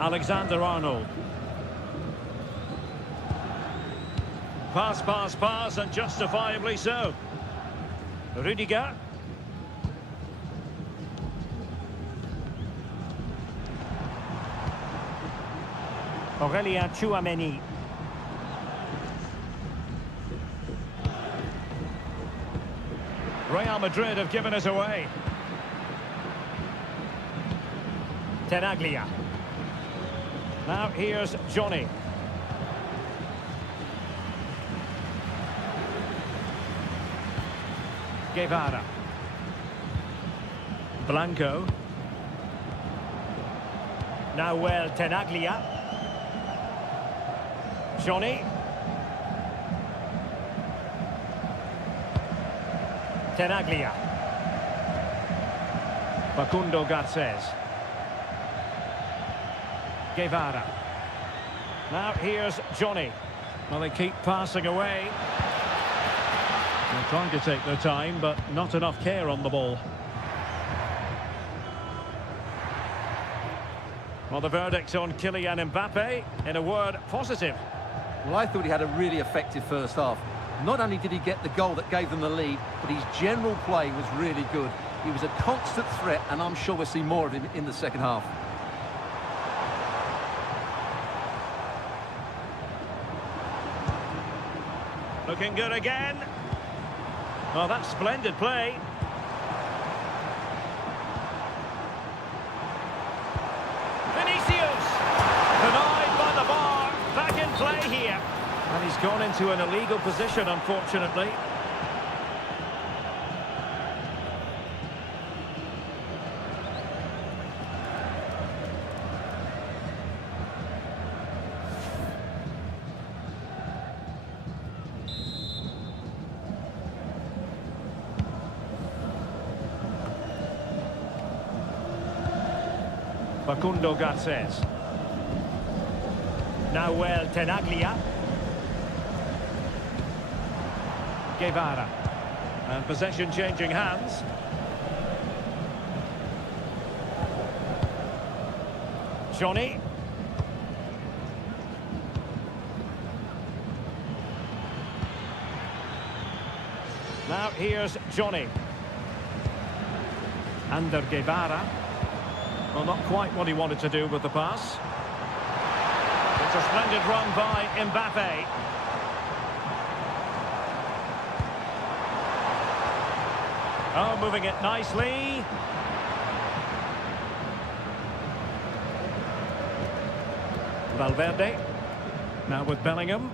Alexander-Arnold. Pass, and justifiably so. Rüdiger. Aurélien Tchouaméni. Real Madrid have given us away. Tenaglia. Now here's Johnny. Guevara. Blanco. Now well, Tenaglia. Johnny. Tenaglia. Facundo Garcés. Guevara. Now here's Johnny. Well, they keep passing away. They're trying to take their time, but not enough care on the ball. Well, the verdict on Kylian Mbappe, in a word, positive. Well, I thought he had a really effective first half. Not only did he get the goal that gave them the lead, but his general play was really good. He was a constant threat, and I'm sure we'll see more of him in the second half. Looking good again. Oh, that's splendid play. Vinicius! Denied by the bar. Back in play here. And he's gone into an illegal position, unfortunately. Facundo Garcés. Now well, Tenaglia. Guevara. And possession changing hands. Johnny. Now here's Johnny. Under Guevara. Well, not quite what he wanted to do with the pass. It's a splendid run by Mbappe. Oh, moving it nicely. Valverde. Now with Bellingham.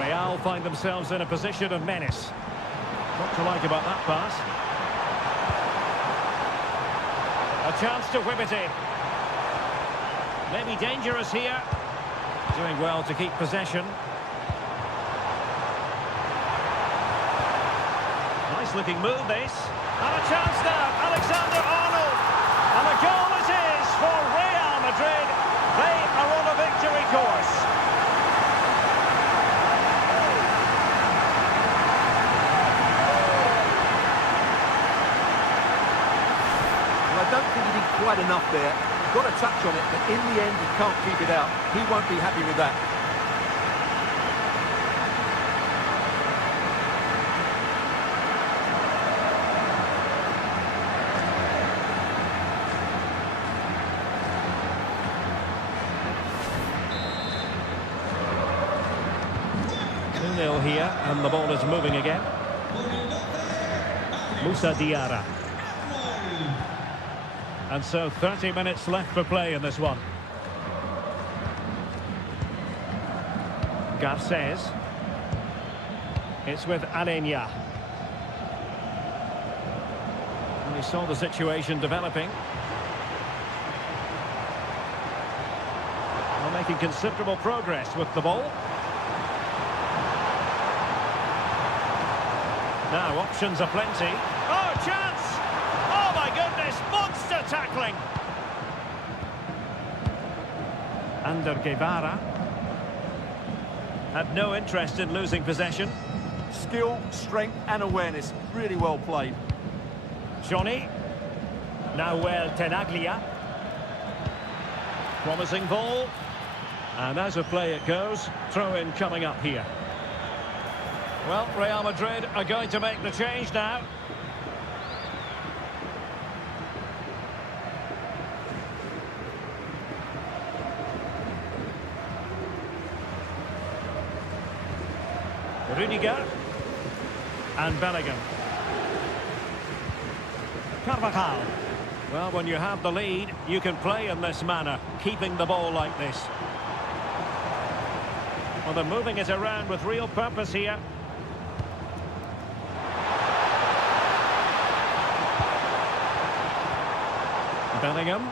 Real find themselves in a position of menace. What to like about that pass? A chance to whip it in. Maybe dangerous here. Doing well to keep possession. Nice looking move this. And a chance now, Alexander-Arnold. And a goal it is for Real Madrid. They are on a victory course. Well, I don't think he did quite enough there. Got a touch on it, but in the end he can't keep it out. He won't be happy with that. 2-0 here, and the ball is moving again. Moussa Diarra. And so 30 minutes left for play in this one. Garcés. It's with Alenia. And we saw the situation developing. Well, making considerable progress with the ball. Now options are plenty. Oh, chance! Oh my goodness, monster tackling! Ander Guevara had no interest in losing possession. Skill, strength and awareness. Really well played. Johnny. Nahuel Tenaglia. Promising ball. And as a play it goes, throw-in coming up here. Well, Real Madrid are going to make the change now. Rudiger and Bellingham. Carvajal. Well, when you have the lead, you can play in this manner, keeping the ball like this. Well, they're moving it around with real purpose here. Bellingham.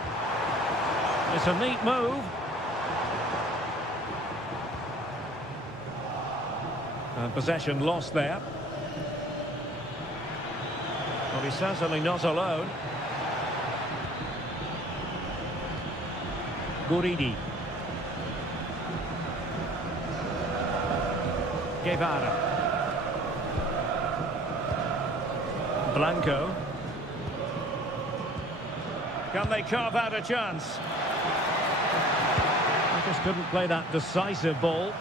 It's a neat move. And possession lost there. Well, he's certainly not alone. Guridi. Guevara. Blanco. Can they carve out a chance? They just couldn't play that decisive ball.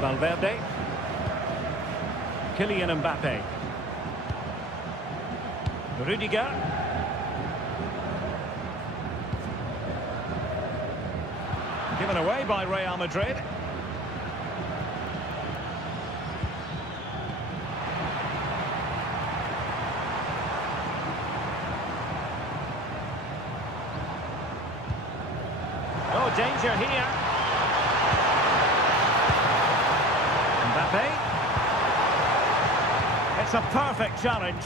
Valverde. Kylian Mbappe. Rudiger. Given away by Real Madrid. Oh, danger here. Mbappe. It's a perfect challenge.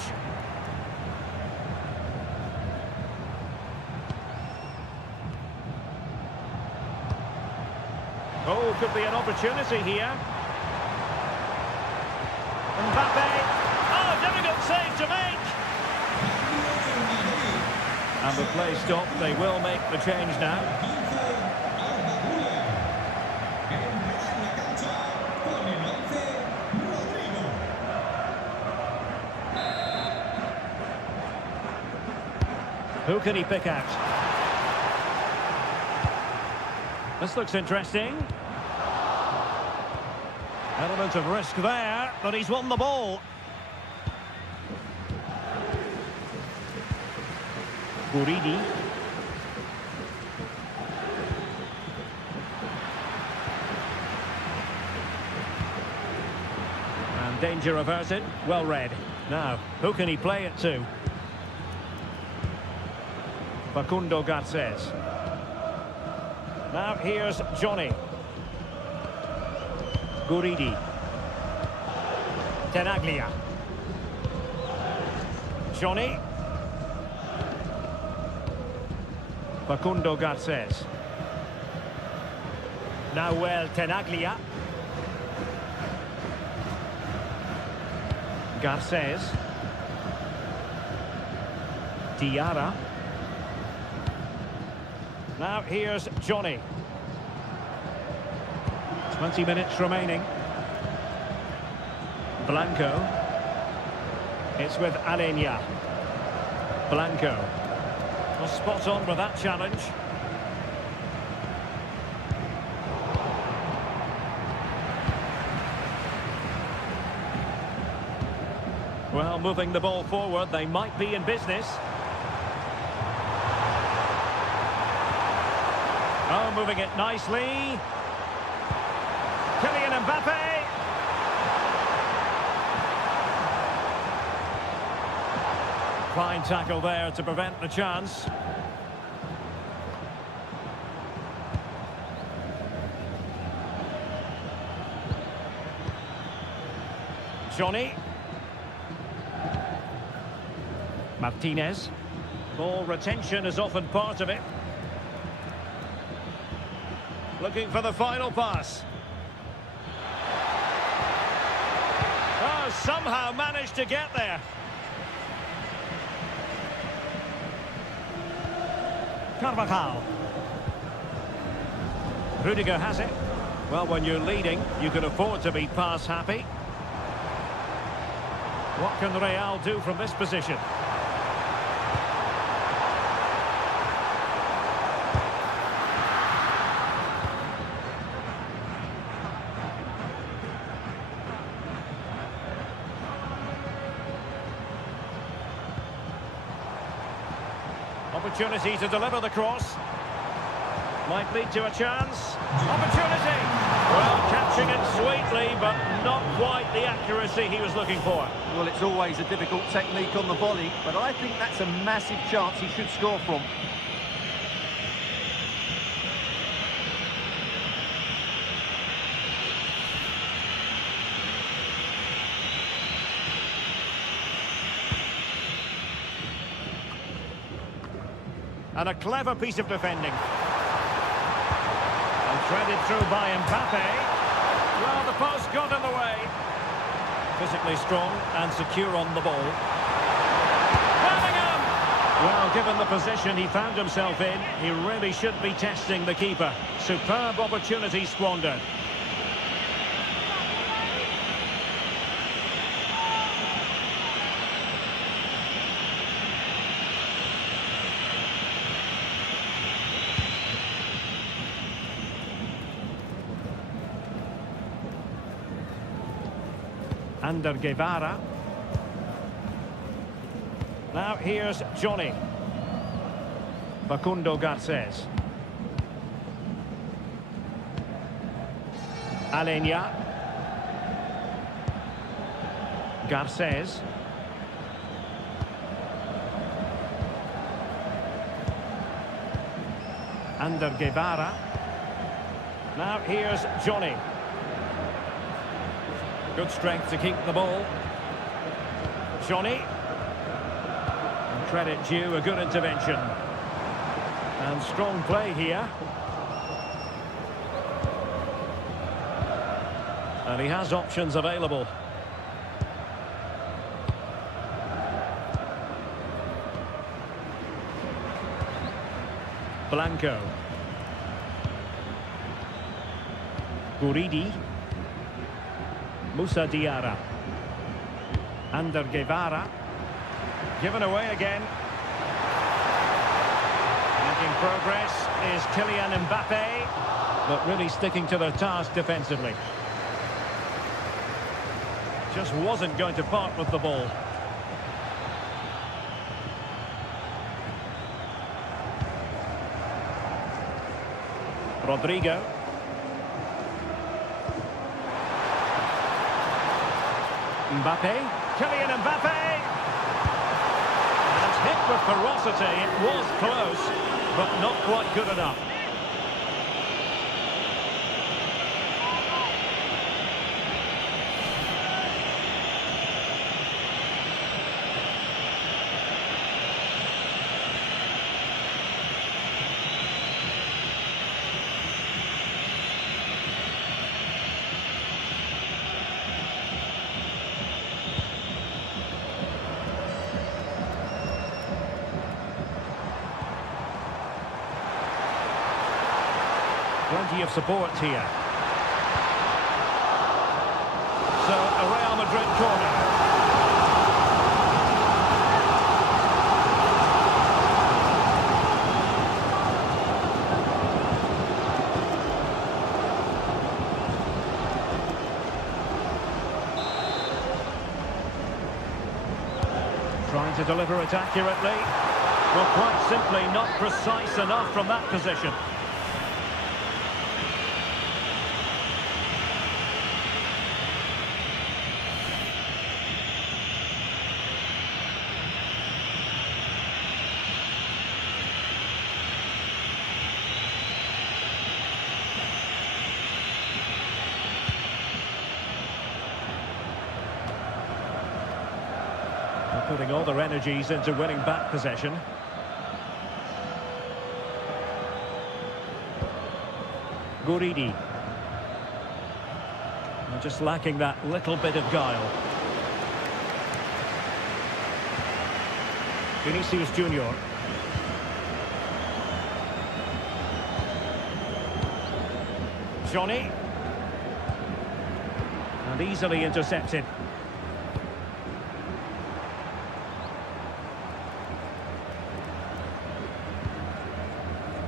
Oh, could be an opportunity here. Mbappe. Oh, difficult save to make. And the play stopped. They will make the change now. Who can he pick out? This looks interesting. Element of risk there, but he's won the ball. Guridi. And danger averted. Well read. Now, who can he play it to? Facundo Garcés. Now here's Johnny. Guridi. Tenaglia. Johnny. Facundo Garces. Nahuel Tenaglia. Garces. Diarra. Now here's Johnny. 20 minutes remaining. Blanco. It's with Alenia. Blanco. Well, spot on with that challenge. Well, moving the ball forward, they might be in business. Oh, moving it nicely. Kylian Mbappe. Fine tackle there to prevent the chance. Johnny. Martinez. Ball retention is often part of it. Looking for the final pass. Oh, somehow managed to get there. Carvajal. Rudiger has it. Well, when you're leading, you can afford to be pass happy. What can Real do from this position? Opportunity to deliver the cross. Might lead to a chance. Opportunity! Well, catching it sweetly, but not quite the accuracy he was looking for. Well, it's always a difficult technique on the volley, but I think that's a massive chance he should score from. And a clever piece of defending. And threaded through by Mbappe. Well, the post got in the way. Physically strong and secure on the ball. Bellingham! Well, given the position he found himself in, he really should be testing the keeper. Superb opportunity squandered. Ander Guevara. Now here's Johnny. Facundo Garces. Alenia. Garces. Ander Guevara. Now here's Johnny. Good strength to keep the ball. Johnny. And credit due, a good intervention. And strong play here. And he has options available. Blanco. Guridi. Musa Diarra. Ander Guevara. Given away again. Making progress is Kylian Mbappe. But really sticking to their task defensively. Just wasn't going to part with the ball. Rodrigo. Mbappe, Kylian Mbappe, and hit with ferocity. It was close, but not quite good enough. plenty of support here. So, a Real Madrid corner. Trying to deliver it accurately. Well, quite simply not precise enough from that position. Putting all their energies into winning back possession. Guridi. And just lacking that little bit of guile. Vinicius Junior. Johnny. And easily intercepted.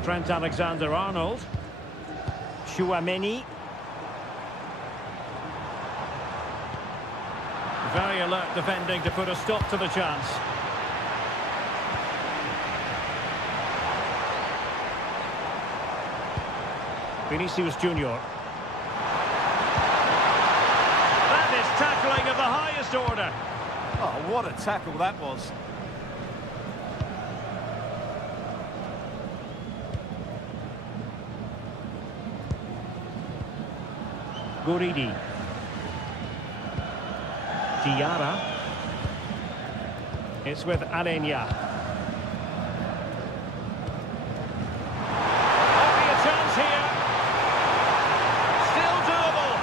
Trent Alexander-Arnold. Chouameni. Very alert defending to put a stop to the chance. Vinicius Junior. That is tackling of the highest order. Oh, what a tackle that was. Guridi. Diarra. It's with Alenia. Might be a chance here. Still doable.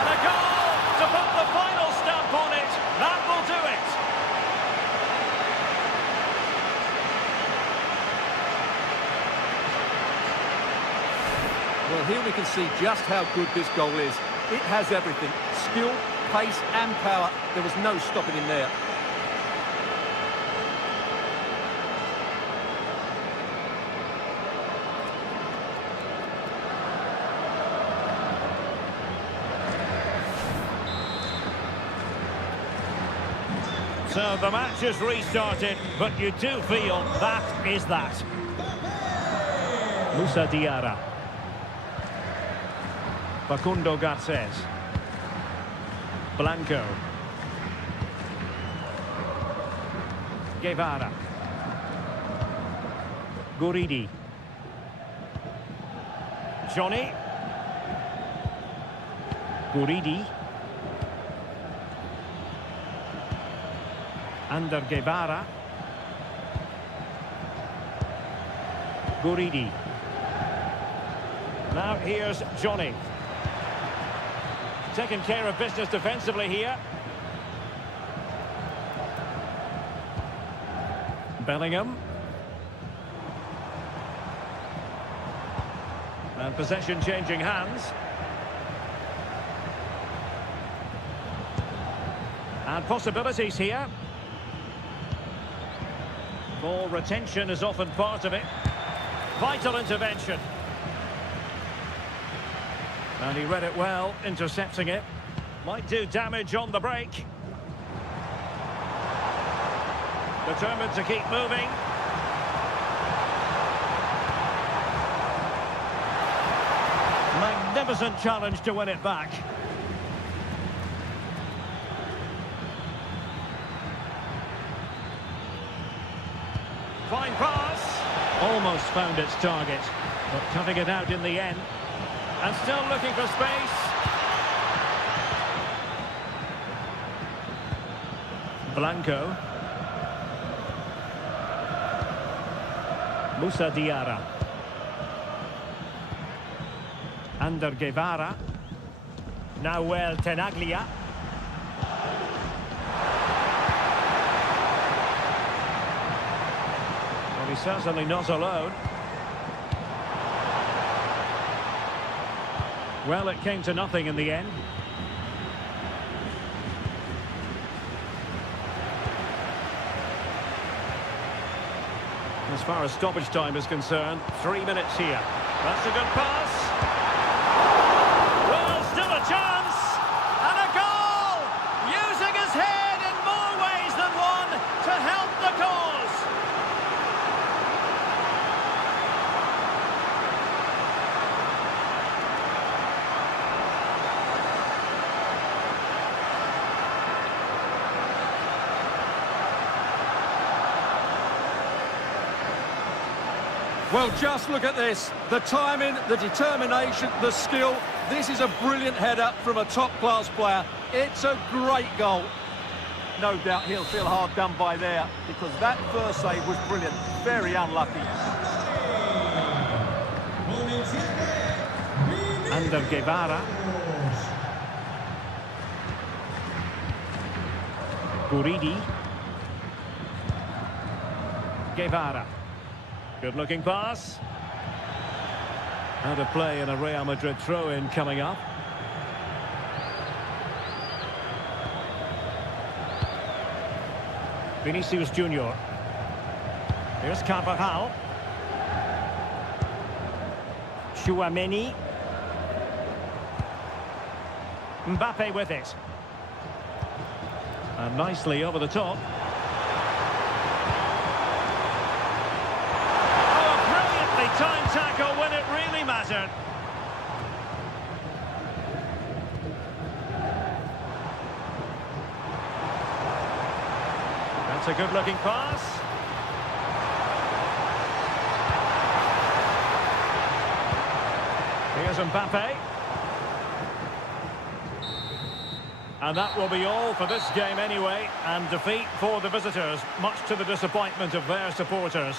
And a goal to put the final stamp on it. That will do it. Well, here we can see just how good this goal is. It has everything. Skill, pace and power. There was no stopping him there. So the match is restarted, but you do feel that is that. Moussa Diarra. Facundo Garcés. Blanco. Guevara. Guridi. Johnny. Guridi. Under Guevara. Guridi. Now here's Johnny. Taking care of business defensively here. Bellingham. And possession changing hands. And possibilities here. Ball retention is often part of it. Vital intervention. And he read it well, intercepting it. Might do damage on the break. Determined to keep moving. Magnificent challenge to win it back. Fine pass. Almost found its target, but cutting it out in the end. And still looking for space. Blanco. Moussa Diarra. Under Guevara. Nahuel Tenaglia. Well, he's certainly not alone. Well, it came to nothing in the end. As far as stoppage time is concerned, 3 minutes here. That's a good pass. Well, still a chance. And a goal! Using his head in more ways than one to help the cause. Well, just look at this. The timing, the determination, the skill. This is a brilliant header from a top-class player. It's a great goal. No doubt he'll feel hard done by there, because that first save was brilliant. Very unlucky. Under Guevara. Guridi. Guevara. Good-looking pass. Out of play and a Real Madrid throw-in coming up. Vinicius Junior. Here's Carvajal. Tchouaméni. Mbappe with it. And nicely over the top. Time tackle when it really mattered. That's a good-looking pass. Here's Mbappe. And that will be all for this game anyway. And defeat for the visitors, much to the disappointment of their supporters.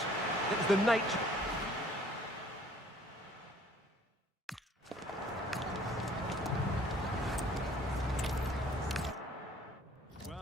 It's the nature...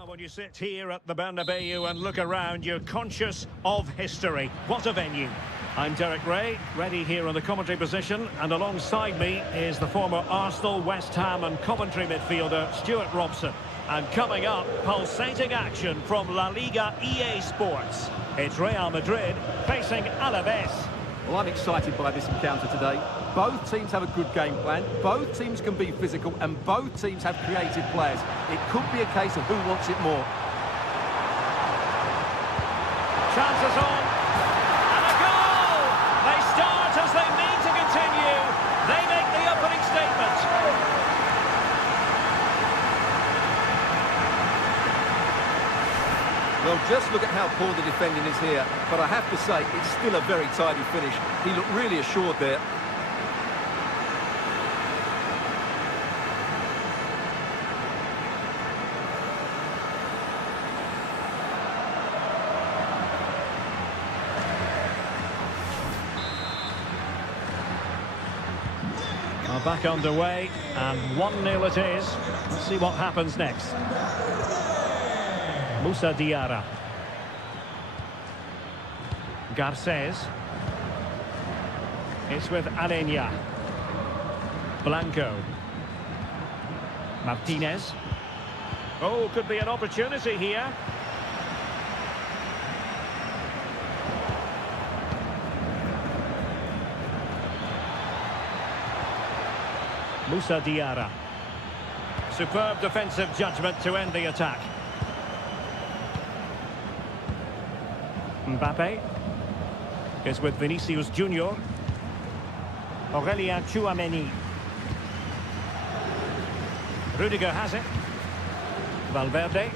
When you sit here at the Bernabeu and look around, you're conscious of history. What a venue. I'm Derek Ray, ready here on the commentary position, and alongside me is the former Arsenal, West Ham and Coventry midfielder, Stuart Robson. And coming up, pulsating action from LaLiga EA Sports. It's Real Madrid facing Alaves. Well, I'm excited by this encounter today. Both teams have a good game plan, both teams can be physical, and both teams have creative players. It could be a case of who wants it more. Chances on, and a goal! They start as they mean to continue. They make the opening statement. Well, just look at how poor the defending is here, but I have to say, it's still a very tidy finish. He looked really assured there. Back underway, and 1-0 it is. Let's see what happens next. Moussa Diarra. Garcés. It's with Alenia. Blanco. Martinez. Oh, could be an opportunity here. Moussa Diarra. Superb defensive judgment to end the attack. Mbappe is with Vinicius Junior. Aurélien Tchouaméni. Rudiger has it. Valverde.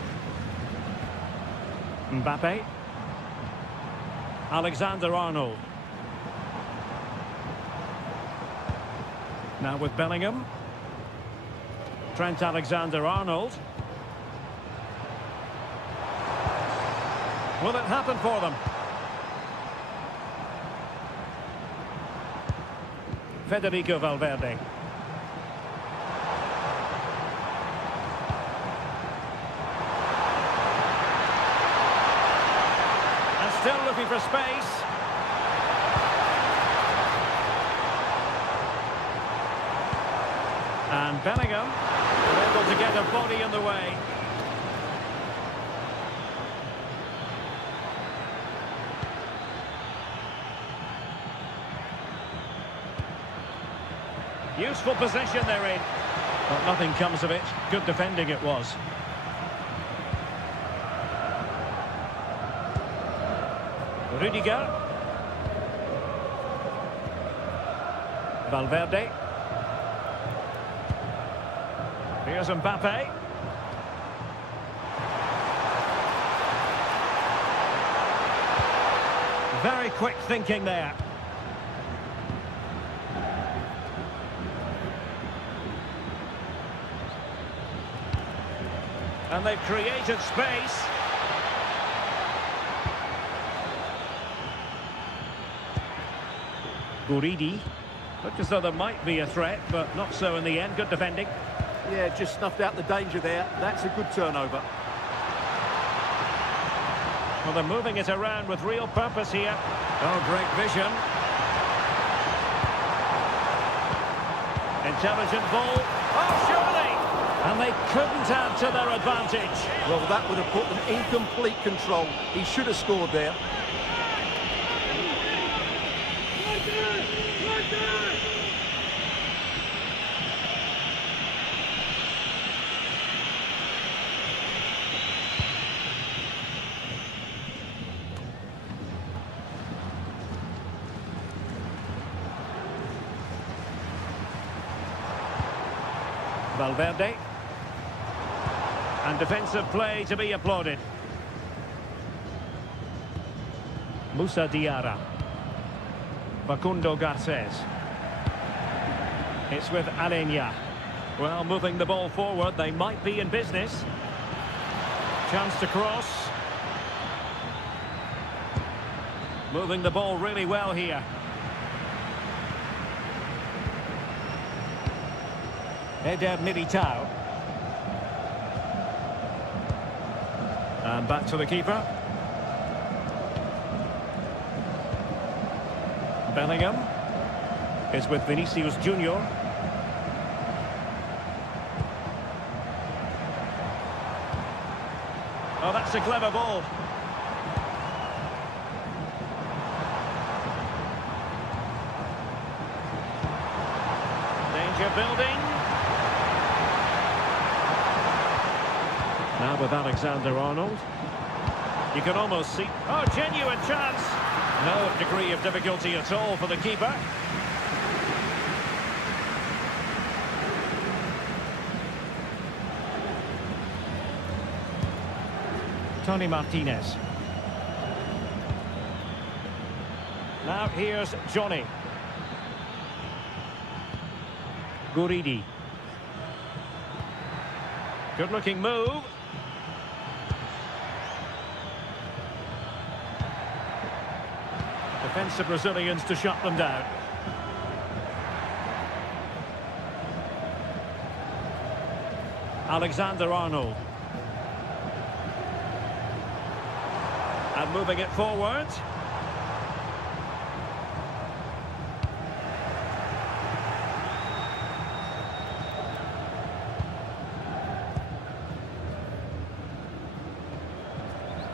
Mbappe. Alexander-Arnold. Now with Bellingham. Trent Alexander-Arnold. Will it happen for them? Federico Valverde. And still looking for space. body in the way. Useful possession they're in. But nothing comes of it. Good defending it was. Rudiger. Valverde. Here's Mbappe. Very quick thinking there. And they've created space. Guridi. Looked as though there might be a threat, but not so in the end. Good defending. Yeah, just snuffed out the danger there. That's a good turnover. Well, they're moving it around with real purpose here. Oh, great vision. Intelligent ball. Oh, surely! And they couldn't add to their advantage. Well, that would have put them in complete control. He should have scored there. Valverde. And defensive play to be applauded. Musa Diarra. Facundo Garcés. It's with Alenya. Well, moving the ball forward, they might be in business. Chance to cross. Moving the ball really well here. Eder Militao. And back to the keeper. Bellingham is with Vinicius Junior. Oh, that's a clever ball. Danger building. Now with Alexander-Arnold. You can almost see... Oh, genuine chance. No degree of difficulty at all for the keeper. Tony Martinez. Now here's Johnny. Guridi. Good looking move. Defensive Brazilians to shut them down. Alexander-Arnold. And moving it forward.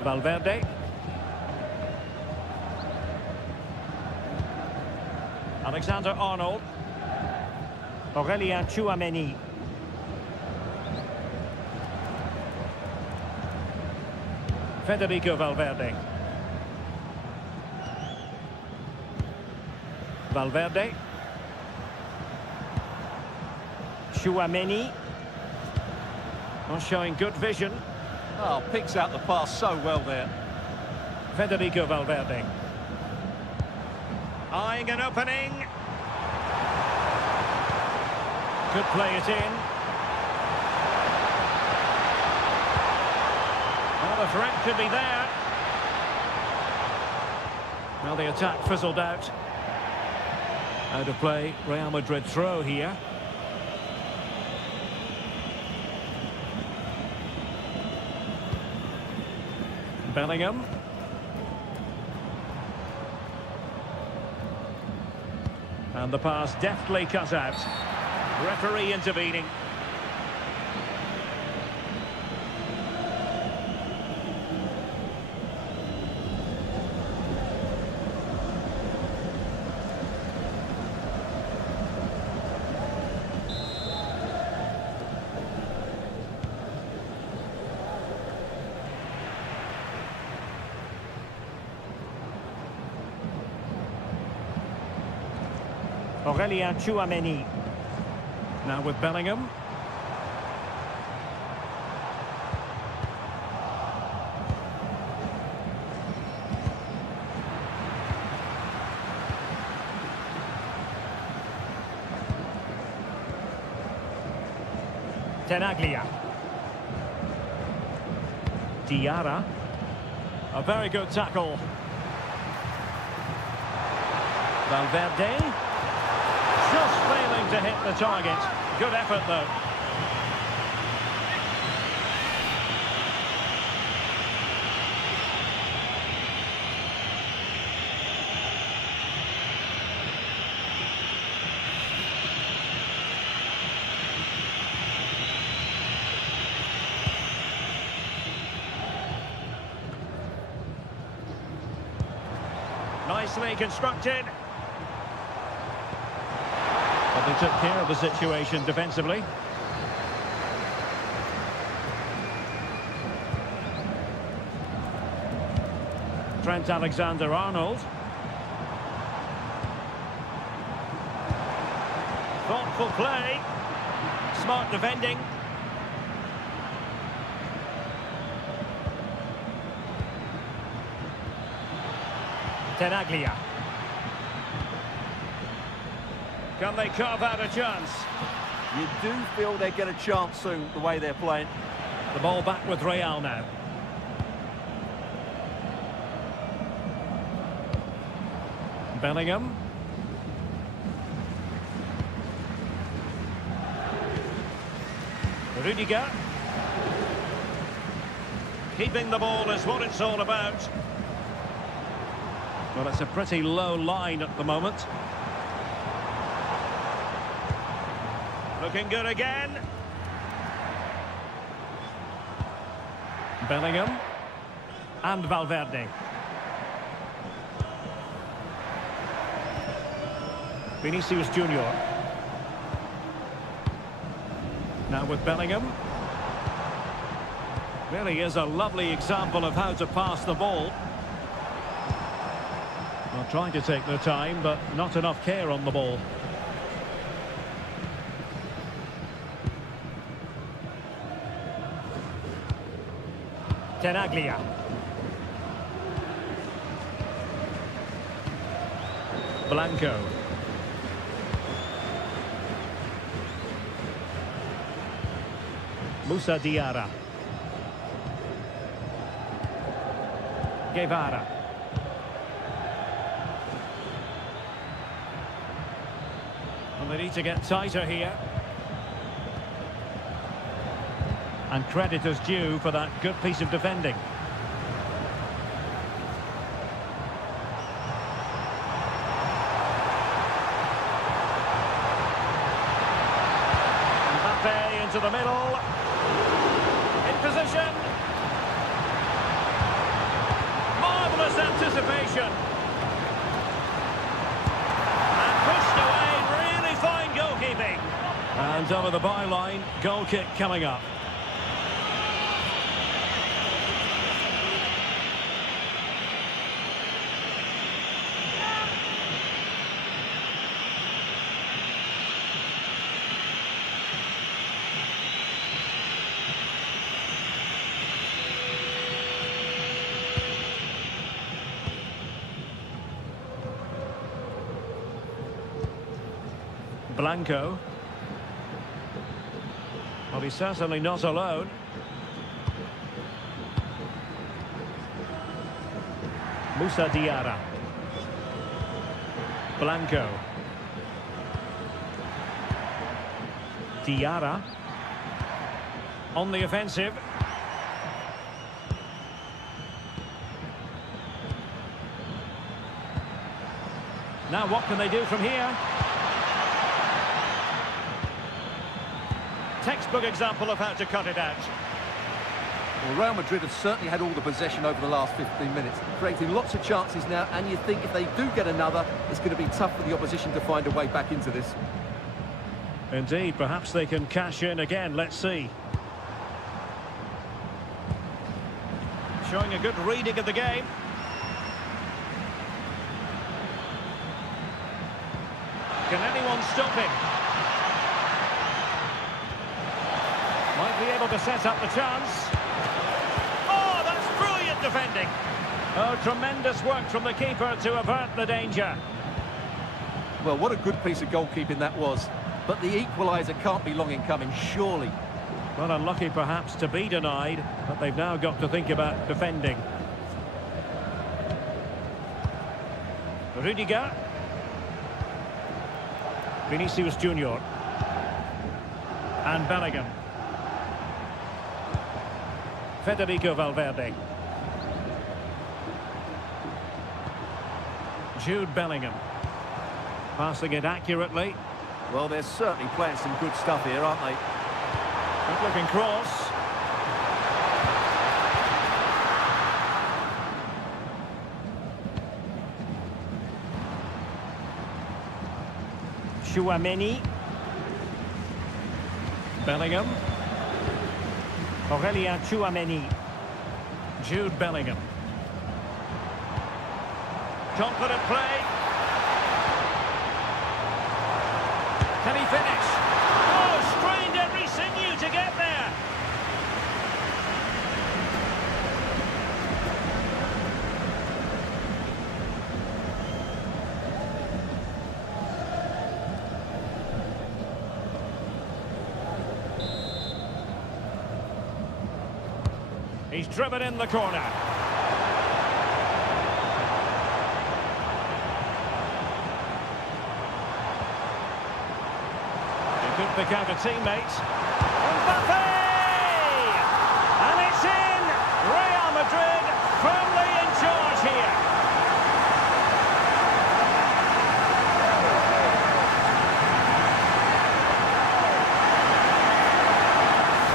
Valverde. Alexander-Arnold. Aurélien Tchouaméni. Federico Valverde. Valverde. Tchouaméni. Showing good vision. Oh, picks out the pass so well there. Federico Valverde. Eyeing an opening. Could play it in. Well, the threat could be there. Well, the attack fizzled out. Out of play, Real Madrid throw here. Bellingham. And the pass deftly cut out. Referee intervening. Aurelien Tchouameni. Now with Bellingham. Tenaglia. Diarra. A very good tackle. Valverde. Just failing to hit the target. Good effort, though. Nicely constructed. But they took care of the situation defensively. Trent Alexander-Arnold. Thoughtful play. Smart defending. Tenaglia. Can they carve out a chance? You do feel they get a chance soon, the way they're playing. The ball back with Real now. Bellingham. Rudiger. Keeping the ball is what it's all about. Well, it's a pretty low line at the moment. Looking good again. Bellingham. And Valverde. Vinicius Junior. Now with Bellingham. Really is a lovely example of how to pass the ball. Well, trying to take their time, but not enough care on the ball. Tenaglia. Blanco. Moussa Diarra. Guevara. Well, they need to get tighter here. And credit is due for that good piece of defending. Mbappe into the middle. In position. Marvellous anticipation. And pushed away. Really fine goalkeeping. And over the byline, goal kick coming up. Blanco. Well, he's certainly not alone. Moussa Diarra. Blanco. Diarra. On the offensive. Now what can they do from here? Textbook example of how to cut it out. Well, Real Madrid have certainly had all the possession over the last 15 minutes, creating lots of chances now, and you think if they do get another, it's going to be tough for the opposition to find a way back into this. Indeed, perhaps they can cash in again, let's see. Showing a good reading of the game. Can anyone stop him? Might be able to set up the chance. Oh, that's brilliant defending. Oh, tremendous work from the keeper to avert the danger. Well, what a good piece of goalkeeping that was. But the equaliser can't be long in coming, surely. Well, unlucky perhaps to be denied, but they've now got to think about defending. Rudiger. Vinicius Junior. And Bellingham. Federico Valverde. Jude Bellingham. Passing it accurately. Well, they're certainly playing some good stuff here, aren't they? Good looking cross. Chouameni. Bellingham. Aurelien Chouameni. Jude Bellingham. Confident play. Can he finish? Oh, strained every sinew to get there. He's driven in the corner. Pick out a teammate. Mbappe! And it's in! Real Madrid firmly in charge here.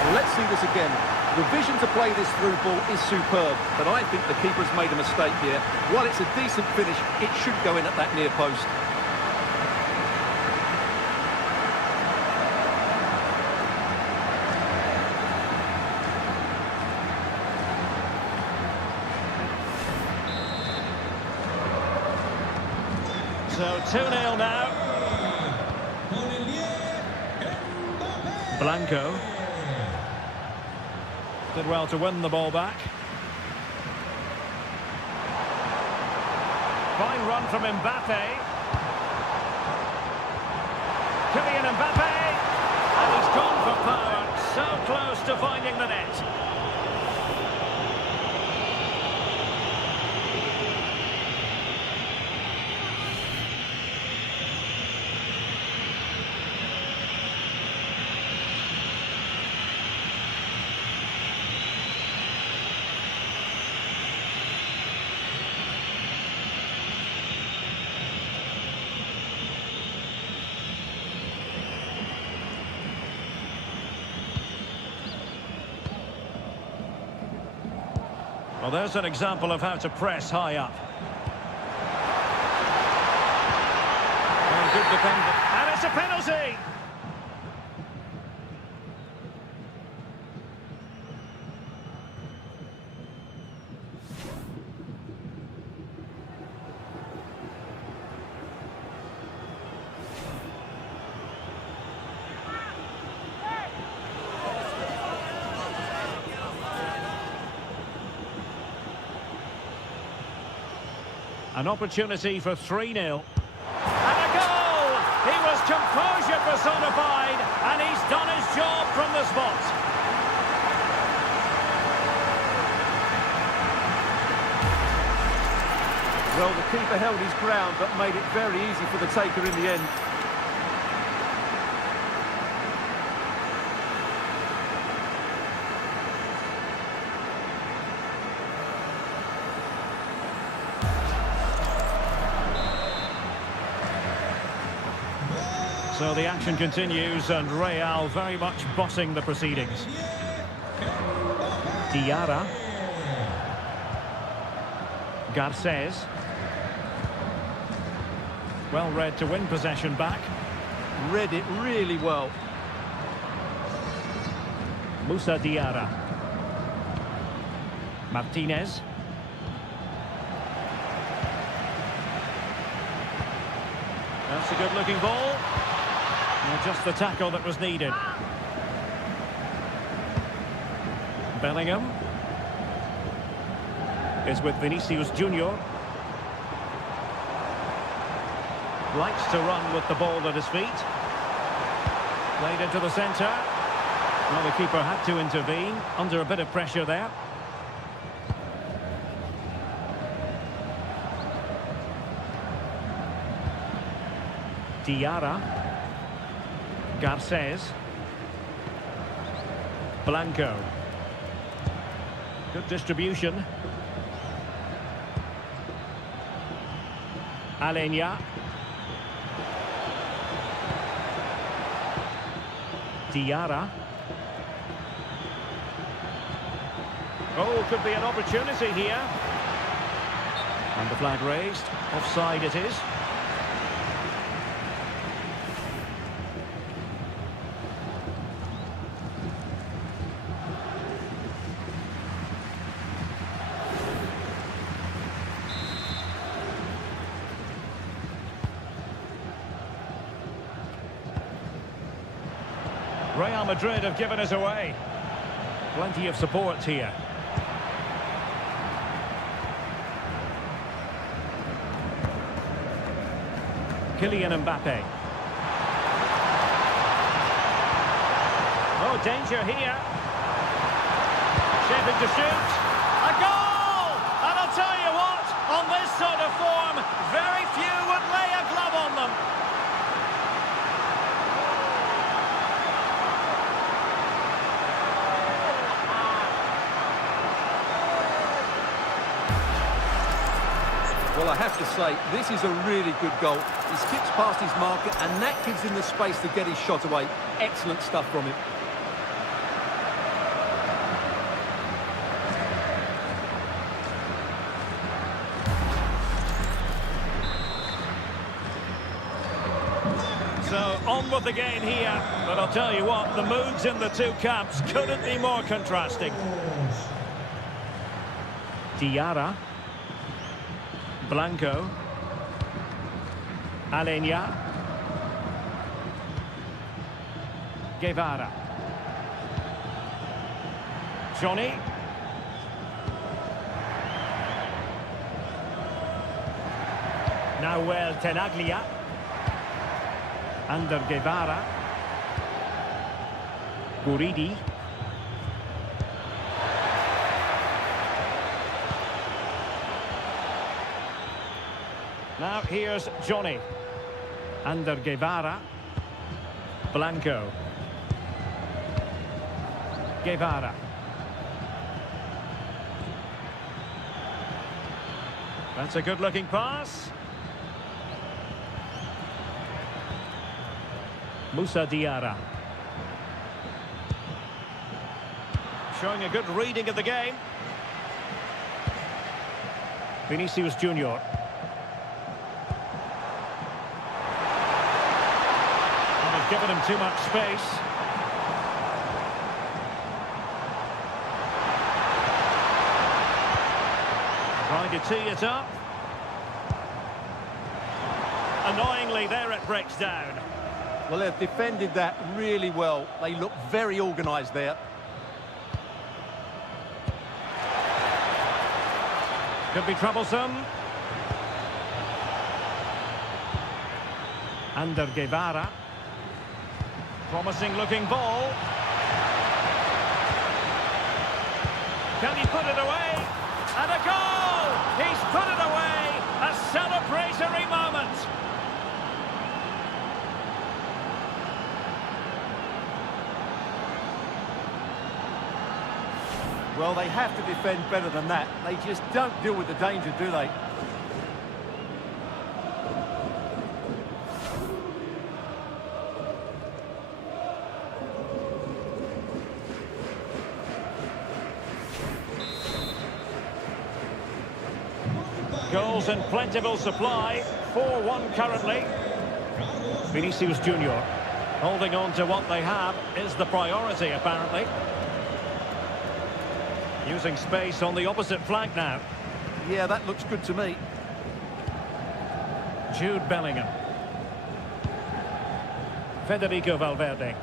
Well, let's see this again. The vision to play this through ball is superb, but I think the keeper's made a mistake here. While it's a decent finish, it should go in at that near post. So 2-0 now. Blanco. Did well to win the ball back. Fine run from Mbappe. Kylian Mbappe. And he's gone for power. So close to finding the net. Well, there's an example of how to press high up. Oh, good defending. And it's a penalty! An opportunity for 3-0. And a goal! He was composure personified, and he's done his job from the spot. Well, the keeper held his ground, but made it very easy for the taker in the end. So the action continues, and Real very much bossing the proceedings. Diarra. Garcés. Well read to win possession back. Read it really well. Moussa Diarra. Martinez. That's a good-looking ball. And just the tackle that was needed. Bellingham is with Vinicius Junior. Likes to run with the ball at his feet. Played into the centre. Well, the keeper had to intervene under a bit of pressure there. Diarra. Garcés. Blanco. Good distribution. Alenia. Diarra. Oh, could be an opportunity here. And the flag raised. Offside it is. Real Madrid have given us away. Plenty of support here. Kylian Mbappe. Oh, danger here. Shaping to shoot. A goal! And I'll tell you what, on this sort of form, very few would lay a glove on them. Well, I have to say, this is a really good goal. He skips past his marker, and that gives him the space to get his shot away. Excellent stuff from him. So, on with the game here. But I'll tell you what, the moods in the two camps couldn't be more contrasting. Diarra. Blanco. Alenia. Guevara. Johnny. Nahuel Tenaglia. Under Guevara. Guridi. Now here's Johnny. Under Guevara. Blanco. Guevara. That's a good-looking pass. Moussa Diarra. Showing a good reading of the game. Vinicius Junior. Given him too much space. Trying to tee it up. Annoyingly, there it breaks down. Well, they've defended that really well. They look very organised there. Could be troublesome. Under Guevara. Promising looking ball. Can he put it away? And a goal! He's put it away! A celebratory moment! Well, they have to defend better than that. They just don't deal with the danger, do they? Goals in plentiful supply. 4-1 currently. Vinicius Junior holding on to what they have is the priority, apparently. Using space on the opposite flank now. Yeah, that looks good to me. Jude Bellingham. Federico Valverde.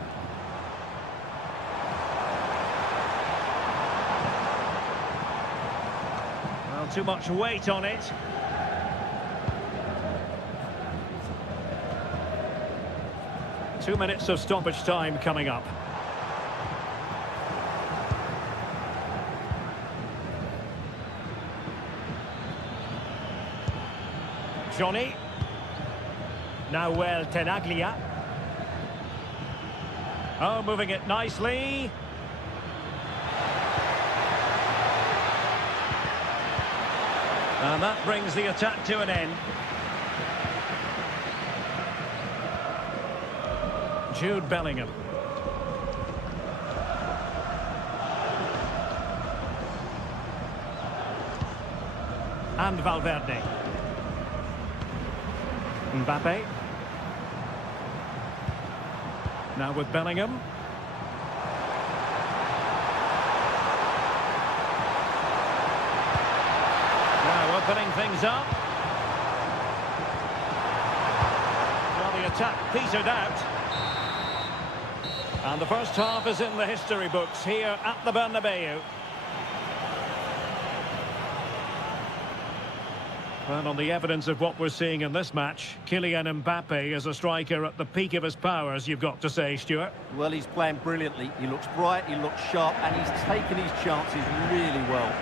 Well, too much weight on it. Two minutes of stoppage time coming up. Johnny. Now Tenaglia. Oh, moving it nicely. And that brings the attack to an end. Jude Bellingham. And Valverde. Mbappe. Now with Bellingham. Now opening things up. Well, the attack petered out. And the first half is in the history books here at the Bernabeu. And on the evidence of what we're seeing in this match, Kylian Mbappe is a striker at the peak of his powers, you've got to say, Stuart. Well, he's playing brilliantly. He looks bright, he looks sharp, and he's taken his chances really well.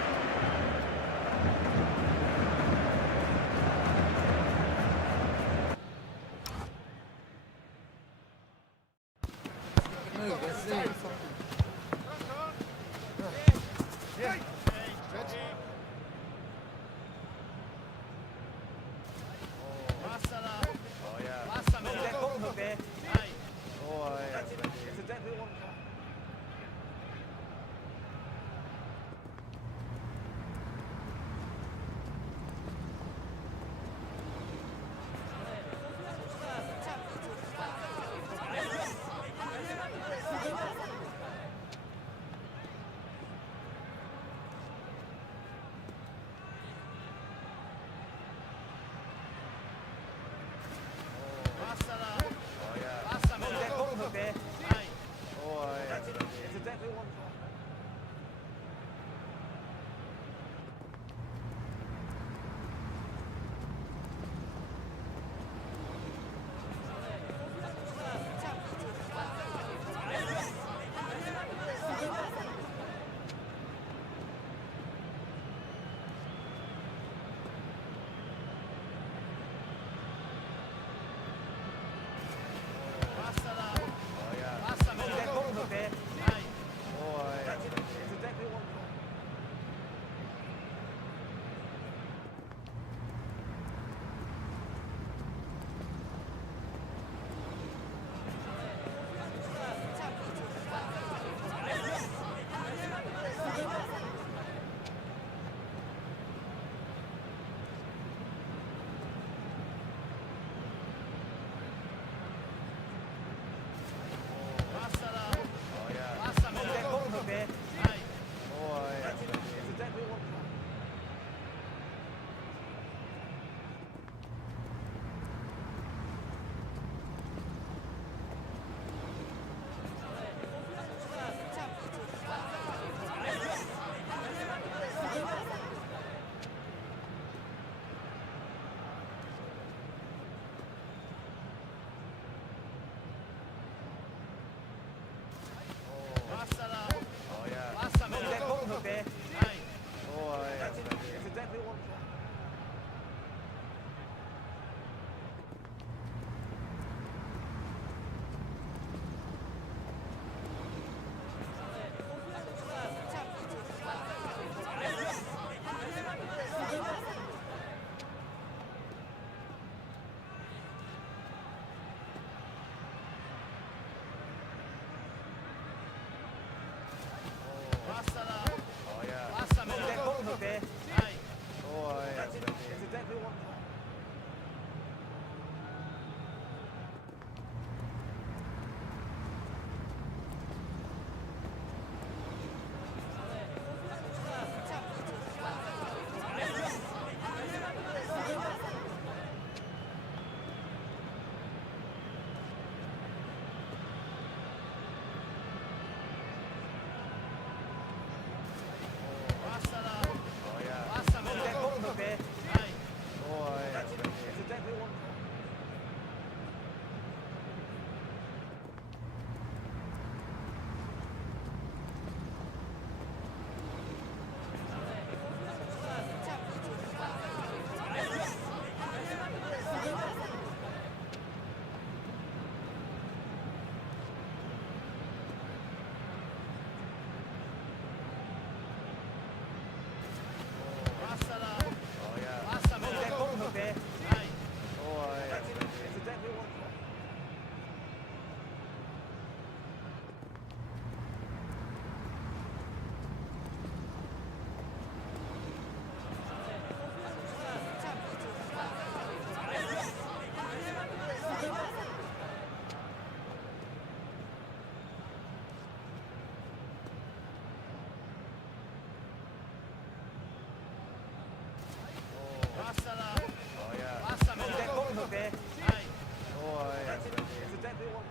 exactly what...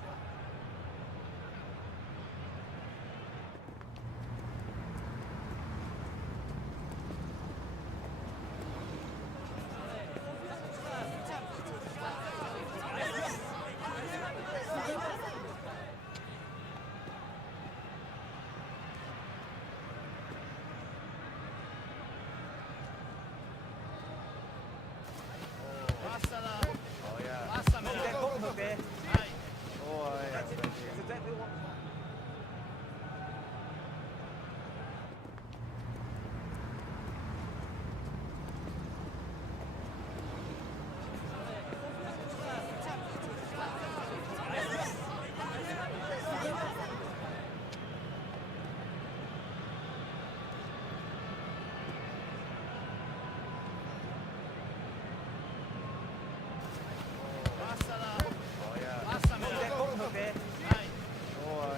Passala. Oh yeah. Passamela. They've got them there. Dai. Oh yeah. That's exactly what... Passala. Oh yeah. Passamela. They've got them there. Dai. Oh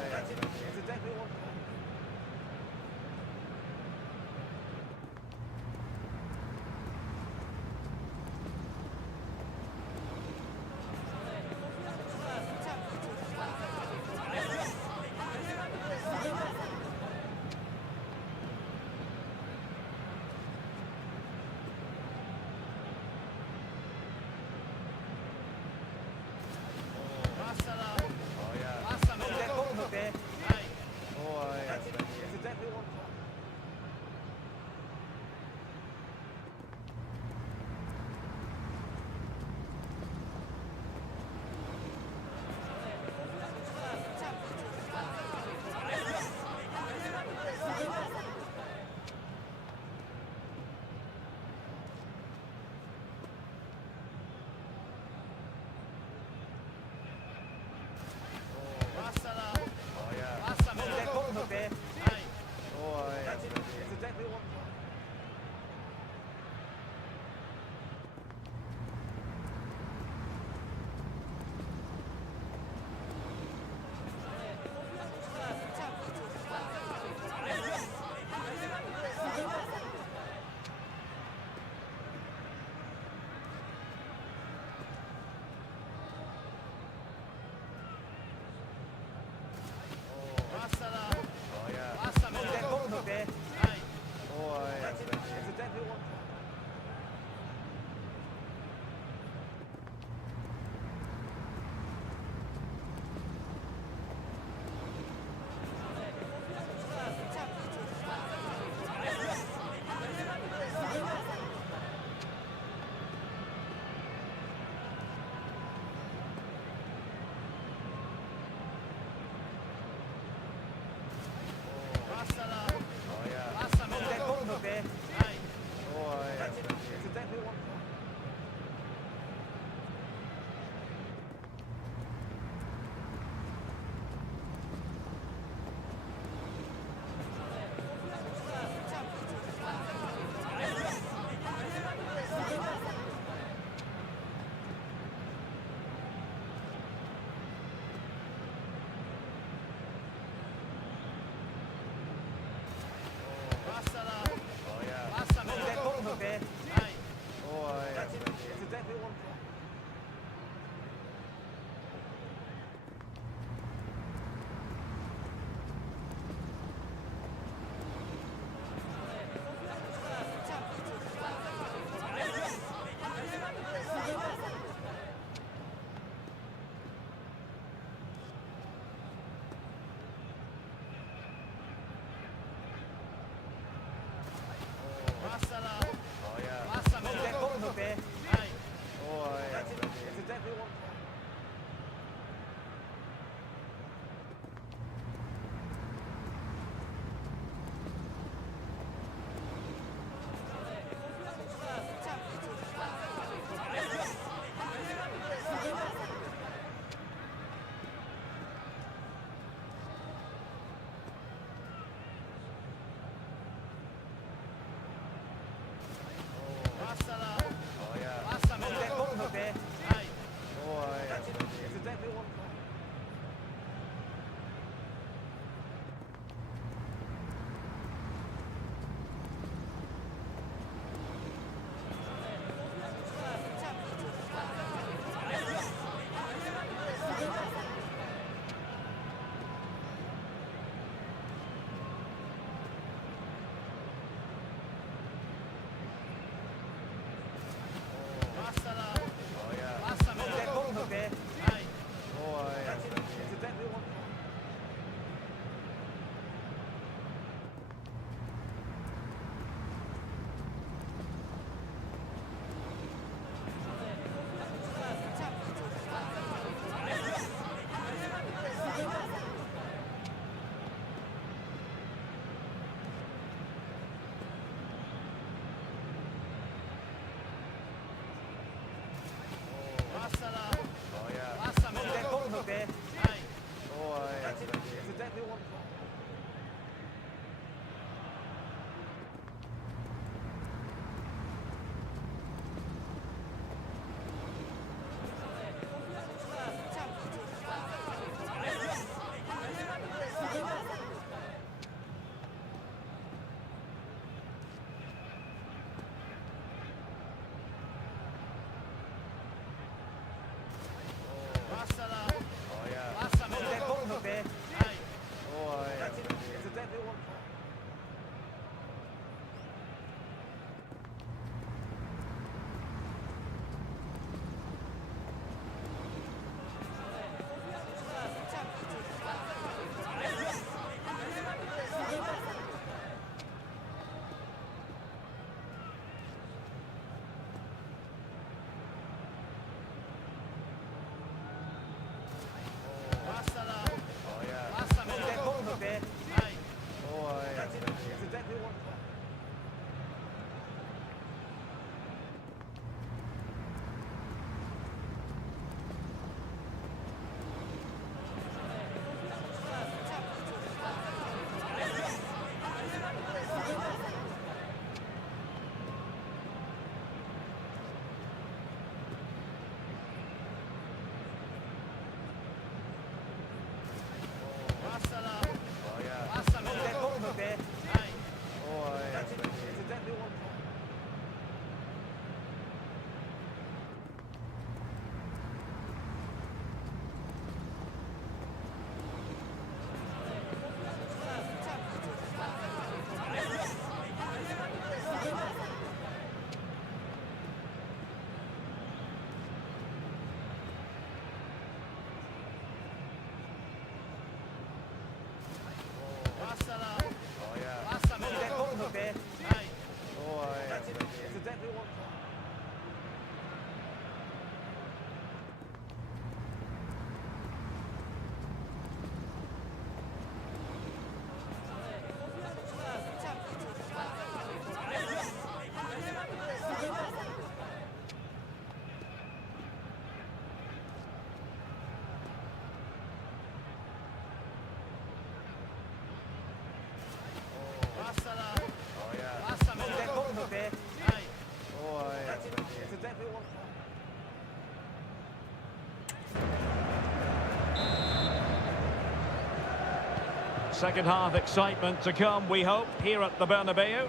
Second half excitement to come, we hope, here at the Bernabeu.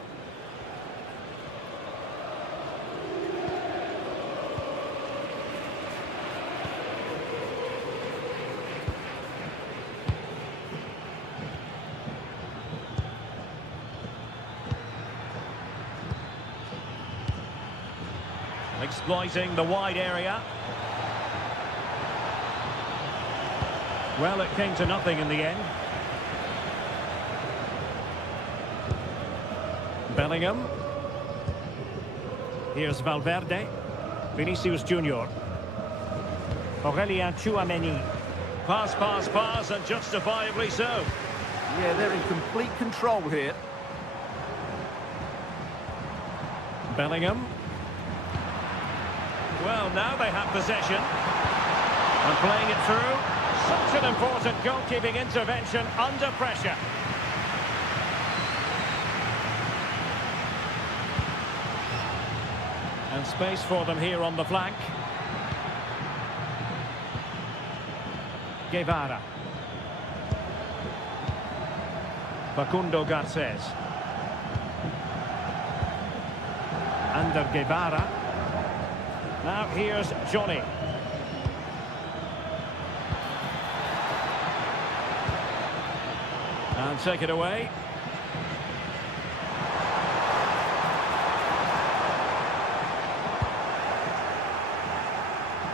Exploiting the wide area. Well, it came to nothing in the end. Bellingham. Here's Valverde. Vinicius Junior. Aurelien Tchouameni. Pass, pass, pass, and justifiably so. Yeah, they're in complete control here. Bellingham. Well, now they have possession. And playing it through. Such an important goalkeeping intervention under pressure. And space for them here on the flank. Guevara. Facundo Garcés. Under Guevara. Now here's Johnny. And take it away.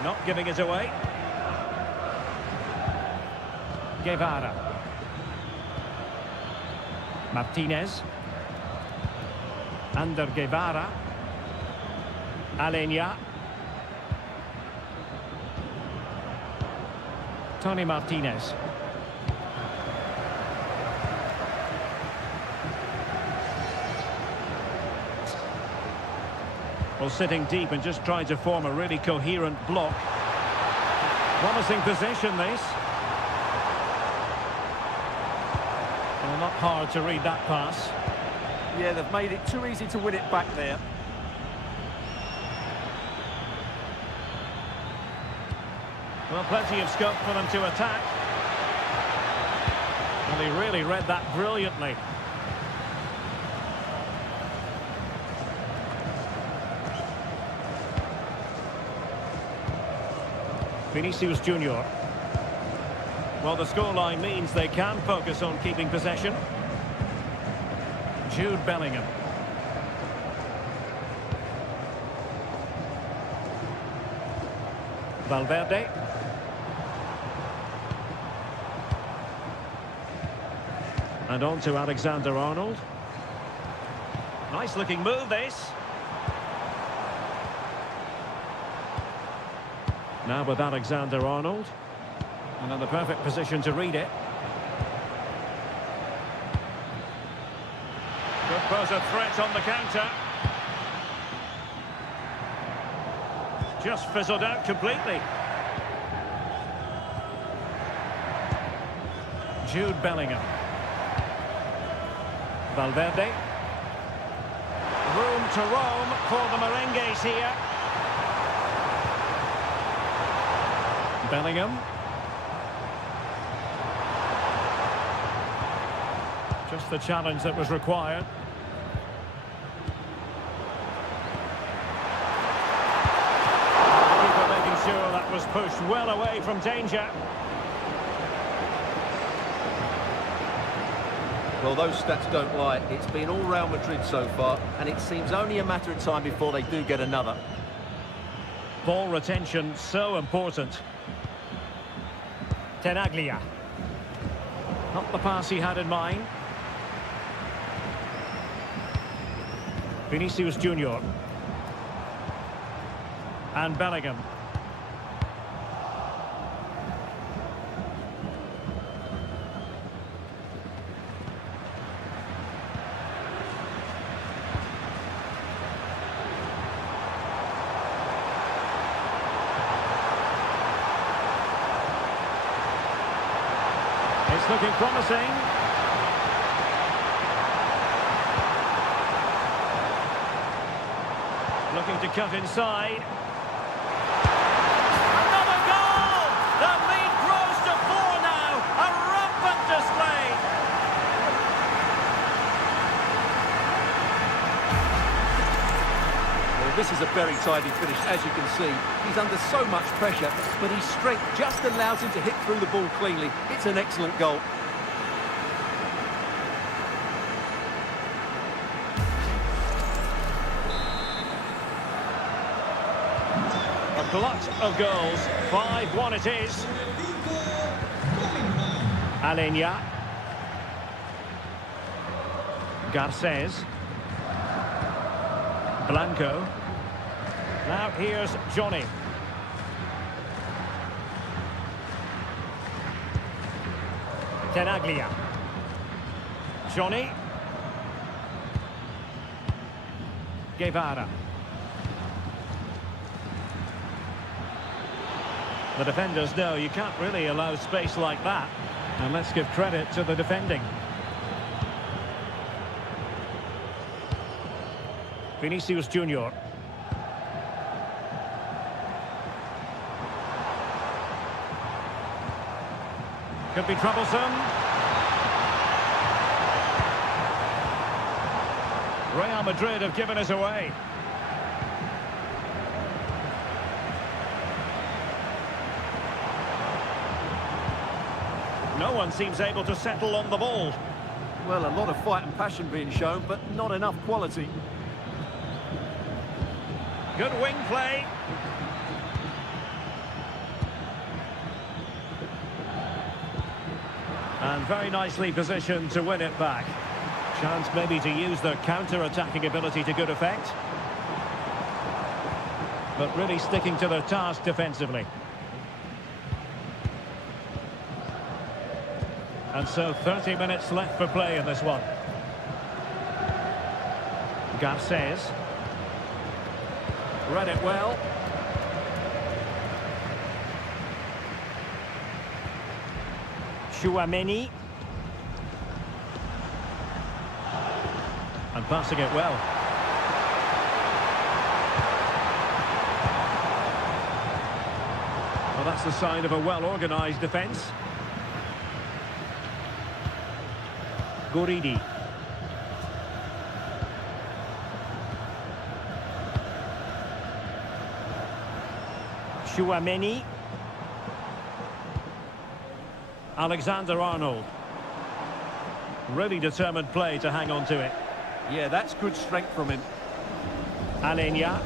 Not giving it away. Guevara. Martinez. Under Guevara. Alenia. Tony Martinez. Well, sitting deep and just trying to form a really coherent block. Promising position, this. Well, not hard to read that pass. Yeah, they've made it too easy to win it back there. Well, plenty of scope for them to attack. And he really read that brilliantly. Vinicius Junior. Well, the scoreline means they can focus on keeping possession. Jude Bellingham. Valverde. And on to Alexander-Arnold. Nice looking move, this. Now with Alexander-Arnold. And in the perfect position to read it. Could pose a threat on the counter. Just fizzled out completely. Jude Bellingham. Valverde. Room to roam for the merengues here. Bellingham. Just the challenge that was required. Keeper making sure that was pushed well away from danger. Well, those stats don't lie. It's been all Real Madrid so far, and it seems only a matter of time before they do get another. Ball retention so important. Tenaglia. Not the pass he had in mind. Vinicius Junior. And Bellingham. It's looking promising. Looking to cut inside. Another goal! The lead grows to 4 now. A rampant display. This is a very tidy finish, as you can see. He's under so much pressure, but his strength just allows him to hit through the ball cleanly. It's an excellent goal. A glut of goals. 5-1 it is. Alenia. Garces. Blanco. Now here's Johnny. Tenaglia. Johnny. Guevara. The defenders know you can't really allow space like that. And let's give credit to the defending. Vinicius Junior. Could be troublesome. Real Madrid have given us away. No one seems able to settle on the ball. Well, a lot of fight and passion being shown, but not enough quality. Good wing play. And very nicely positioned to win it back. Chance maybe to use their counter-attacking ability to good effect. But really sticking to their task defensively. And so 30 minutes left for play in this one. Garces. Read it well. Chouameni. And passing it well. Well, that's the sign of a well-organised defence. Guridi. Chouameni. Alexander-Arnold. Really determined play to hang on to it. Yeah, that's good strength from him. Alenia.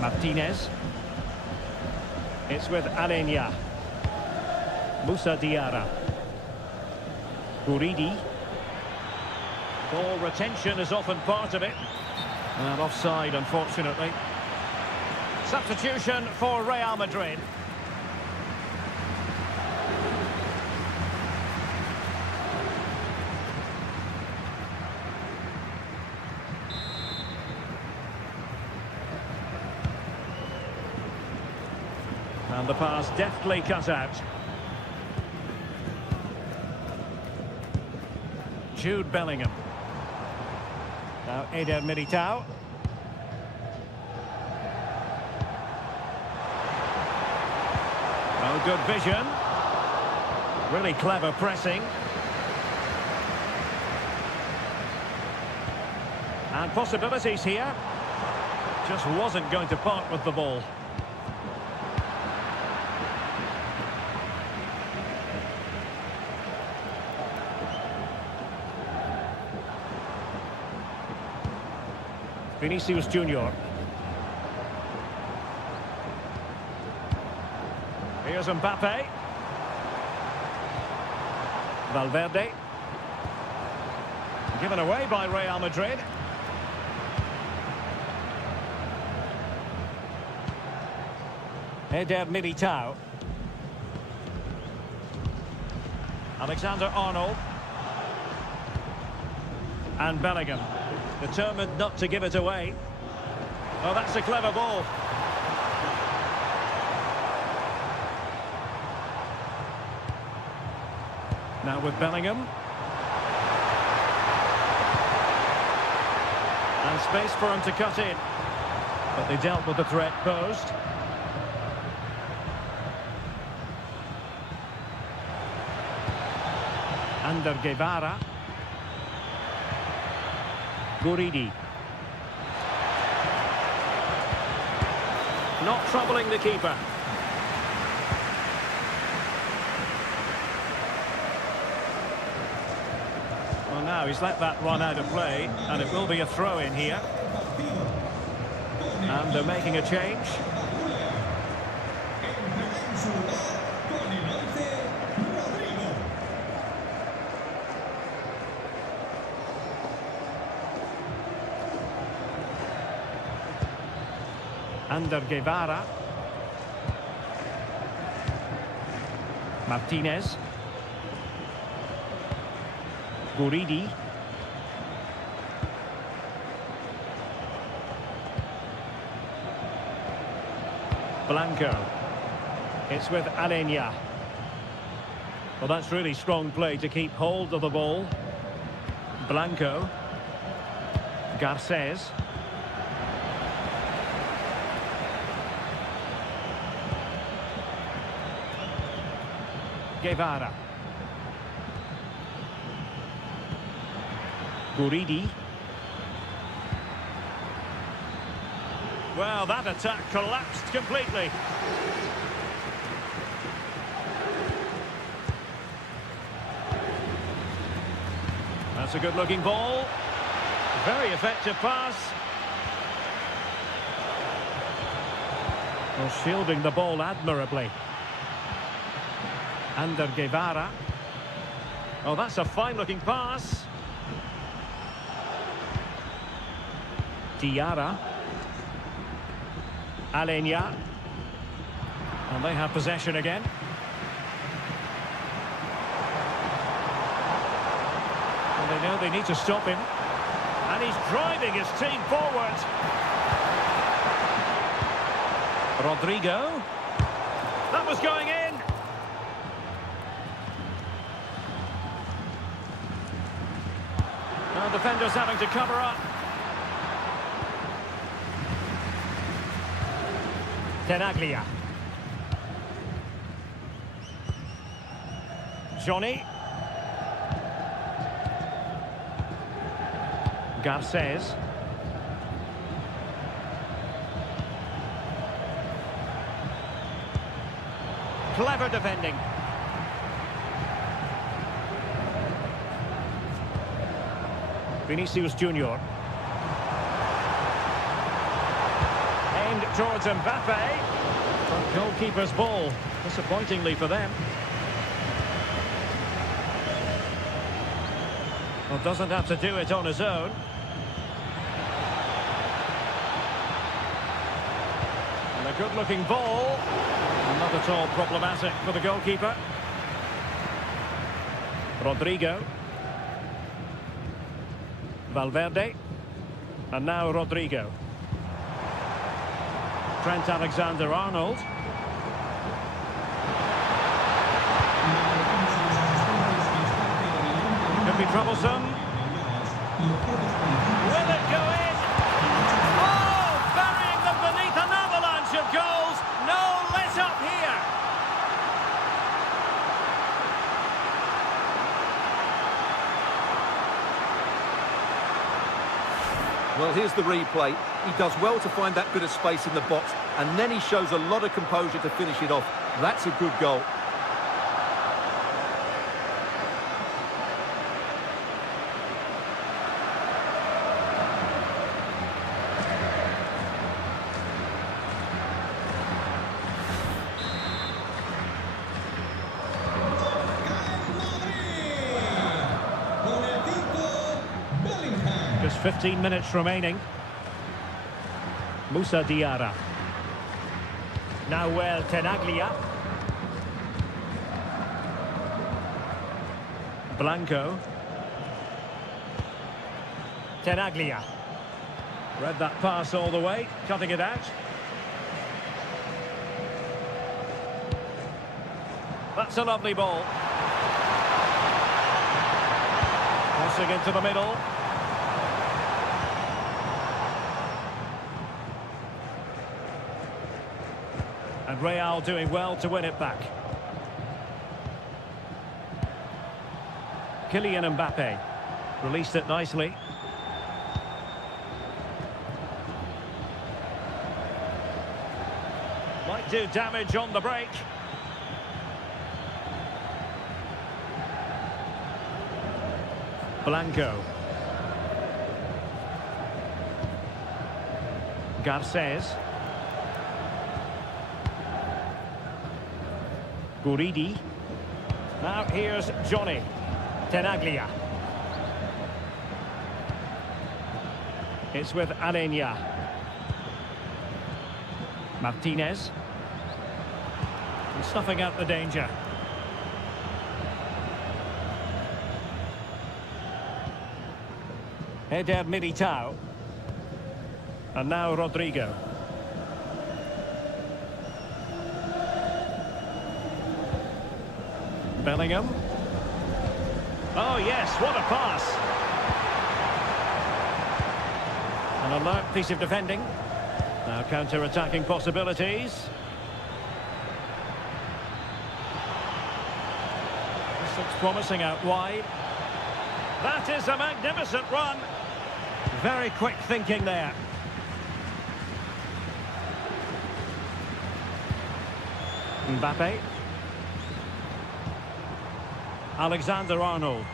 Martinez. It's with Alenia. Moussa Diarra. Guridi. Ball retention is often part of it. And offside, unfortunately. Substitution for Real Madrid. And the pass deftly cut out. Jude Bellingham. Now Eder Militao. Oh, good vision. Really clever pressing. And possibilities here. Just wasn't going to part with the ball. Vinicius Junior. Here's Mbappe. Valverde. Given away by Real Madrid. Eder Militao. Alexander-Arnold. And Bellingham. Determined not to give it away. Oh, that's a clever ball. Now with Bellingham. And space for him to cut in. But they dealt with the threat posed. Ander Guevara. Guridi. Not troubling the keeper. Well, now he's let that run out of play, and it will be a throw in here. And they're making a change. Ander Guevara. Martinez. Guridi. Blanco. It's with Alenia. Well, that's really strong play to keep hold of the ball. Blanco. Garces. Guevara. Guridi. Well, that attack collapsed completely. That's a good-looking ball. Very effective pass. Well, shielding the ball admirably. Ander Guevara. Oh, that's a fine-looking pass. Diarra. Alenia. And they have possession again. And they know they need to stop him. And he's driving his team forward. Rodrigo. That was going in. Well, defenders having to cover up. Tenaglia. Johnny. Garces. Clever defending. Vinicius Junior. Aimed towards Mbappe. But goalkeeper's ball, disappointingly for them. Well, doesn't have to do it on his own. And a good-looking ball. Not at all problematic for the goalkeeper. Rodrigo. Valverde. And now Rodrigo. Trent Alexander-Arnold. Could be troublesome. Will it go in? Oh, burying them beneath an avalanche of goals. No let up here. Well, here's the replay. He does well to find that bit of space in the box, and then he shows a lot of composure to finish it off. That's a good goal. Just 15 minutes remaining. Moussa Diarra. Now Tenaglia. Blanco. Tenaglia. Read that pass all the way, cutting it out. That's a lovely ball. Crossing into the middle. And Real doing well to win it back. Kylian Mbappe released it nicely. Might do damage on the break. Blanco. Garces. Guridi. Now here's Johnny. Tenaglia. It's with Alenia. Martinez. And snuffing out the danger. Eder Militao. And now Rodrigo. Bellingham. Oh yes, what a pass. An alert piece of defending. Now counter-attacking possibilities. This looks promising out wide. That is a magnificent run. Very quick thinking there. Mbappe. Alexander-Arnold.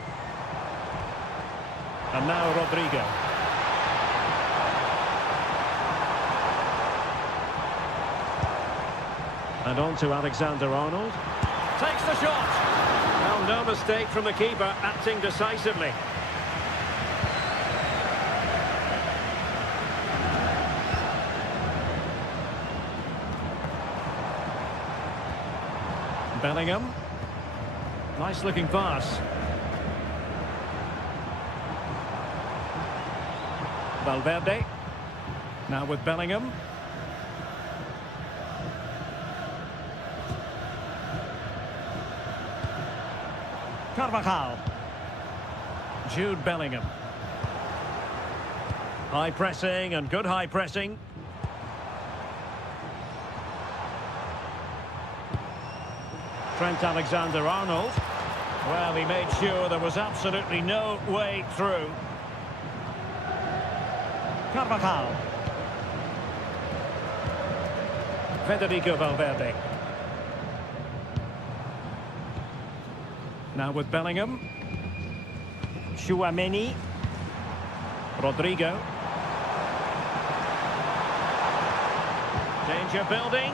And now Rodrigo. And on to Alexander-Arnold. Takes the shot. Well, no mistake from the keeper, acting decisively. Bellingham. Nice looking pass. Valverde. Now with Bellingham. Carvajal. Jude Bellingham. High pressing and good high pressing. Trent Alexander-Arnold. Well, he made sure there was absolutely no way through. Carvajal. Federico Valverde. Now with Bellingham. Tchouaméni. Rodrigo. Danger building.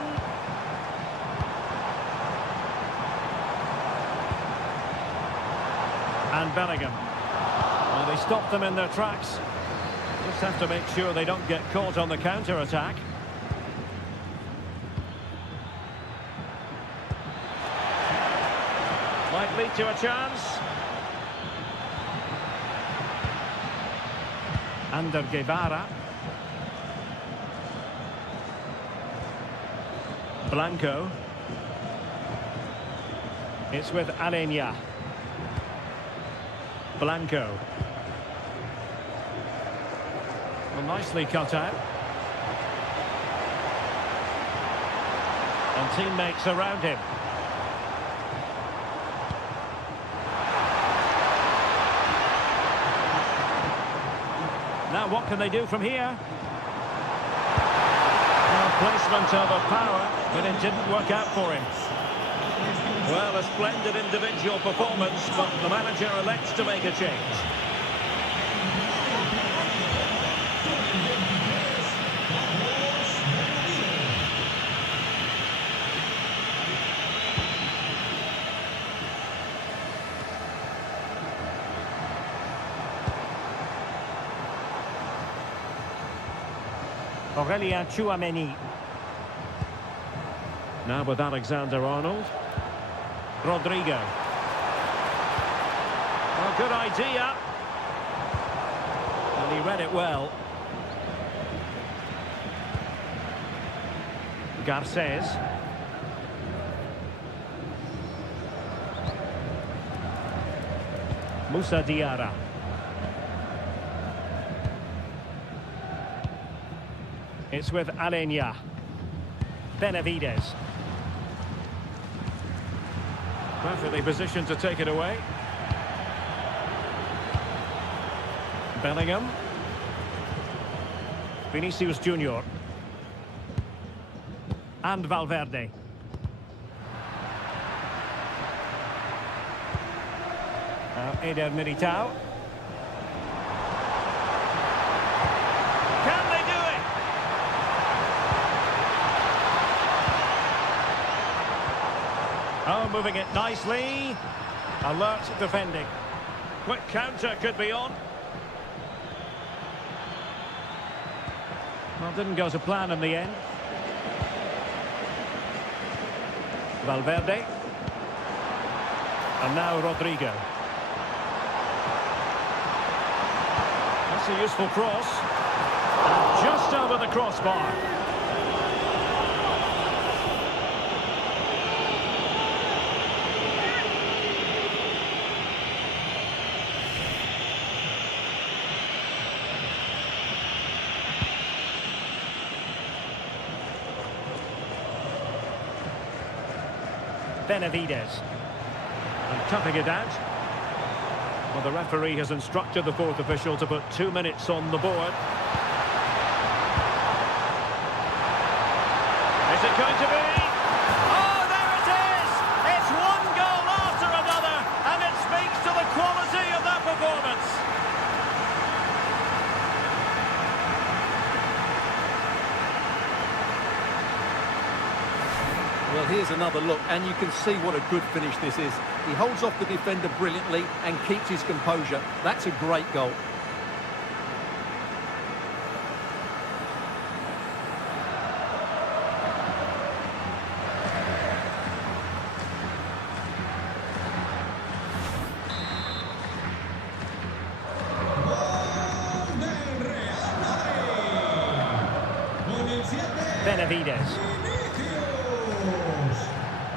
And Bellingham. Well, they stopped them in their tracks. Just have to make sure they don't get caught on the counter-attack. Might lead to a chance. Ander Guevara. Blanco. It's with Alenia. Blanco. Well, nicely cut out. And teammates around him. Now what can they do from here? Well, placement of a power, but it didn't work out for him. Well, a splendid individual performance, but the manager elects to make a change. Aurelien Tchouaméni. Now with Alexander-Arnold. Rodrigo. Well, good idea. And he read it well. Garces. Moussa Diarra. It's with Alenia. Benavides. Perfectly positioned to take it away. Bellingham. Vinicius Junior. And Valverde. Now Eder Militao. Can they do it? Oh, moving it nicely. Alert defending. Quick counter could be on. Well, didn't go to plan in the end. Valverde. And now Rodrigo. That's a useful cross. And just over the crossbar. Benavides. And cutting it out. Well, the referee has instructed the fourth official to put 2 minutes on the board. Is it going to be? Oh, there it is! It's one goal after another, and it speaks to the quality of their performance. Well, here's another look, and you can see what a good finish this is. He holds off the defender brilliantly and keeps his composure. That's a great goal. Benavides.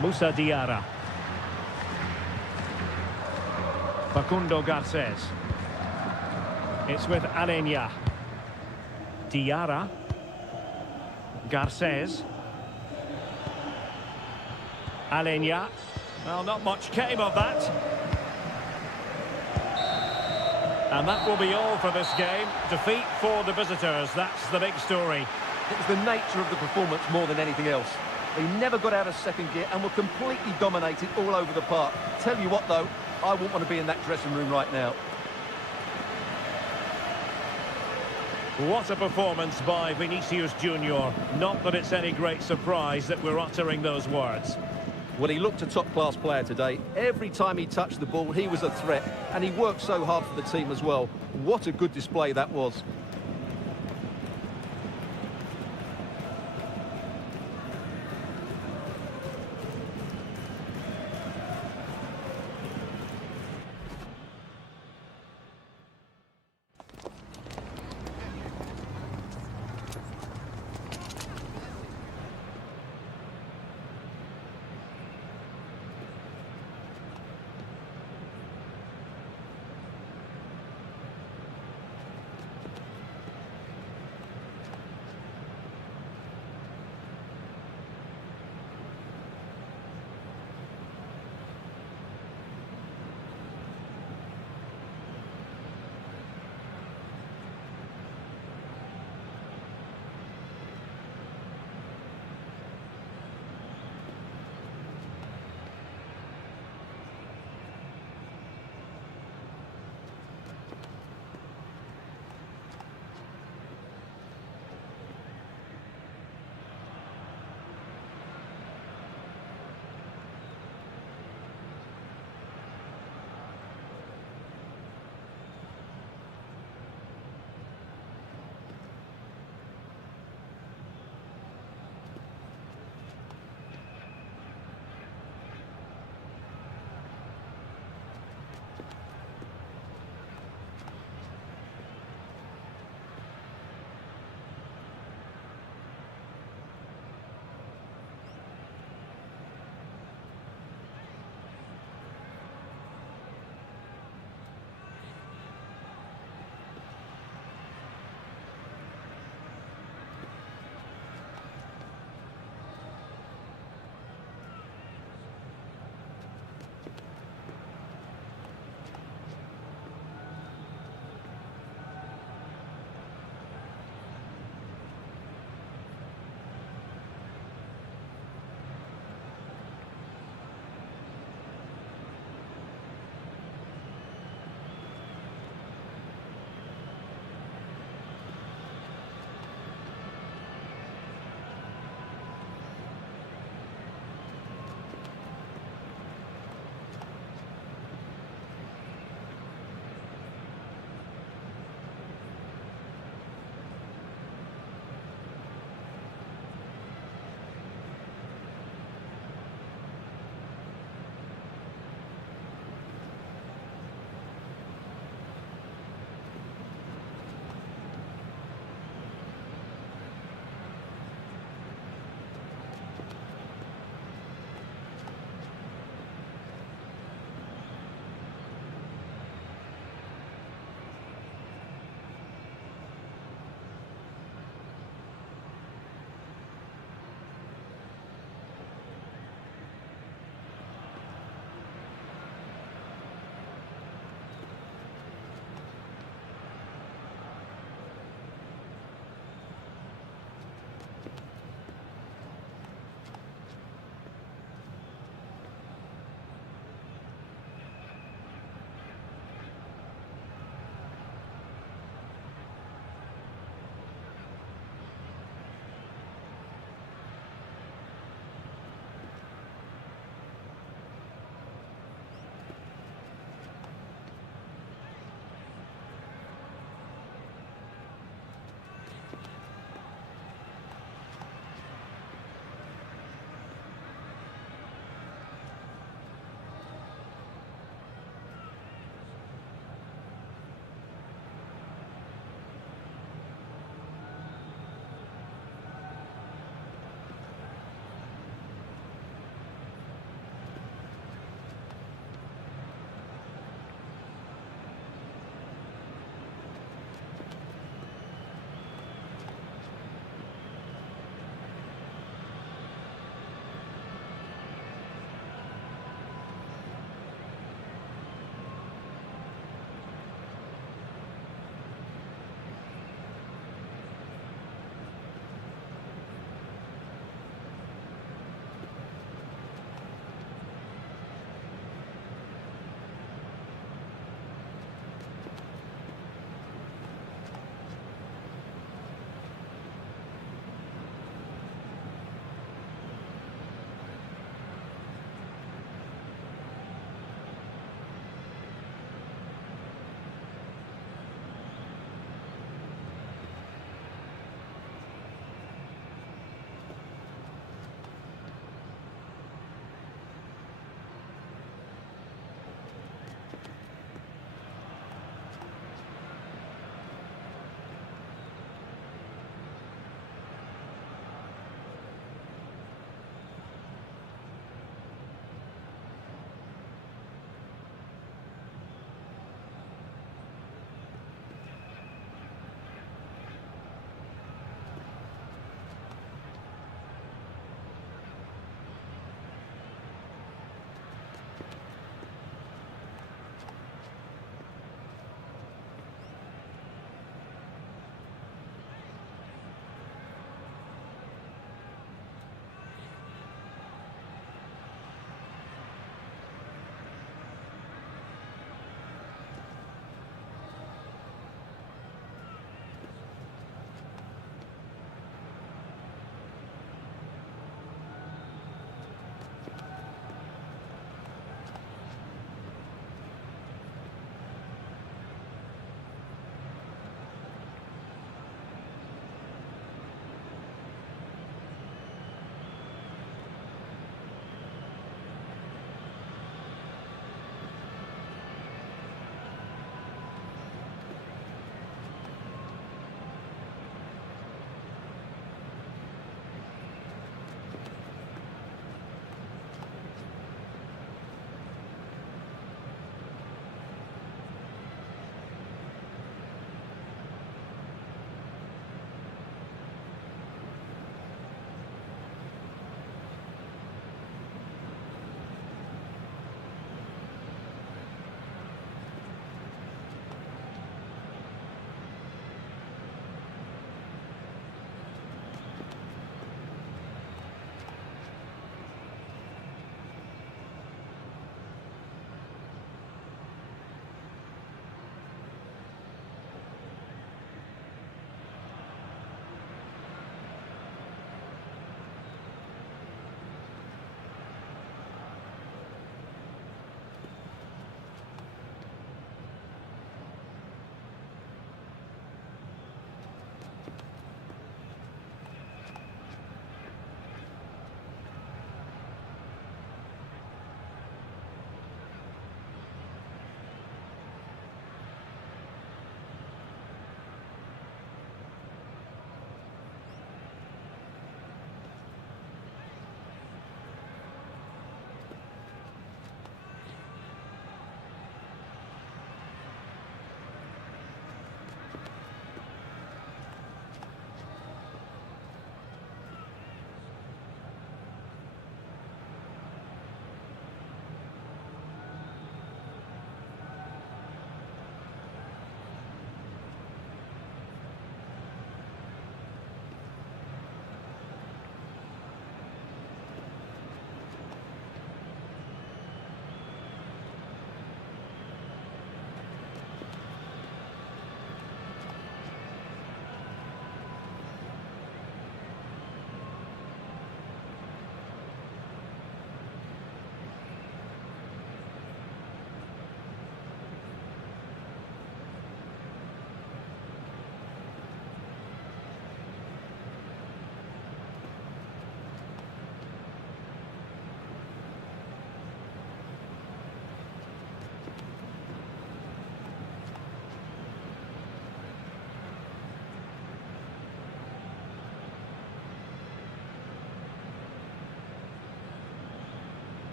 Musa Diarra. Facundo Garcés. It's with Alenya. Diarra. Garcés. Alenya. Well, not much came of that. And that will be all for this game. Defeat for the visitors. That's the big story. It was the nature of the performance more than anything else. They never got out of second gear and were completely dominated all over the park. Tell you what, though, I wouldn't want to be in that dressing room right now. What a performance by Vinicius Junior. Not that it's any great surprise that we're uttering those words. Well, he looked a top-class player today. Every time he touched the ball, he was a threat. And he worked so hard for the team as well. What a good display that was.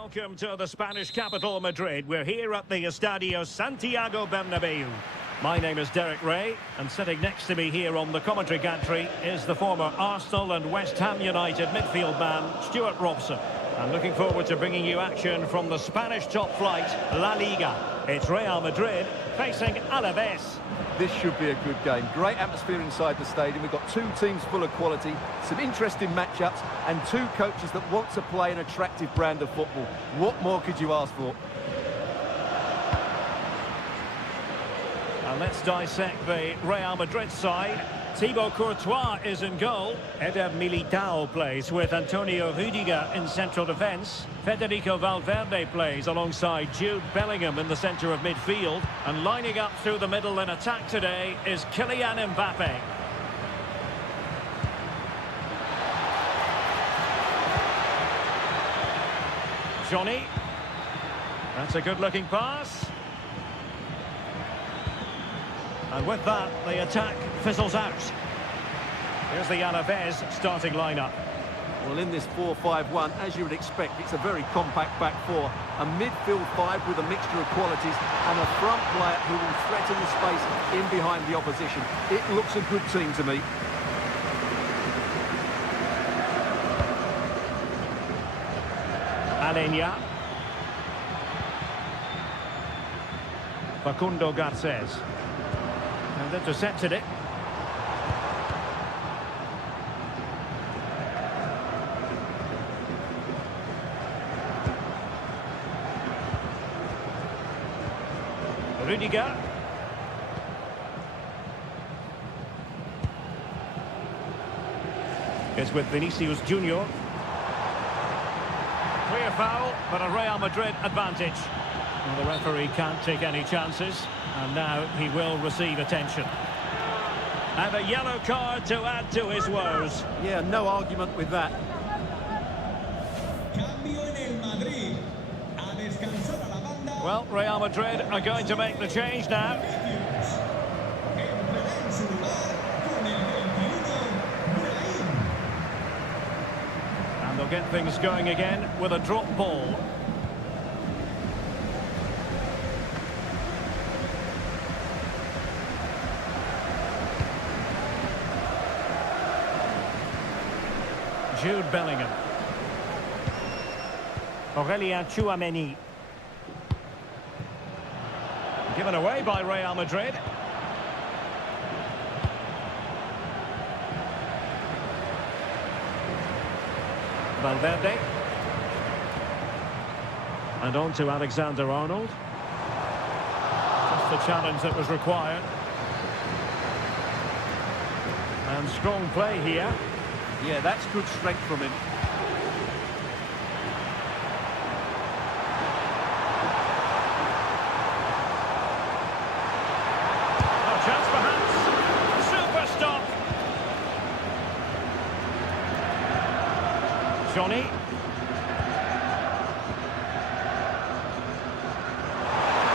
welcome to the Spanish capital, Madrid. We're here at the Estadio Santiago Bernabeu. My name is Derek Ray, and sitting next to me here on the commentary gantry is the former Arsenal and West Ham United midfield man, Stuart Robson. I'm looking forward to bringing you action from the Spanish top flight, La Liga. It's Real Madrid facing Alaves. This should be a good game. Great atmosphere inside the stadium. We've got two teams full of quality, some interesting matchups, and two coaches that want to play an attractive brand of football. What more could you ask for? And let's dissect the Real Madrid side. Thibaut Courtois is in goal. Eder Militao plays with Antonio Rüdiger in central defence. Federico Valverde plays alongside Jude Bellingham in the centre of midfield. And lining up through the middle in attack today is Kylian Mbappe. Johnny. That's a good-looking pass. And with that, the attack fizzles out. Here's the Alaves starting lineup. Well, in this 4-5-1, as you would expect, it's a very compact back four. A midfield five with a mixture of qualities and a front player who will threaten the space in behind the opposition. It looks a good team to me. Alenia. Facundo Garcés. And intercepted it. Rüdiger. It's with Vinicius Junior. Clear foul, but a Real Madrid advantage. Well, the referee can't take any chances, and now he will receive attention. And a yellow card to add to his woes. Yeah, no argument with that. Well, Real Madrid are going to make the change now. And they'll get things going again with a drop ball. Jude Bellingham. Aurelien Tchouameni. Given away by Real Madrid. Valverde. And on to Alexander-Arnold. Just the challenge that was required. And strong play here. Yeah, that's good strength from him. Oh, chance perhaps. Super stop. Johnny.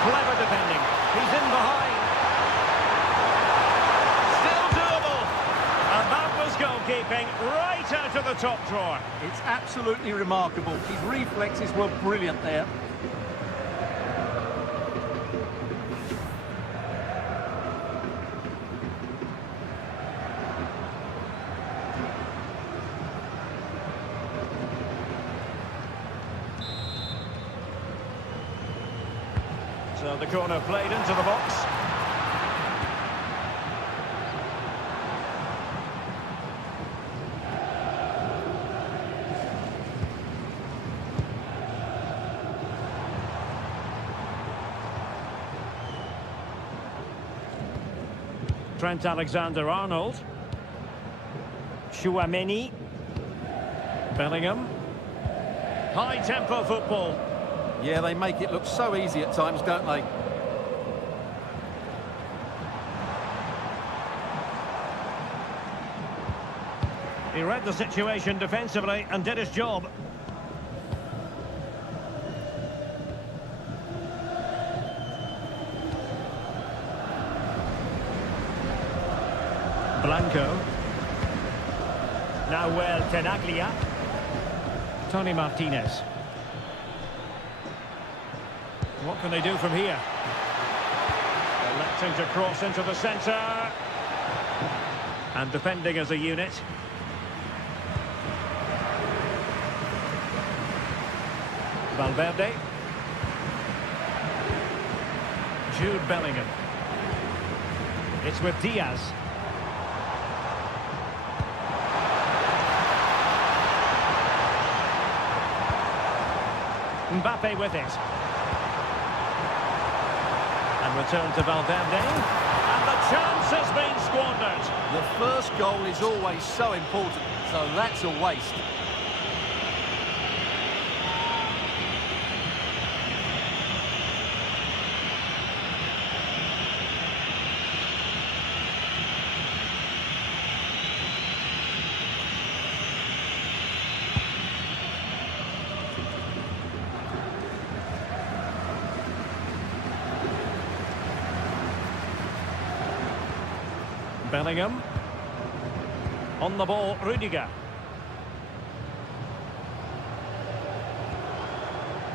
Clever defending. He's in behind. Still doable. And that was goalkeeping right out of the top drawer. It's absolutely remarkable. His reflexes were brilliant there. So the corner played into the box. Trent Alexander-Arnold. Tchouameni. Bellingham. High-tempo football. Yeah, they make it look so easy at times, don't they? He read the situation defensively and did his job. Blanco. Now Tenaglia. Tony Martinez. What can they do from here? Electing to cross into the centre. And defending as a unit. Valverde. Jude Bellingham. It's with Diaz. Mbappe with it. And return to Valverde. And the chance has been squandered. The first goal is always so important, so that's a waste. Bellingham. On the ball, Rudiger.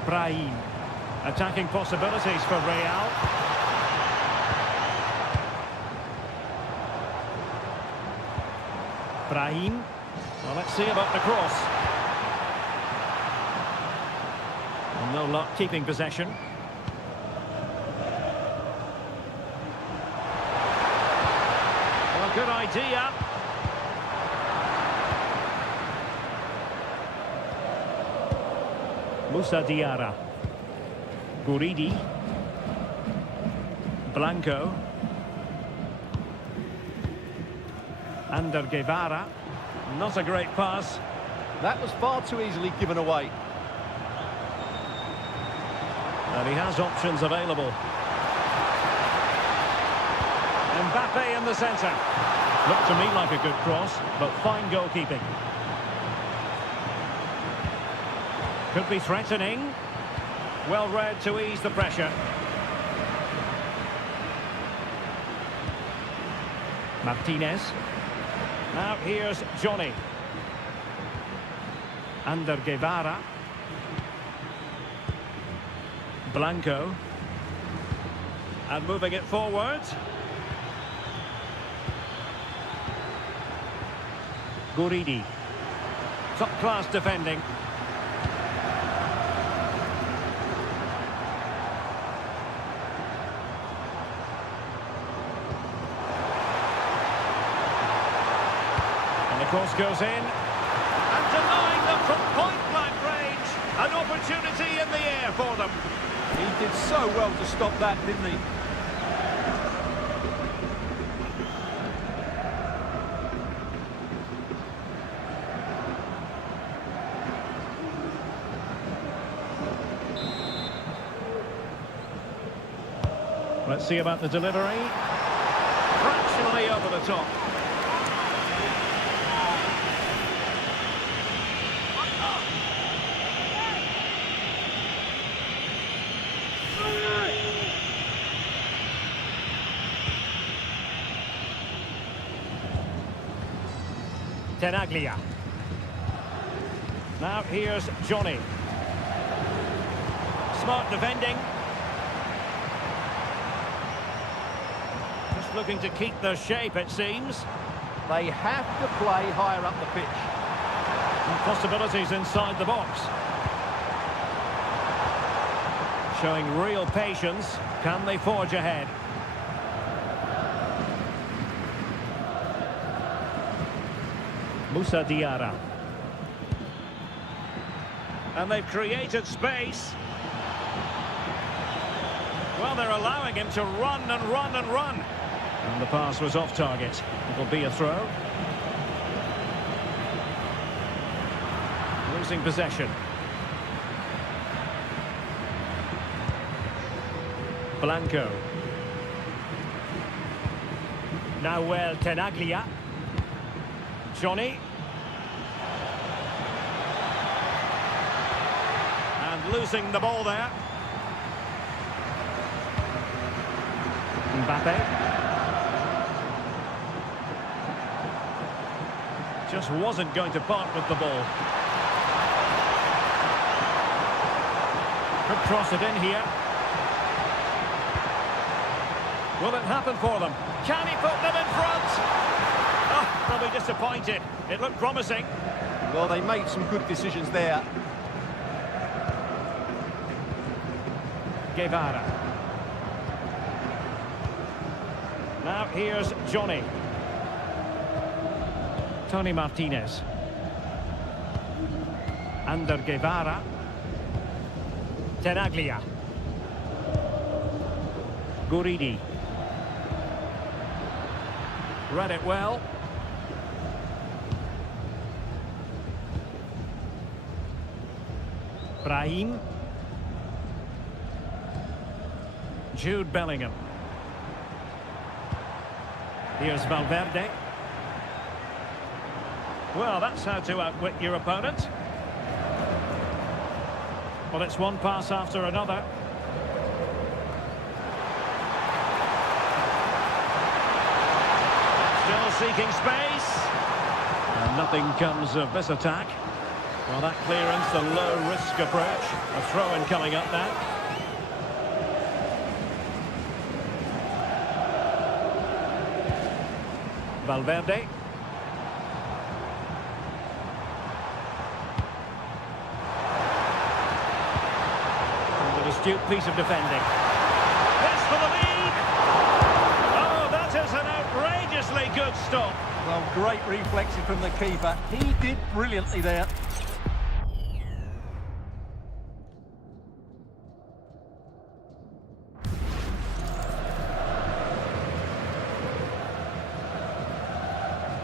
Brahim. Attacking possibilities for Real. Brahim. Well, let's see about the cross. No luck keeping possession. Well, good idea. Moussa Diarra. Guridi. Blanco. Ander Guevara. Not a great pass. That was far too easily given away. And he has options available. Mbappe in the centre. Looked to me like a good cross, but fine goalkeeping. Could be threatening. Well read to ease the pressure. Martinez. Now here's Johnny. Ander Guevara. Blanco. And moving it forward. Guridi. Top-class defending. And the cross goes in. And denying them from point-blank range. An opportunity in the air for them. He did so well to stop that, didn't he? Let's see about the delivery. Fractionally over the top. Tenaglia. Now here's Johnny. Smart defending. Just looking to keep their shape, it seems. They have to play higher up the pitch. And possibilities inside the box. Showing real patience. Can they forge ahead? Moussa Diarra. And they've created space. Well, they're allowing him to run and run and run. And the pass was off target. It'll be a throw. Losing possession. Blanco. Nahuel Tenaglia. Johnny. And losing the ball there. Mbappe. Just wasn't going to part with the ball. Could cross it in here. Will it happen for them? Can he put them in front? Oh, they'll be disappointed. It looked promising. Well, they made some good decisions there. Guevara. Now here's Johnny. Tony Martinez. Under Guevara. Tenaglia. Guridi. Read it well. Brahim. Jude Bellingham. Here's Valverde. Well, that's how to outwit your opponent. Well, it's one pass after another. Still seeking space. And nothing comes of this attack. Well, that clearance, a low-risk approach. A throw-in coming up now. Valverde. And an astute piece of defending. This for the lead! Oh, that is an outrageously good stop. Well, great reflexes from the keeper. He did brilliantly there.